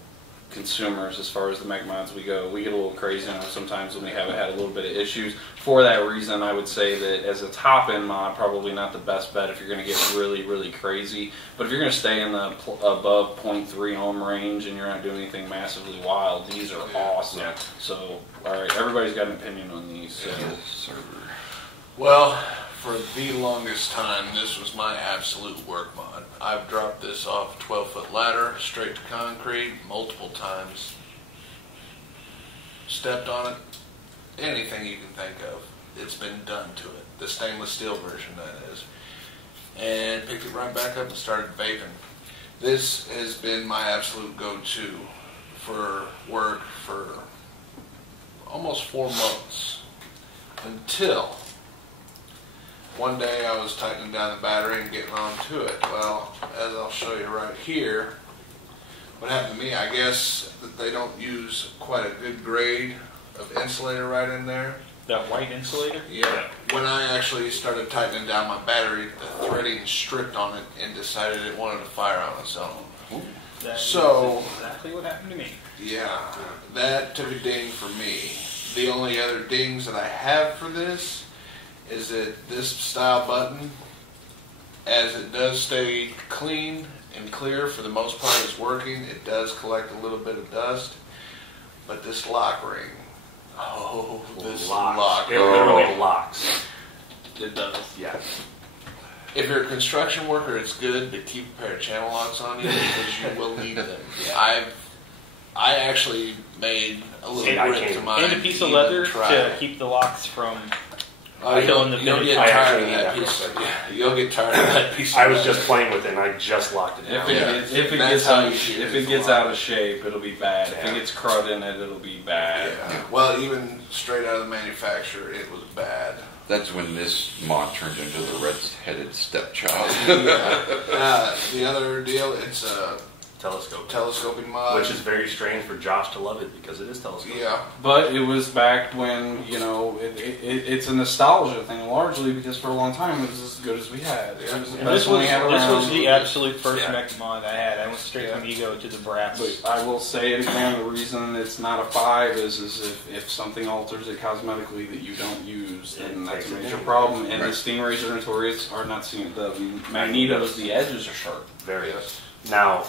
consumers as far as the Mech Mods we go. We get a little crazy on it sometimes when we haven't had a little bit of issues. For that reason, I would say that as a top-end mod, probably not the best bet if you're going to get really, really crazy. But if you're going to stay in the above 0.3 ohm range and you're not doing anything massively wild, these are awesome. Yeah. So, all right, everybody's got an opinion on these. So. Yes, sir. Well, for the longest time, this was my absolute work mod. I've dropped this off a 12-foot ladder, straight to concrete, multiple times. Stepped on it, anything you can think of. It's been done to it. The stainless steel version, that is. And picked it right back up and started vaping. This has been my absolute go-to for work for almost 4 months. Until one day I was tightening down the battery and getting onto it. Well, as I'll show you right here, what happened to me, I guess that they don't use quite a good grade of insulator right in there. that white insulator. Yeah. When I actually started tightening down my battery, the threading stripped on it and decided it wanted to fire on its own. That So- is exactly what happened to me. Yeah, that took a ding for me. The only other dings that I have for this is that this style button, as it does stay clean and clear for the most part, is working. It does collect a little bit of dust, but this lock ring, this lock. It literally locks. It does. Yeah. If you're a construction worker, it's good to keep a pair of channel locks on you because you will need them. I actually made a little See, I grip can't- to mine. And a piece of even leather try to it. keep the locks from. You'll the get finish. I tired actually of need that that piece. real quick. You'll get tired of that piece. I of was leather. just playing with it and I just locked it down. If it That's gets how out, you of, shoot if it it gets for out of shape, it'll be bad. If Yeah. it gets crud in it, it'll be bad. Yeah. Well, even straight out of the manufacturer, it was bad. That's when this mod turned into the red-headed stepchild. The other deal, it's a Telescope. telescoping mod. Which is very strange for Josh to love it because it is telescope. yeah. But it was back when, it's a nostalgia thing largely because for a long time it was as good as we had. It was the And best this one was we had this around. was the absolute first Yeah. mech mod I had. I went straight from Ego to the brass. But I will say it again, the reason it's not a 5 is if something alters it cosmetically that you don't use, then that's a major problem. And the Right. Stingrays are notorious, are not seen, the Magnetos, the edges are sharp. Very. Now,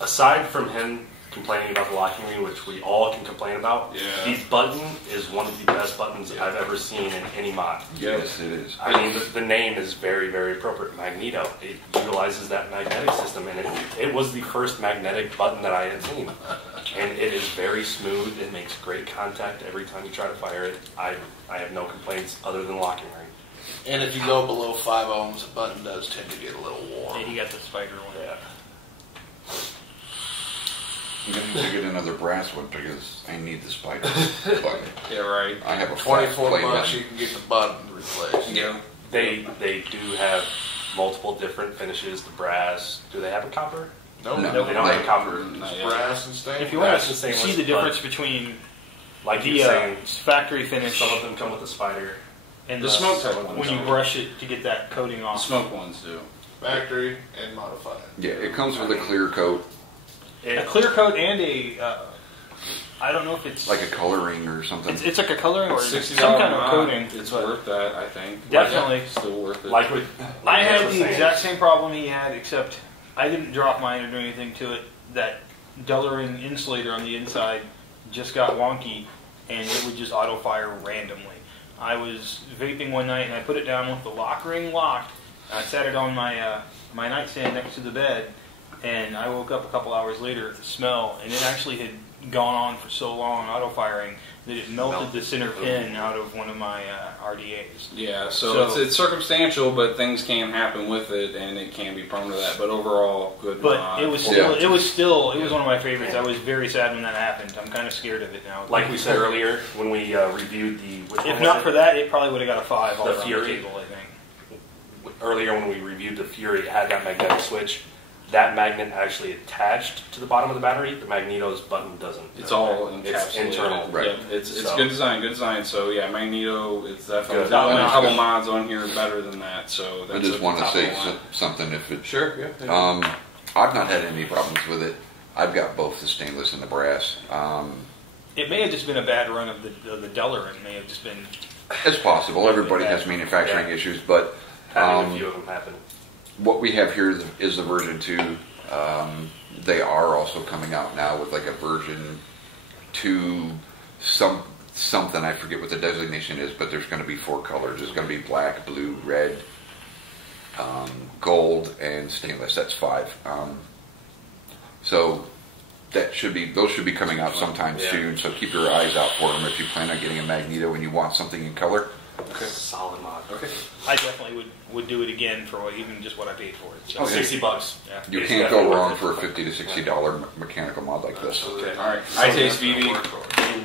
aside from him complaining about the locking ring, which we all can complain about, Yeah. the button is one of the best buttons I've ever seen in any mod. Yes, it is. I mean, the name is very, very appropriate. Magneto. It utilizes that magnetic system, and it was the first magnetic button that I had seen. And it is very smooth. It makes great contact every time you try to fire it. I have no complaints other than locking ring. And if you go below 5 ohms, the button does tend to get a little warm. And you got the spider one. Yeah. I'm going to have to get another brass one because I need the spider button. Yeah, right. I have a 24 flat play bucks, button. you can get the button replaced. Yeah. They do have multiple different finishes. The brass. Do they have a copper? No, No. They don't have copper. It's brass and stainless. If you want Brass to and stainless, see the but difference between Like the you're saying, factory finish some of them come with a spider. and The smoke type ones when you don't. brush it to get that coating The off. smoke ones do. Factory and modified. Yeah, it comes with a clear coat, A clear coat and a, I don't know if it's like a coloring or something. it's like a coloring or $60 some kind of mod, coating. It's but worth that, I think. Definitely. Still worth it. Like what I Gus had was the saying. exact same problem he had, except I didn't drop mine or do anything to it. That Delrin insulator on the inside just got wonky, and it would just auto fire randomly. I was vaping one night, and I put it down with the lock ring locked. I set it on my my nightstand next to the bed, and I woke up a couple hours later with the smell, and it actually had gone on for so long auto firing that it melted the center pin out of one of my RDAs. Yeah, so So- it's circumstantial, but things can happen with it, and it can be prone to that. But overall, good But mod. it was still one of my favorites. I was very sad when that happened. I'm kind of scared of it now. Like we said earlier when we reviewed which one If was not it? for that, it probably would have got a 5 all The around the Fury? table, I think. Earlier when we reviewed the Fury, it had that magnetic switch. That magnet actually attached to the bottom of the battery. The Magneto's button doesn't. It's all encapsulated. It's internal. Right. Yeah, it's So- good design. So yeah, Magneto. It's definitely Good. there's only a couple Good. mods on here better than that. So I that's just want to top say of the line. something. If it, Sure. Yeah. I've not had any problems with it. I've got both the stainless and the brass. It may have just been a bad run of the Delrin. It may have just been. It's possible. Everybody has manufacturing Yeah. issues, but Having a few of them happen. what we have here is the version 2. They are also coming out now with like a version 2 something. I forget what the designation is, but there's going to be 4 colors. There's going to be black, blue, red, gold, and stainless. That's 5. So those should be coming out sometime Yeah. soon. So keep your eyes out for them if you plan on getting a Magneto and you want something in color. Okay. Solid mod. Okay. I definitely would do it again for even just what I paid for it. So. Okay. $60. Yeah. You It's can't definitely go worth wrong it. for a $50 to $60 mechanical mod like this. Okay. All right. iTaste VV. The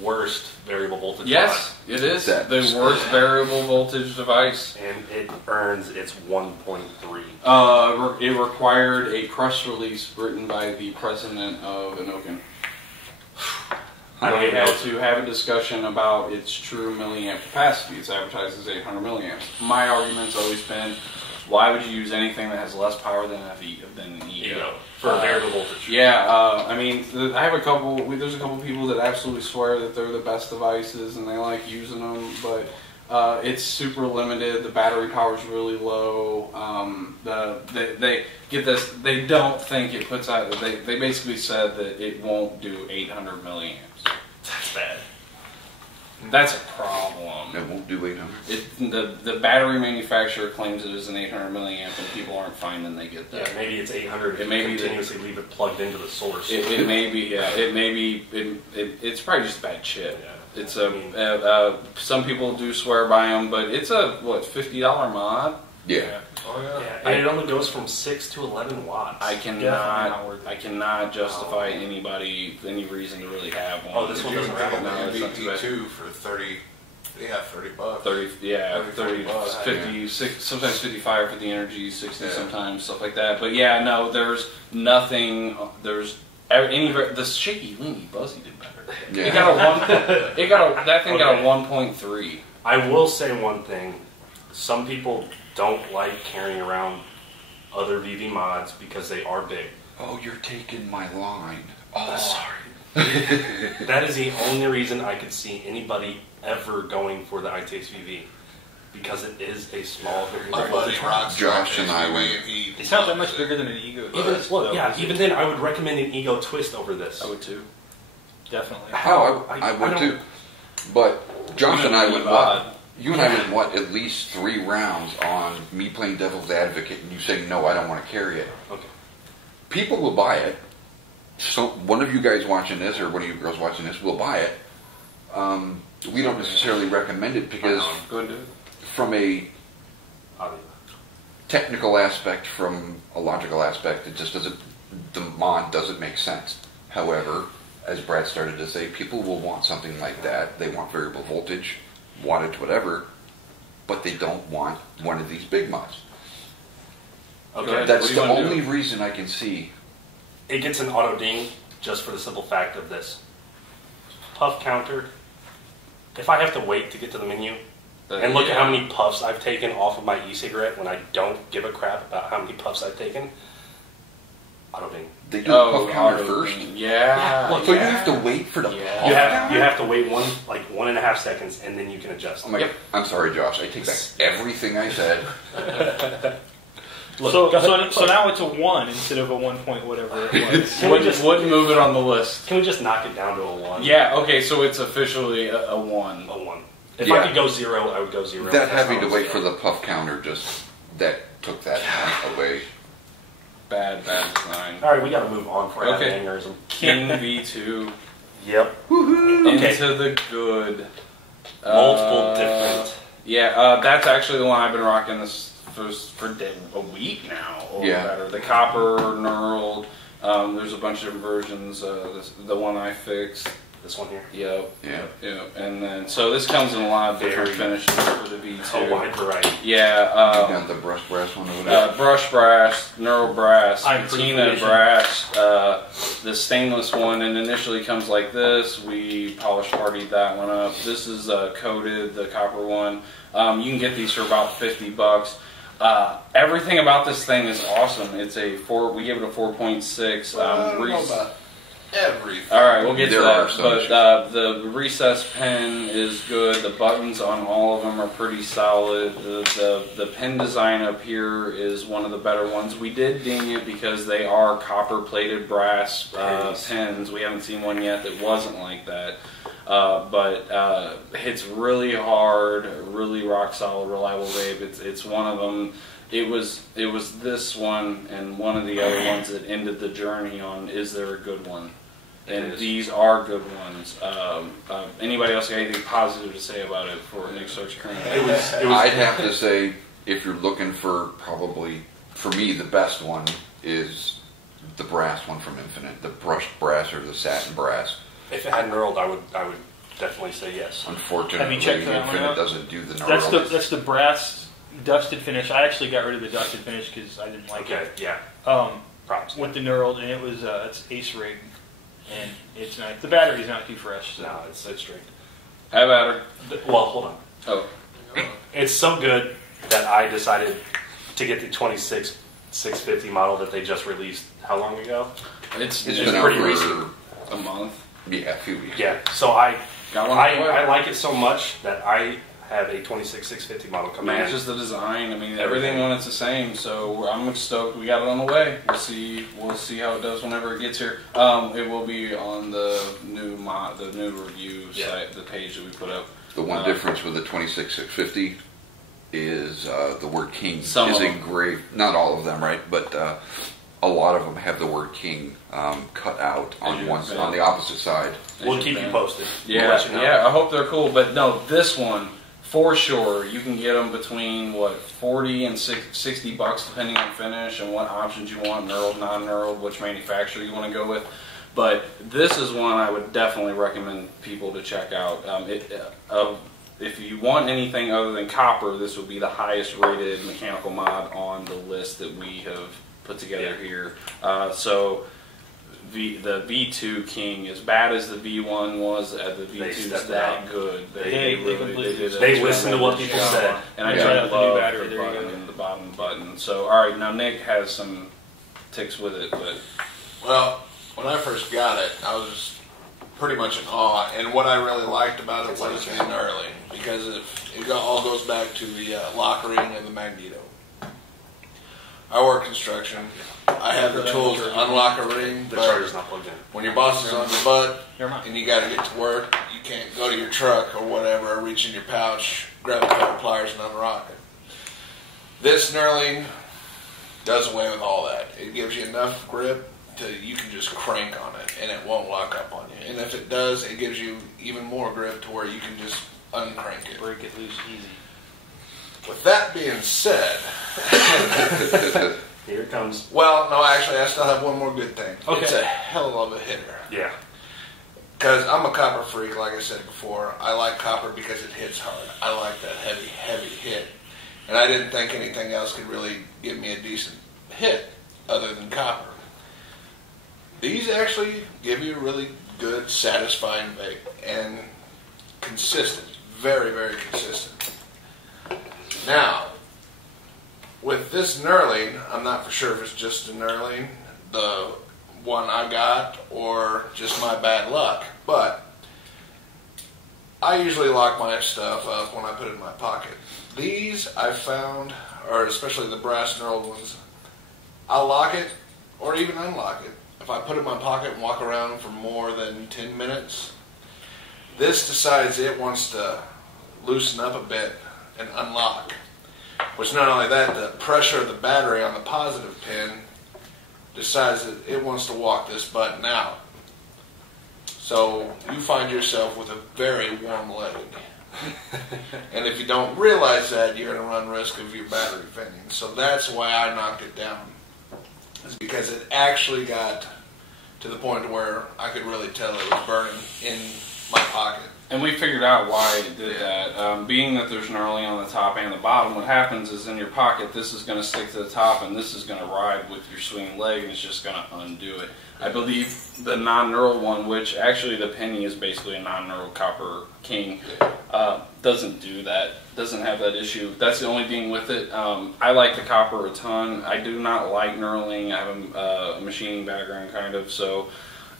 worst variable voltage Yes, it is That- the worst variable voltage device. mod, and it earns its 1.3. It required a press release written by the president of Anoken. I don't They even had know. to have a discussion about its true milliamp capacity. It's advertised as 800 milliamps. My argument's always been, why would you use anything that has less power than an ego? For variable voltage. Yeah, I mean, I have there's a couple people that absolutely swear that they're the best devices and they like using them, but it's super limited. The battery power is really low. They get this. They don't think it puts out. They basically said that it won't do 800 milliamps. That's bad. That's a problem. It won't do 800. The battery manufacturer claims it is an 800 milliamp, and people aren't finding they get Yeah, that. maybe it's 800 if It may you be that- continuously leave it plugged into the source. It may be. Yeah, it may be. It's probably just bad shit. Yeah. It's some people do swear by them, but it's a $50 mod. Yeah. Oh yeah. Yeah, and it only goes from 6 to 11 watts. I Definitely not cannot. worth it. I cannot justify any reason to really have one. Oh, this one doesn't have No, an it's not too bad. MVP2 for 30. Yeah, $30. 30, yeah, 30, bucks, 50, sometimes 55 for the energy, 60 Yeah. sometimes, stuff like that. But yeah, no, there's nothing. The shaky lingy buzzy did better. Yeah. It got a that thing got a 1.3. I will say one thing. Some people don't like carrying around other VV mods because they are big. Oh, you're taking my line. Oh, Sorry. That is the only reason I could see anybody ever going for the iTaste VV. Because it is a small, My buddy rocks Josh and I his went- he- It's not that much bigger than an ego. Even, does, look, though, yeah, is it? even then, I would recommend an Ego Twist over this. I would too. Definitely. Oh, I I would don't- too. But Josh and I went Odd. what? You and I went what? At least 3 rounds on me playing devil's advocate, and you saying no, I don't want to carry it. Okay. People will buy it. So one of you guys watching this, or one of you girls watching this, will buy it. We don't necessarily recommend it because, Go and do it. from a Obviously. technical aspect, from a logical aspect, it just doesn't. The mod doesn't make sense. However, as Brad started to say, people will want something like that. They want variable voltage, wattage, whatever, but they don't want one of these big mods. Okay. That's What do the you wanna only do? reason I can see It gets an auto ding just for the simple fact of this. Puff counter. If I have to wait to get to the menu and look at how many puffs I've taken off of my e-cigarette when I don't give a crap about how many puffs I've taken, auto ding. They do a puff counter first? Yeah. So you have to wait for the puff You counter? have to wait 1.5 seconds and then you can adjust. I'm sorry, Josh. I take back everything I said. Look, so now it's a 1 instead of a 1 point whatever it was. Wouldn't move it on the list. Can we just knock it down to a 1? Yeah, okay, so it's officially a 1. A 1. If I could go 0, I would go 0. That having to wait for the puff counter that took that away. Bad design. Alright, we gotta move on for that Okay. aneurysm. King V2. Yep. Okay. Into the good. Multiple different. Yeah, that's actually the one I've been rocking this for a week now or better. The copper knurled. There's a bunch of versions. The one I fixed. This one here. Yep. Yeah. And then so this comes in a lot of different finishes for the V2. A wide variety. Yeah. You got the brushed brass one over there. Brush brass, knurl brass, patina condition. brass, the stainless one, and initially comes like this. We polish partied that one up. This is coated, the copper one. You can get these for about $50. Everything about this thing is awesome. It's we give it a 4.6. I don't know about everything. All right, we'll get to There that. are some But the recessed pen is good. The buttons on all of them are pretty solid. The pen design up here is one of the better ones. We did ding it because they are copper-plated brass pens. We haven't seen one yet that wasn't like that. But hits really hard, really rock solid, reliable vape. It's one of them. It was this one and one of the other ones that ended the journey on is there a good one? And these are good ones. Anybody else got anything positive to say about it before Nick starts crying? I'd have to say, if you're looking for probably, for me, the best one is the brass one from Infinite, the brushed brass or the satin brass. If it had knurled, I would definitely say yes. Unfortunately, Have you checked that one Infinite out? doesn't do the knurl. That's the brass dusted finish. I actually got rid of the dusted finish because I didn't like it. Yeah. Props. With the knurled, and it was it's Ace Rig, and it's not, the battery's not too fresh. So. No, it's straight. Have at her. Well, hold on. Oh. It's so good that I decided to get the 26-650 model that they just released. How long ago? It's been out pretty for recent. a month. Yeah, a few weeks. Yeah. So I Got one like it so much that I have a 26-650 model coming in. matches the design. I mean, everything on it's the same. So I'm stoked. We got it on the way. We'll see how it does whenever it gets here. It will be on the new review site, the page that we put up. The one difference with the 26-650 is the word King Some is of them. engraved. Not all of them, right? But a lot of them have the word King cut out on on the opposite side. We'll keep you posted. Yeah, We'll let you know. yeah. I hope they're cool. But no, this one for sure. You can get them between $40 and $60 depending on finish and what options you want, knurled, non-knurled, which manufacturer you want to go with. But this is one I would definitely recommend people to check out. If you want anything other than copper, this would be the highest rated mechanical mod on the list that we have put together here. So the V2 King, as bad as the V1 was, the V2 is that good. They listened to what people said. And I tried out the new love battery. the There you button go. and the bottom button. So all right, now Nick has some ticks with it, but Well, when I first got it, I was pretty much in awe. And what I really liked about it was the knurling, because it all goes back to the lock ring and the Magneto. I work construction. I have the tools to unlock a ring, The but charger's not plugged in. when your boss is on your butt Never mind. and you got to get to work, you can't go to your truck or whatever, reach in your pouch, grab a couple of pliers and unrock it. This knurling does away with all that. It gives you enough grip to you can just crank on it and it won't lock up on you. And if it does, it gives you even more grip to where you can just uncrank it. Break it loose easy. With that being said, Here it comes. well, no, actually, I still have one more good thing. Okay. It's a hell of a hitter. Yeah. Because I'm a copper freak, like I said before. I like copper because it hits hard. I like that heavy, heavy hit. And I didn't think anything else could really give me a decent hit other than copper. These actually give you a really good, satisfying vape, and consistent, very, very consistent. Now, with this knurling, I'm not for sure if it's just a knurling, the one I got, or just my bad luck, but I usually lock my stuff up when I put it in my pocket. These I found, or especially the brass knurled ones, I'll lock it or even unlock it. If I put it in my pocket and walk around for more than 10 minutes, this decides it wants to loosen up a bit and unlock. Which not only that, the pressure of the battery on the positive pin decides that it wants to walk this button out. So you find yourself with a very warm leg. And if you don't realize that, you're going to run risk of your battery venting. So that's why I knocked it down. It's because it actually got to the point where I could really tell it was burning in my pocket. And we figured out why it did that. Being that there's knurling on the top and the bottom, what happens is in your pocket, this is going to stick to the top and this is going to ride with your swinging leg and it's just going to undo it. I believe the non-knurled one, which actually the penny is basically a non-knurled copper king, doesn't do that. Doesn't have that issue. That's the only thing with it. I like the copper a ton. I do not like knurling. I have a machining background kind of, so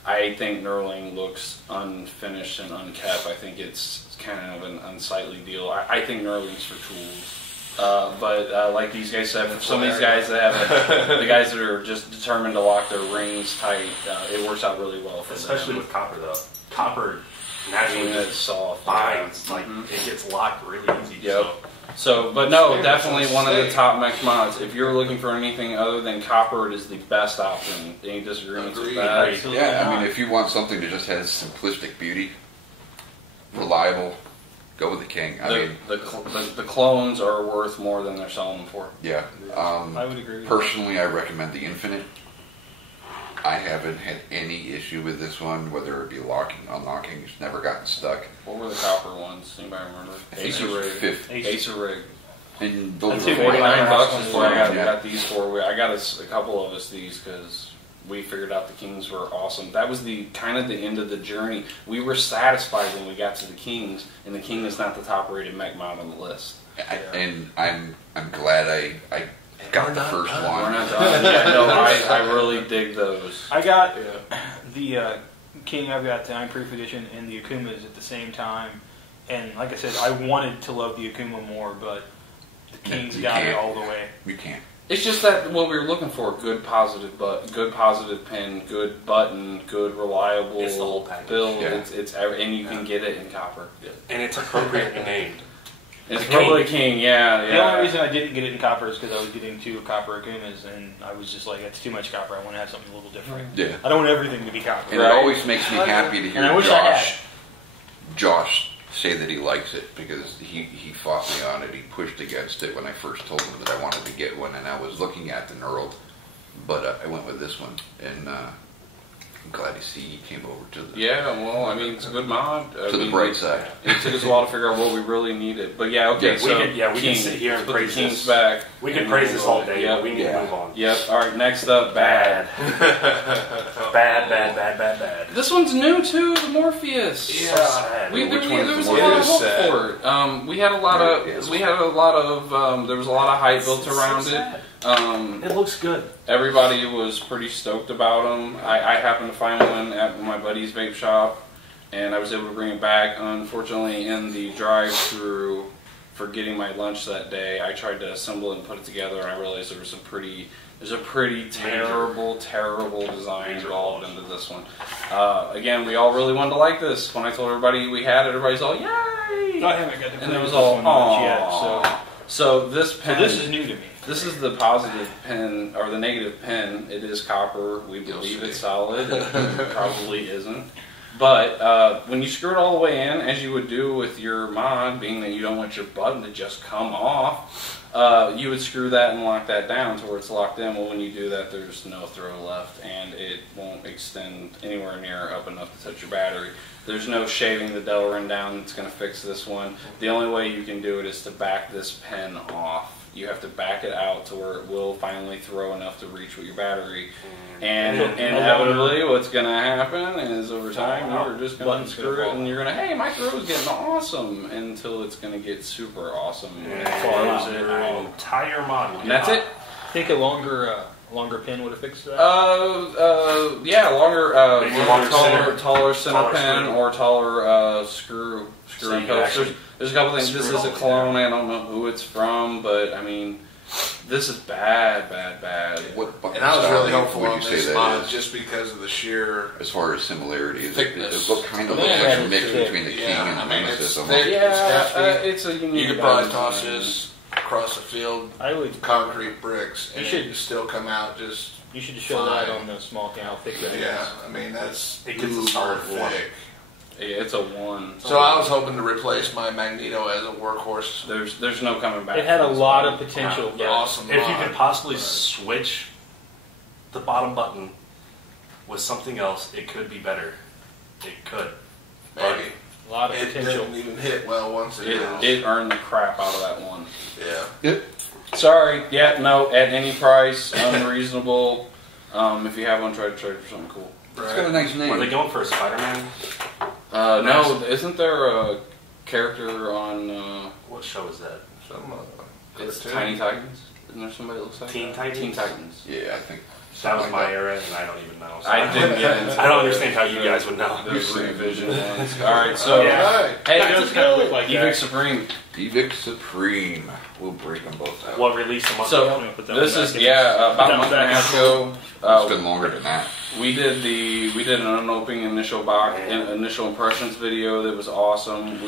I think knurling looks unfinished and unkept. I think it's kind of an unsightly deal. I think knurling's for tools. But like these guys said, for some of these guys that have the guys that are just determined to lock their rings tight, it works out really well for them. Especially with copper, though. Copper naturally It's soft. binds. Like, it gets locked really easy. Yep. So, but no, definitely one of the top mech mods. If you're looking for anything other than copper, it is the best option. Any disagreements with that? Absolutely Yeah, I not. mean, if you want something that just has simplistic beauty, reliable, go with the King. I mean, The clones are worth more than they're selling them for. yeah. I would agree with Personally, I recommend the Infinite. I haven't had any issue with this one, whether it be locking, unlocking. It's never gotten stuck. What were the copper ones? Anybody remember? I think Acer it was Rig. fifth. Acer Rig. And those I'd were say really- $49 is what I got, Yeah. got these for. I got a couple of us these because we figured out the Kings were awesome. That was the kind of the end of the journey. We were satisfied when we got to the Kings, and the King is not the top rated mech mod on the list. And I'm glad I got the first We're one. not done. Yeah, no, I really dig those. I got the King, I've got the Iron Proof Edition and the Akumas at the same time. And like I said, I wanted to love the Akuma more, but the King's You got it can't. all the way. You can't. It's just that what we were looking for: good positive pin, good button, good reliable It's the whole package. build. Yeah. And you can get it in copper. And it's appropriately named. It's The probably King, yeah. The only reason I didn't get it in copper is because I was getting 2 copper Akumas, and I was just like, that's too much copper. I want to have something a little different. Yeah. I don't want everything to be copper. And it always makes me happy to And I hear wish I had. Josh say that he likes it, because he fought me on it. He pushed against it when I first told him that I wanted to get one, and I was looking at the knurled, but I went with this one, and I'm glad to see he came over to the Yeah, well, I mean, it's a good mod. to the bright side. It took us a while to figure out what we really needed. But yeah, okay, Yeah, so we can King, sit here and put the praise King's this. back. We can and praise we'll this move all on. day, Yep. but we need to move on. Yep, alright, next up, bad. Bad. This one's new too, the Morpheus. Yeah. sad. There Which one is was a the lot of Morpheus? hope Sad. for it. We had a lot of, there was a lot of hype built around it. It looks good. Everybody was pretty stoked about them. I happened to find one at my buddy's vape shop, and I was able to bring it back. Unfortunately, in the drive-through for getting my lunch that day, I tried to assemble it and put it together, and I realized there's a pretty terrible design involved into this one. Again, we all really wanted to like this. When I told everybody we had it, everybody's all, yay! I haven't got to And play it was with all, this one much yet, aw. So this so pen... this is new to me. This is the positive pin, or the negative pin. It is copper. We believe it's solid. It probably isn't. But when you screw it all the way in, as you would do with your mod, being that you don't want your button to just come off, you would screw that and lock that down to where it's locked in. Well, when you do that, there's no throw left, and it won't extend anywhere near up enough to touch your battery. There's no shaving the Delrin down that's going to fix this one. The only way you can do it is to back this pin off. You have to back it out to where it will finally throw enough to reach with your battery. And inevitably, what's going to happen is over time, you're just going to screw it, and you're going to, hey, my throw is getting awesome, until it's going to get super awesome. Entire mod. And that's it. I think a longer pin would have fixed that. Yeah, longer, taller center Taller pin, screw. or taller screw So and you post. actually There's a couple things. This screw it is a all clone. I don't know who it's from, but I mean, this is bad. What button And I was style really hopeful would on you say this that mod is? just because of the sheer. As far as similarities, Thickness. it looked kind of Yeah, looks like a it's mix thick. between the King Yeah, and I the mean, Nemesis. it's almost. thick. It's a unique. You could probably design. toss this across the field, I would. concrete bricks, and You it should- would still come out just. You should show that Fine. on the small thing, how thick that is. Yeah, I mean that's It gets a solid uber one. thick. Yeah, it's a 1. So I was hoping to replace my Magneto as a workhorse. There's no coming back. It had a from this lot one. of potential. Yeah. Awesome If you mod, could possibly but- switch the bottom button with something else, it could be better. It could. Maybe A lot of it potential. didn't even hit well once it is. It earned the crap out of that one. Yeah. Sorry. Yeah. No. At any price, unreasonable. If you have one, try to trade for something cool. It's got a nice Were they name. going for a Spider-Man? No, isn't there a character on? What show is that? Some, It's cartoon. Tiny Titans. Isn't there somebody that looks like Teen that? Titans? Teen Titans. Yeah, I think. That was something my like era, and I don't even know. So I didn't get into. I don't understand how you guys would know. The free vision ones. All right, so Alright. hey, It does kind of look like eVic that. Supreme. eVic Supreme. We'll break them both out. What released a month So ago? Put that this one is back in. about that a month one and a back half in. ago. It's been longer than that. We did an unopening initial box, initial impressions video that was awesome.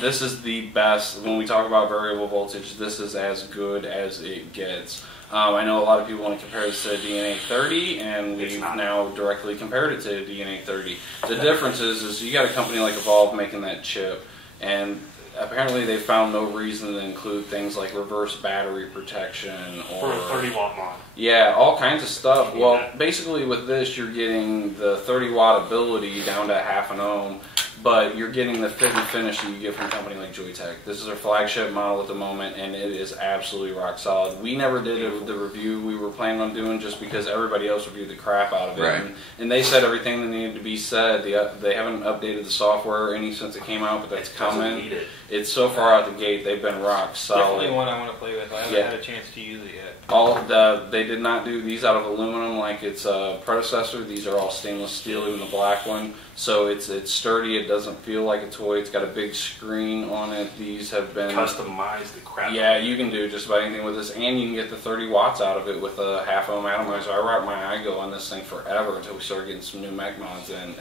This is the best when we talk about variable voltage. This is as good as it gets. I know a lot of people want to compare this to DNA 30, and It's we've not. now directly compared it to DNA 30. The difference is you got a company like Evolve making that chip, and apparently they found no reason to include things like reverse battery protection For or a 30-watt mod. yeah, all kinds of stuff. Yeah. Well, basically with this, you're getting the 30-watt ability down to half an ohm, but you're getting the fit and finish that you get from a company like Joytech. This is our flagship model at the moment, and it is absolutely rock solid. We never did the review we were planning on doing just because everybody else reviewed the crap out of it. Right. And they said everything that needed to be said. They haven't updated the software any since it came out, but that's It doesn't coming. need it. It's so far out the gate, they've been rock solid. Definitely one I want to play with. I haven't Yeah. had a chance to use it yet. They did not do these out of aluminum like its predecessor. These are all stainless steel, even the black one. So it's sturdy. It doesn't feel like a toy. It's got a big screen on it. These have been Customize the crap. Yeah, you can do just about anything with this, and you can get the 30 watts out of it with a half ohm atomizer. I rock my iGo on this thing forever until we start getting some new Mech Mods in.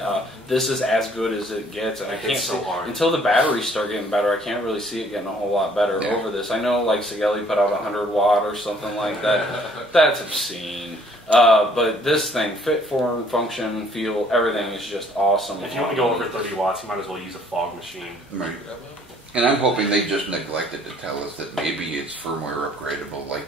This is as good as it gets, and I It can't hits so see, hard. until the batteries start getting better. I can't really see it getting a whole lot better Yeah. over this. I know like Sigelei put out 100 watt or something like that. That's obscene. But this thing, fit, form, function, feel, everything is just awesome. If you want to go over 30 watts, you might as well use a fog machine. Right. And I'm hoping they just neglected to tell us that maybe it's firmware upgradable like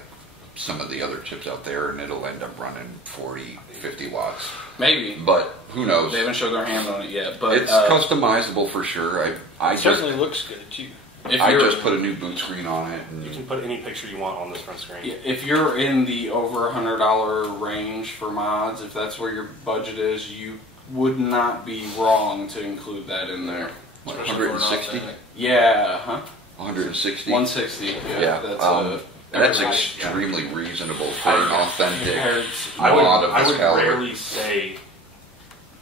some of the other chips out there, and it'll end up running 40, 50 watts. Maybe. But who knows? They haven't showed their hand on it yet. But It's customizable for sure. I It just certainly looks good too. if I you're- just put a new boot screen on it. You And can put any picture you want on this front screen. If you're in the over $100 range for mods, if that's where your budget is, you would not be wrong to include that in there. what, Especially for an 160? authentic. Yeah, 160? 160. Yeah. That's everybody- extremely reasonable for an authentic compared- I would, mod of I this would caliber. rarely say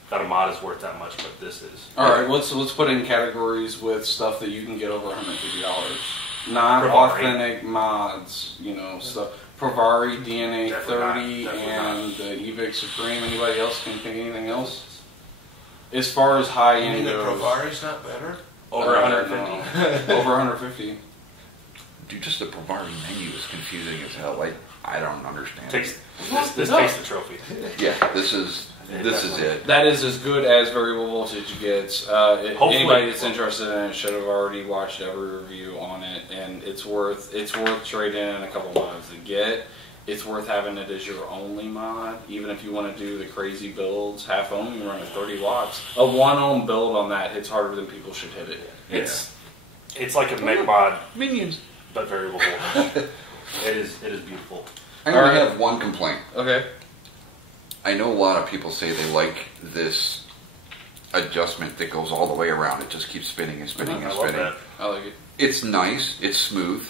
that a mod is worth that much, but this is. All right, let's put in categories with stuff that you can get over $150. Non-authentic mods, stuff. Provari, DNA Definitely 30, not. and eVic Supreme. Anybody else can pick anything else? As far as high You mean end the goes, Provari's not better? Over 150. over 150. Dude, just the Provari menu is confusing as hell. I don't understand. Takes, this takes the trophy. Yeah, this is it. That is as good as variable voltage gets. Hopefully. Anybody that's interested in it should have already watched every review on it, and it's worth trading in a couple mods to get. It's worth having it as your only mod, even if you want to do the crazy builds. Half ohm, you run at 30 watts. A 1 ohm build on that hits harder than people should hit it. It's like a mech mod, Minions. but variable voltage. It is beautiful. I only have one complaint. Okay. I know a lot of people say they like this adjustment that goes all the way around. It just keeps spinning and spinning and I love spinning. that. I like it. It's nice, it's smooth,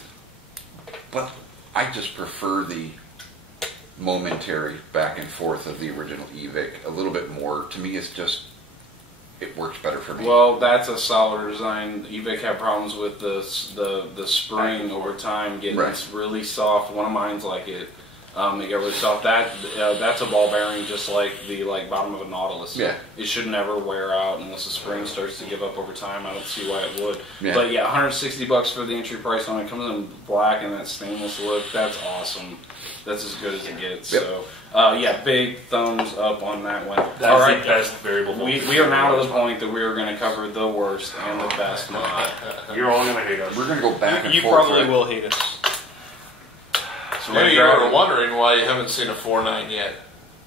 but I just prefer the momentary back and forth of the original eVic a little bit more. To me, it's just, it works better for me. Well, that's a solider design. eVic had problems with the spring over time getting Right. really soft. One of mine's like it. They get really soft. That's a ball bearing, just like the bottom of a Nautilus. Yeah. It should never wear out unless the spring starts to give up over time. I don't see why it would. Yeah. But yeah, $160 for the entry price on it. Comes in black and that stainless look. That's awesome. That's as good as it gets. Yep. So yeah, big thumbs up on that one. That's All right, the best variable voltage. we are now to the point that we are going to cover the worst and the best mod. You're all gonna hate us. We're going to go back and You forth. probably right? will hate us. So Maybe we're you gonna were wondering why you haven't seen a 4.9 yet.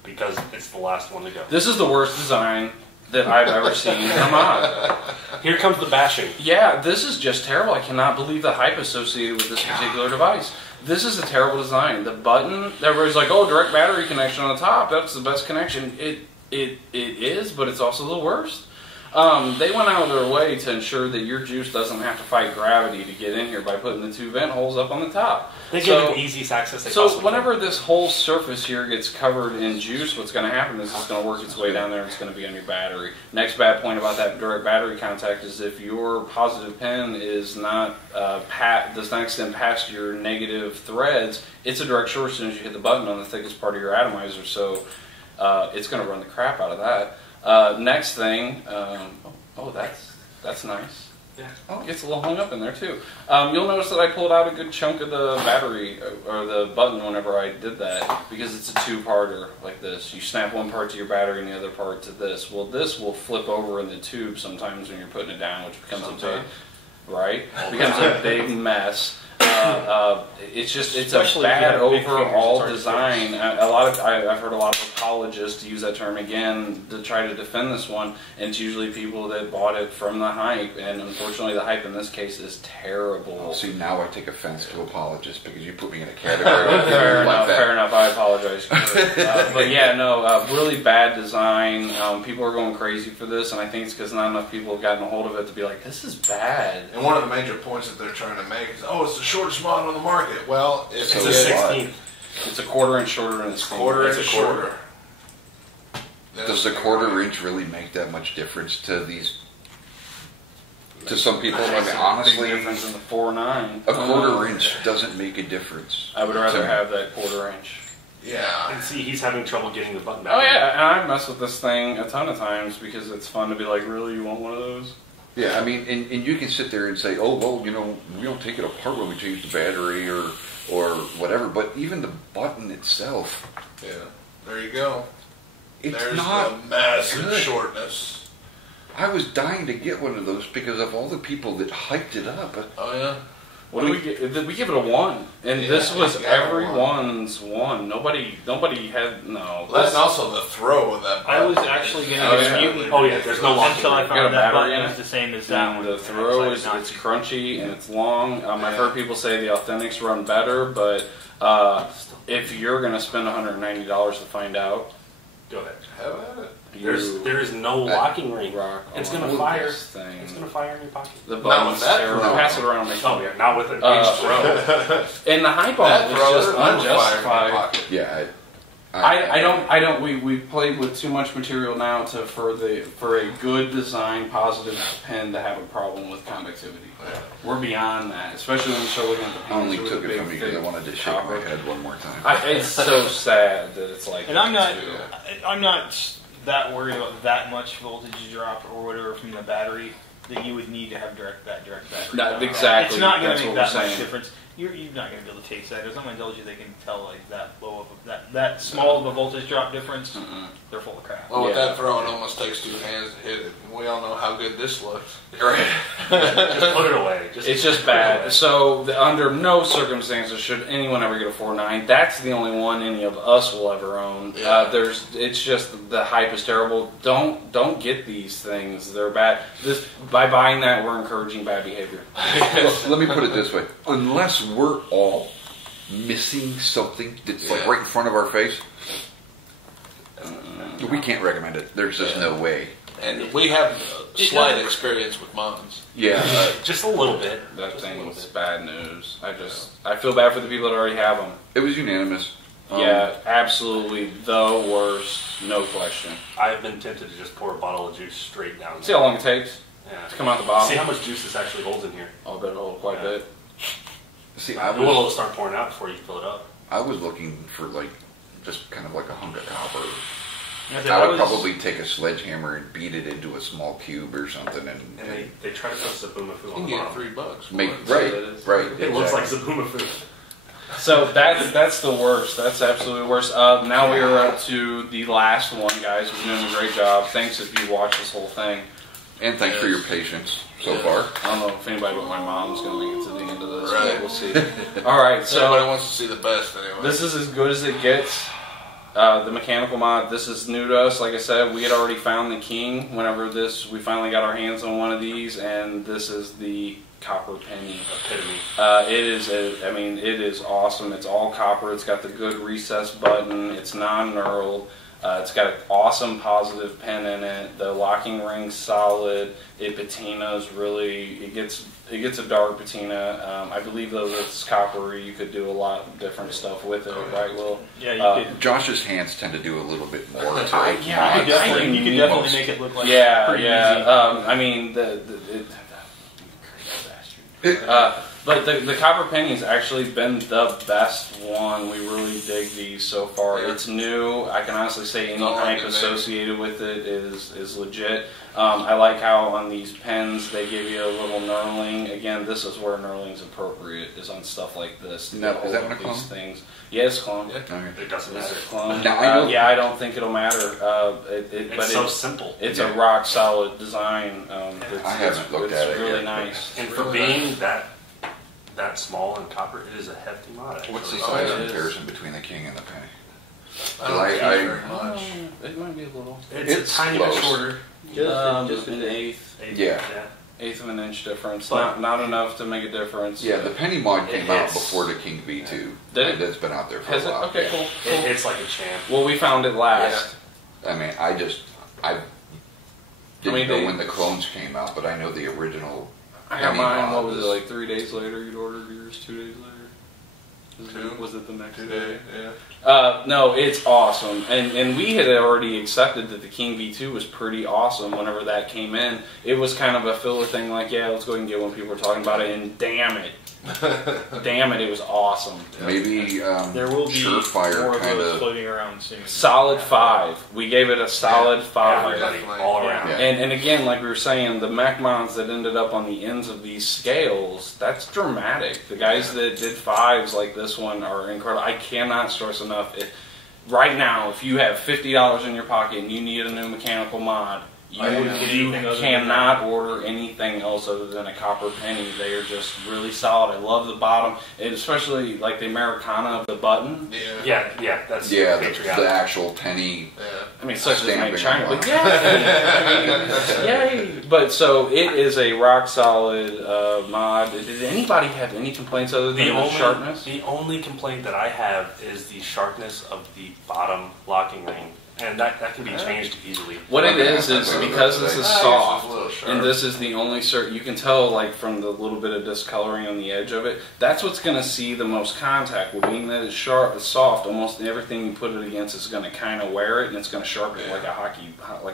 Because it's the last one to go. This is the worst design that I've ever seen in a mod. Here comes the bashing. Yeah, this is just terrible. I cannot believe the hype associated with this particular device. This is a terrible design. The button, everybody's like, oh, direct battery connection on the top. That's the best connection. It is, but it's also the worst. They went out of their way to ensure that your juice doesn't have to fight gravity to get in here by putting the two vent holes up on the top. They give So- it the easiest access they So possibly whenever this whole surface here gets covered in juice, what's going to happen is it's going to work its way down there and it's going to be on your battery. Next bad point about that direct battery contact is if your positive pin is not does not extend past your negative threads, it's a direct short as soon as you hit the button on the thickest part of your atomizer. So it's going to run the crap out of that. Next thing, oh that's nice. Yeah. Oh, it gets a little hung up in there too. You'll notice that I pulled out a good chunk of the battery or the button whenever I did that because it's a two-parter like this. You snap one part to your battery and the other part to this. Well, this will flip over in the tube sometimes when you're putting it down, which becomes becomes a big mess. It's Especially a if you bad have big fingers, overall it's hard to design. I've heard a lot of apologists use that term again to try to defend this one, and it's usually people that bought it from the hype, and unfortunately the hype in this case is terrible. Well, see, now I take offense to apologists because you put me in a category. Fair like enough, that. fair enough. I apologize. But yeah, no, really bad design. People are going crazy for this, and I think it's because not enough people have gotten a hold of it to be like, this is bad. And one of the major points that they're trying to make is, oh, it's the shortest mod on the market. Well, if It's you a get 16th. It's a quarter inch shorter than it's quarter It's inch a quarter. shorter. Does the quarter inch really make that much difference to these? To some people, I mean, Big honestly, difference in the 4.9. a quarter inch doesn't make a difference. I would rather to me. have that quarter inch. Yeah. And see, he's having trouble getting the button back. Oh yeah, and I've messed with this thing a ton of times because it's fun to be like, really, you want one of those? Yeah, I mean, and you can sit there and say, oh, well, you know, we don't take it apart when we change the battery or whatever, but even the button itself, Yeah. There you go. it's There's not the massive good. shortness. I was dying to get one of those because of all the people that hyped it up. Oh yeah. What do we get? We give it a 1, and Yeah, this was you got a everyone's 1. Nobody had no. Well, and also the throw of that. I was button actually is going Oh, to yeah. dispute Oh, yeah, there's no lock. until I Got a found that battery in button it? was the same as that one. The throw is it's crunchy and it's long. I've heard people say the Authentics run better, but if you're going to spend $190 to find out, Go ahead. Have at it. There is no locking ring. rock It's on gonna fire. this thing. It's gonna fire in your pocket. The Not button's with that terrible. throw. Pass it around my Oh phone. yeah, not with an Uh, throw. And the hype on That it throw is is just fire in my unjustified. pocket. Yeah, I don't. We played with too much material now for a good design positive pen to have a problem with conductivity. Yeah. We're beyond that, especially when we start looking at the I only Panzer with took the it big, from you because I thick wanted to shake my copper. head one more time. It's so sad that it's like. And I'm not, too. I'm not that worried about that much voltage drop or whatever from the battery that you would need to have direct battery. Not exactly. It's not going That's to make what we're that much saying. difference. You're not going to be able to taste that. As someone tells you they can tell like that low of that small of a voltage drop difference, they're full of crap. Well, with Yeah. that throw, it almost takes 2 hands to hit it. We all know how good this looks. Right. Just put it away. It's just bad. So, under no circumstances should anyone ever get a 4.9. That's the only one any of us will ever own. Yeah. It's just the hype is terrible. Don't get these things. They're bad. By buying that, we're encouraging bad behavior. Well, let me put it this way: unless we're all missing something that's like right in front of our face, we can't recommend it. There's just no way. And we have slight experience with Mods. Yeah, just a little bit. That thing was bad news. I feel bad for the people that already have them. it was unanimous. Yeah, absolutely the worst, no question. I've been tempted to just pour a bottle of juice straight down. See how long it takes Yeah. to come out the bottle? See how much juice this actually holds in here. I'll bet it'll hold quite a bit. See, It'll start pouring out before you fill it up. I was looking for like just kind of like a hunk of copper. Yeah, I would probably take a sledgehammer and beat it into a small cube or something, and they try to put Zaboomafoo You on can the get bottom. $3. make once. right. It looks like exactly. Zaboomafoo. So that's the worst. That's absolutely the worst. Now we are up to the last one, guys. We're doing a great job. Thanks if you watched this whole thing. And thanks for your patience so far. I don't know if anybody but my mom's going to make it to the end of this, Right. but we'll see. All right, so Everybody wants to see the best anyway. this is as good as it gets. The mechanical mod, this is new to us. Like I said, we had already found the king whenever we finally got our hands on one of these, and this is the copper penny. Epitome. It is awesome. It's all copper. It's got the good recess button. It's non-knurled. It's got an awesome positive pin in it. The locking ring's solid. It patinas really. It gets a dark patina. I believe though it's copper. You could do a lot of different stuff with it, right? Will? Yeah, you could. Josh's hands tend to do a little bit more. To You could definitely make it look like pretty easy. But the copper penny's actually been the best one. We really dig these so far. Yeah. It's new. I can honestly say any Not like hype the associated with it is legit. I like how on these pens they give you a little knurling. Again, this is where knurling's appropriate, is on stuff like this. No, is that one a These clone? things. Yeah, it's clone. Yeah. Okay. It doesn't It's matter. a clone. Now, I know- Yeah, I don't think it'll matter. It's so simple. It's Yeah. a rock solid design. I haven't looked at it really yet. nice. And for being that small and copper, it is a hefty mod. Actually. What's the Oh, size it is. comparison between the king and the penny? I don't think I- very much. It might be a little. It's a tiny bit close. shorter. Just an eighth Yeah. of an inch difference. But- Not enough to make a difference. Yeah, the penny mod came out hits. before the King V2. Did it? That's been out there for Has a it? while. Okay, Yeah. cool. It hits like a champ. Well, we found it last. I mean, I didn't mean, know they- when the clones came out, but I know the original. I got penny mine. mod What was it, like 3 days later? You'd ordered yours 2 days later. Was it the next day? Today, yeah. No, it's awesome, and we had already accepted that the King V2 was pretty awesome. Whenever that came in, it was kind of a filler thing. Like, yeah, let's go ahead and get one. People were talking about it, and damn it, it was awesome. Maybe There will be Surefire more of kind those of. floating around soon. Solid 5. We gave it a solid 5. Everybody, definitely. all around. Yeah. And again, like we were saying, the mech mods that ended up on the ends of these scales, that's dramatic. The guys that did 5s like this one are incredible. I cannot stress enough. Right now, if you have $50 in your pocket and you need a new mechanical mod, you cannot order anything else other than a copper penny. They are just really solid. I love the bottom, and especially like the Americana of the button. Yeah. Yeah, that's Yeah, patriotic. the actual penny. Yeah. I mean, such as made in Stamping China, on but yay! But so it is a rock solid mod. Did anybody have any complaints other than the sharpness? The only complaint that I have is the sharpness of the bottom locking ring, and that can be changed easily. What it is because this is soft, it's a little sharp. and this is the only you can tell like from the little bit of discoloring on the edge of it. That's what's going to see the most contact. Well, being that it's sharp, it's soft. Almost everything you put it against is going to kind of wear it, and it's going to sharpen it like a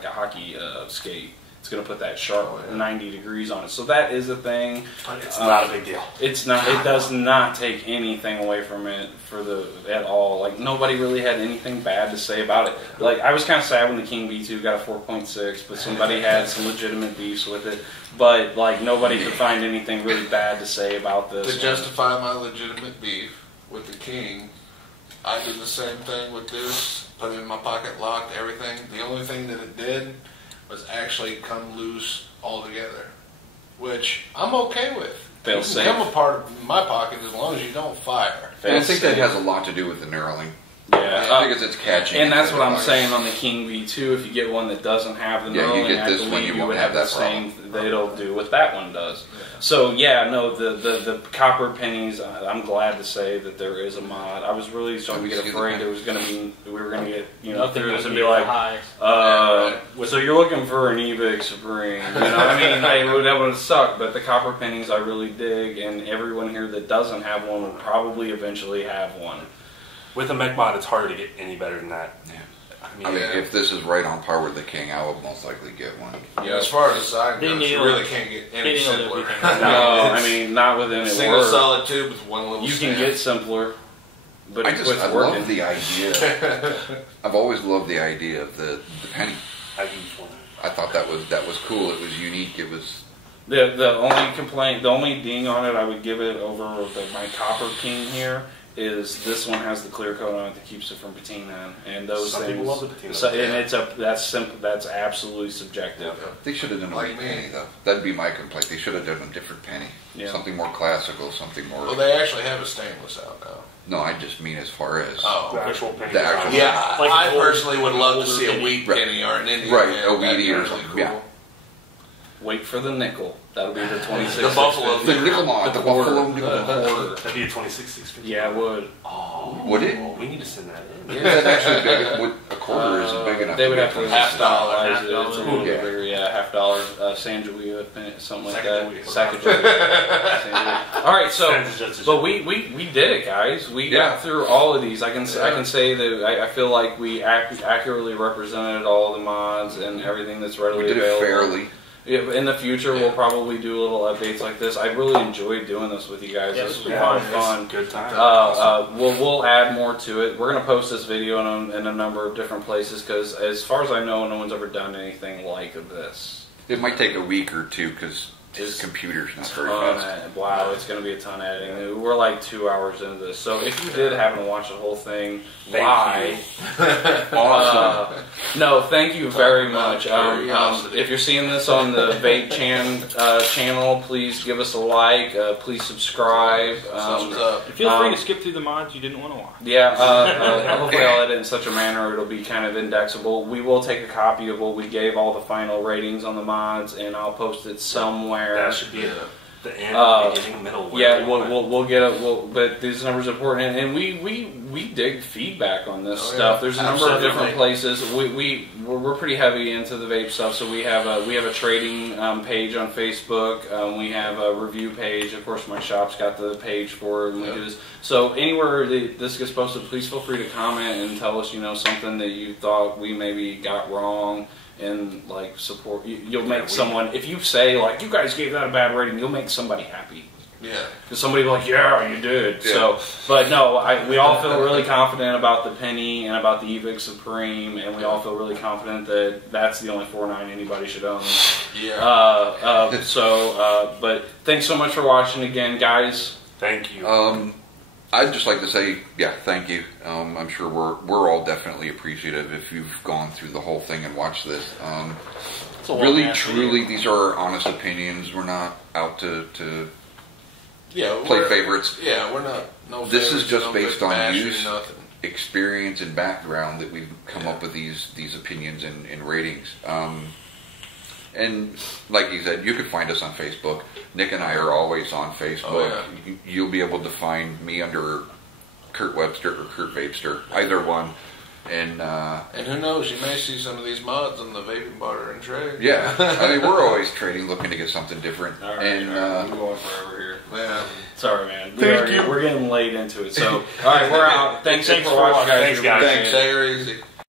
hockey skate. It's going to put that sharp 90 degrees on it. So that is a thing. But it's not a big deal. It's not. It does not take anything away from it at all. Like nobody really had anything bad to say about it. Like I was kind of sad when the King V2 got a 4.6, but somebody had some legitimate beefs with it. But like nobody could find anything really bad to say about this. To justify my legitimate beef with the King, I did the same thing with this. Put it in my pocket, locked everything. The only thing that it did was actually come loose altogether, which I'm okay with. Fail It safe. can come apart in my pocket as long as you don't fire. And I think that has a lot to do with the knurling. Yeah, because it's catching. and that's what I'm saying on the King V2. If you get one that doesn't have the Yeah, you knurling, get I this one, believe you you won't would have have the that same. They'll do what that one does. So yeah, no, the copper pennies. I'm glad to say that there is a mod. I was really starting to get afraid there was going to be we were going to get Nothing through was this and be be like, high. so you're looking for an eVic Supreme. You know, I mean, that would suck. But the copper pennies I really dig, and everyone here that doesn't have one will probably eventually have one. With a mech mod, it's hard to get any better than that. Yeah. I mean, if this is right on par with the King, I would most likely get one. Yeah, as far as design They goes, you nailed- really can't get any they nailed simpler. everything. No, I mean not within it. Single Word. solid tube with one little You snap. can get simpler, but I it quits love working. the idea. I've always loved the idea of the penny. I used one. I thought that was cool. It was unique. It was The only complaint, the only ding on it I would give it over my Copper King here is this one has the clear coat on it that keeps it from patina, and those Some things. people love the patina. So, and that's simple. That's absolutely subjective. they should have done a Like white me. penny though. That'd be my complaint. They should have done a different penny. Yeah. Something more classical. Something more. Well, they actually have a stainless out now. No, I just mean as far as The Oh. actual penny. The actual- Yeah, Like I an old- personally would love to see a older wheat Right. penny or an Indian. Right, man. a That'd wheatie be or really something, cool. yeah. Wait for the nickel. That'll be the 26. The buffalo. the nickel mod, the buffalo nickel. That'd be a 26,650. Yeah, it would. Oh, Would it? We need to send that in. Is that actually big? A quarter isn't big enough. They would to have be to a half dollar. $half It's a little bit Yeah. bigger, yeah, $half. Sanjawea, something like that. Sacagawea. Sacagawea. All right, so, Sounds just as but good. we did it, guys. We Yeah. got through all of these. I can say that I feel like we accurately represented all the mods and everything that's readily We did it available. fairly. Yeah, in the future, Yeah. we'll probably do little updates like this. I really enjoyed doing this with you guys. Yes, This was we a lot of it's fun. Good time. We'll add more to it. We're gonna post this video in a number of different places because, as far as I know, no one's ever done anything like this. It might take a week or two because his It's computer's not very Ton fast. wow, it's gonna be a ton of editing. We're like 2 hours into this, so if you did happen to watch the whole thing, Thank why? Awesome. No, thank you very about much. curiosity. If you're seeing this on the Vape channel, please give us a like. Please subscribe. Thumbs up. And feel free to skip through the mods you didn't want to watch. Yeah, hopefully I'll edit in such a manner it'll be kind of indexable. We will take a copy of what we gave all the final ratings on the mods, and I'll post it somewhere. That should be at the end, beginning, middle. Yeah, we'll get it. But these numbers are important, and we dig feedback on this Oh, stuff. yeah. There's a number of Absolutely. different places. We're pretty heavy into the vape stuff, so we have a trading page on Facebook. We have a review page. Of course, my shop's got the page for it. And we Yep. do this. So anywhere that this gets posted, please feel free to comment and tell us, something that you thought we maybe got wrong. And like support, you'll make someone. If you say like you guys gave that a bad rating, you'll make somebody happy. Yeah. Because somebody will be like, yeah, you did. Yeah. So, but no, we all feel really confident about the penny and about the eVic Supreme, and we all feel really confident that that's the only 4.9 anybody should own. Yeah. But thanks so much for watching again, guys. Thank you. I'd just like to say, yeah, thank you. I'm sure we're all definitely appreciative if you've gone through the whole thing and watched this. It's a long Really, ass truly, video. these are our honest opinions. We're not out to Yeah. play we're- favorites. Yeah, we're not. No. This is favorites, just no based big on bashing, use. Nothing. experience and background that we've come up with these opinions and ratings. And like you said, you could find us on Facebook. Nick and I are always on Facebook. Oh, yeah. You'll be able to find me under Kurt Webster or Kurt Vapester, either one. And who knows? You may see some of these mods on the vaping barter and trade. yeah, I mean we're always trading, looking to get something different. All right, And I'm going forever here. Yeah. Sorry, man. Thank you. We're getting late into it. So, all right, we're out. Thanks for watching, guys. Thanks, guys. Thanks. Take her easy.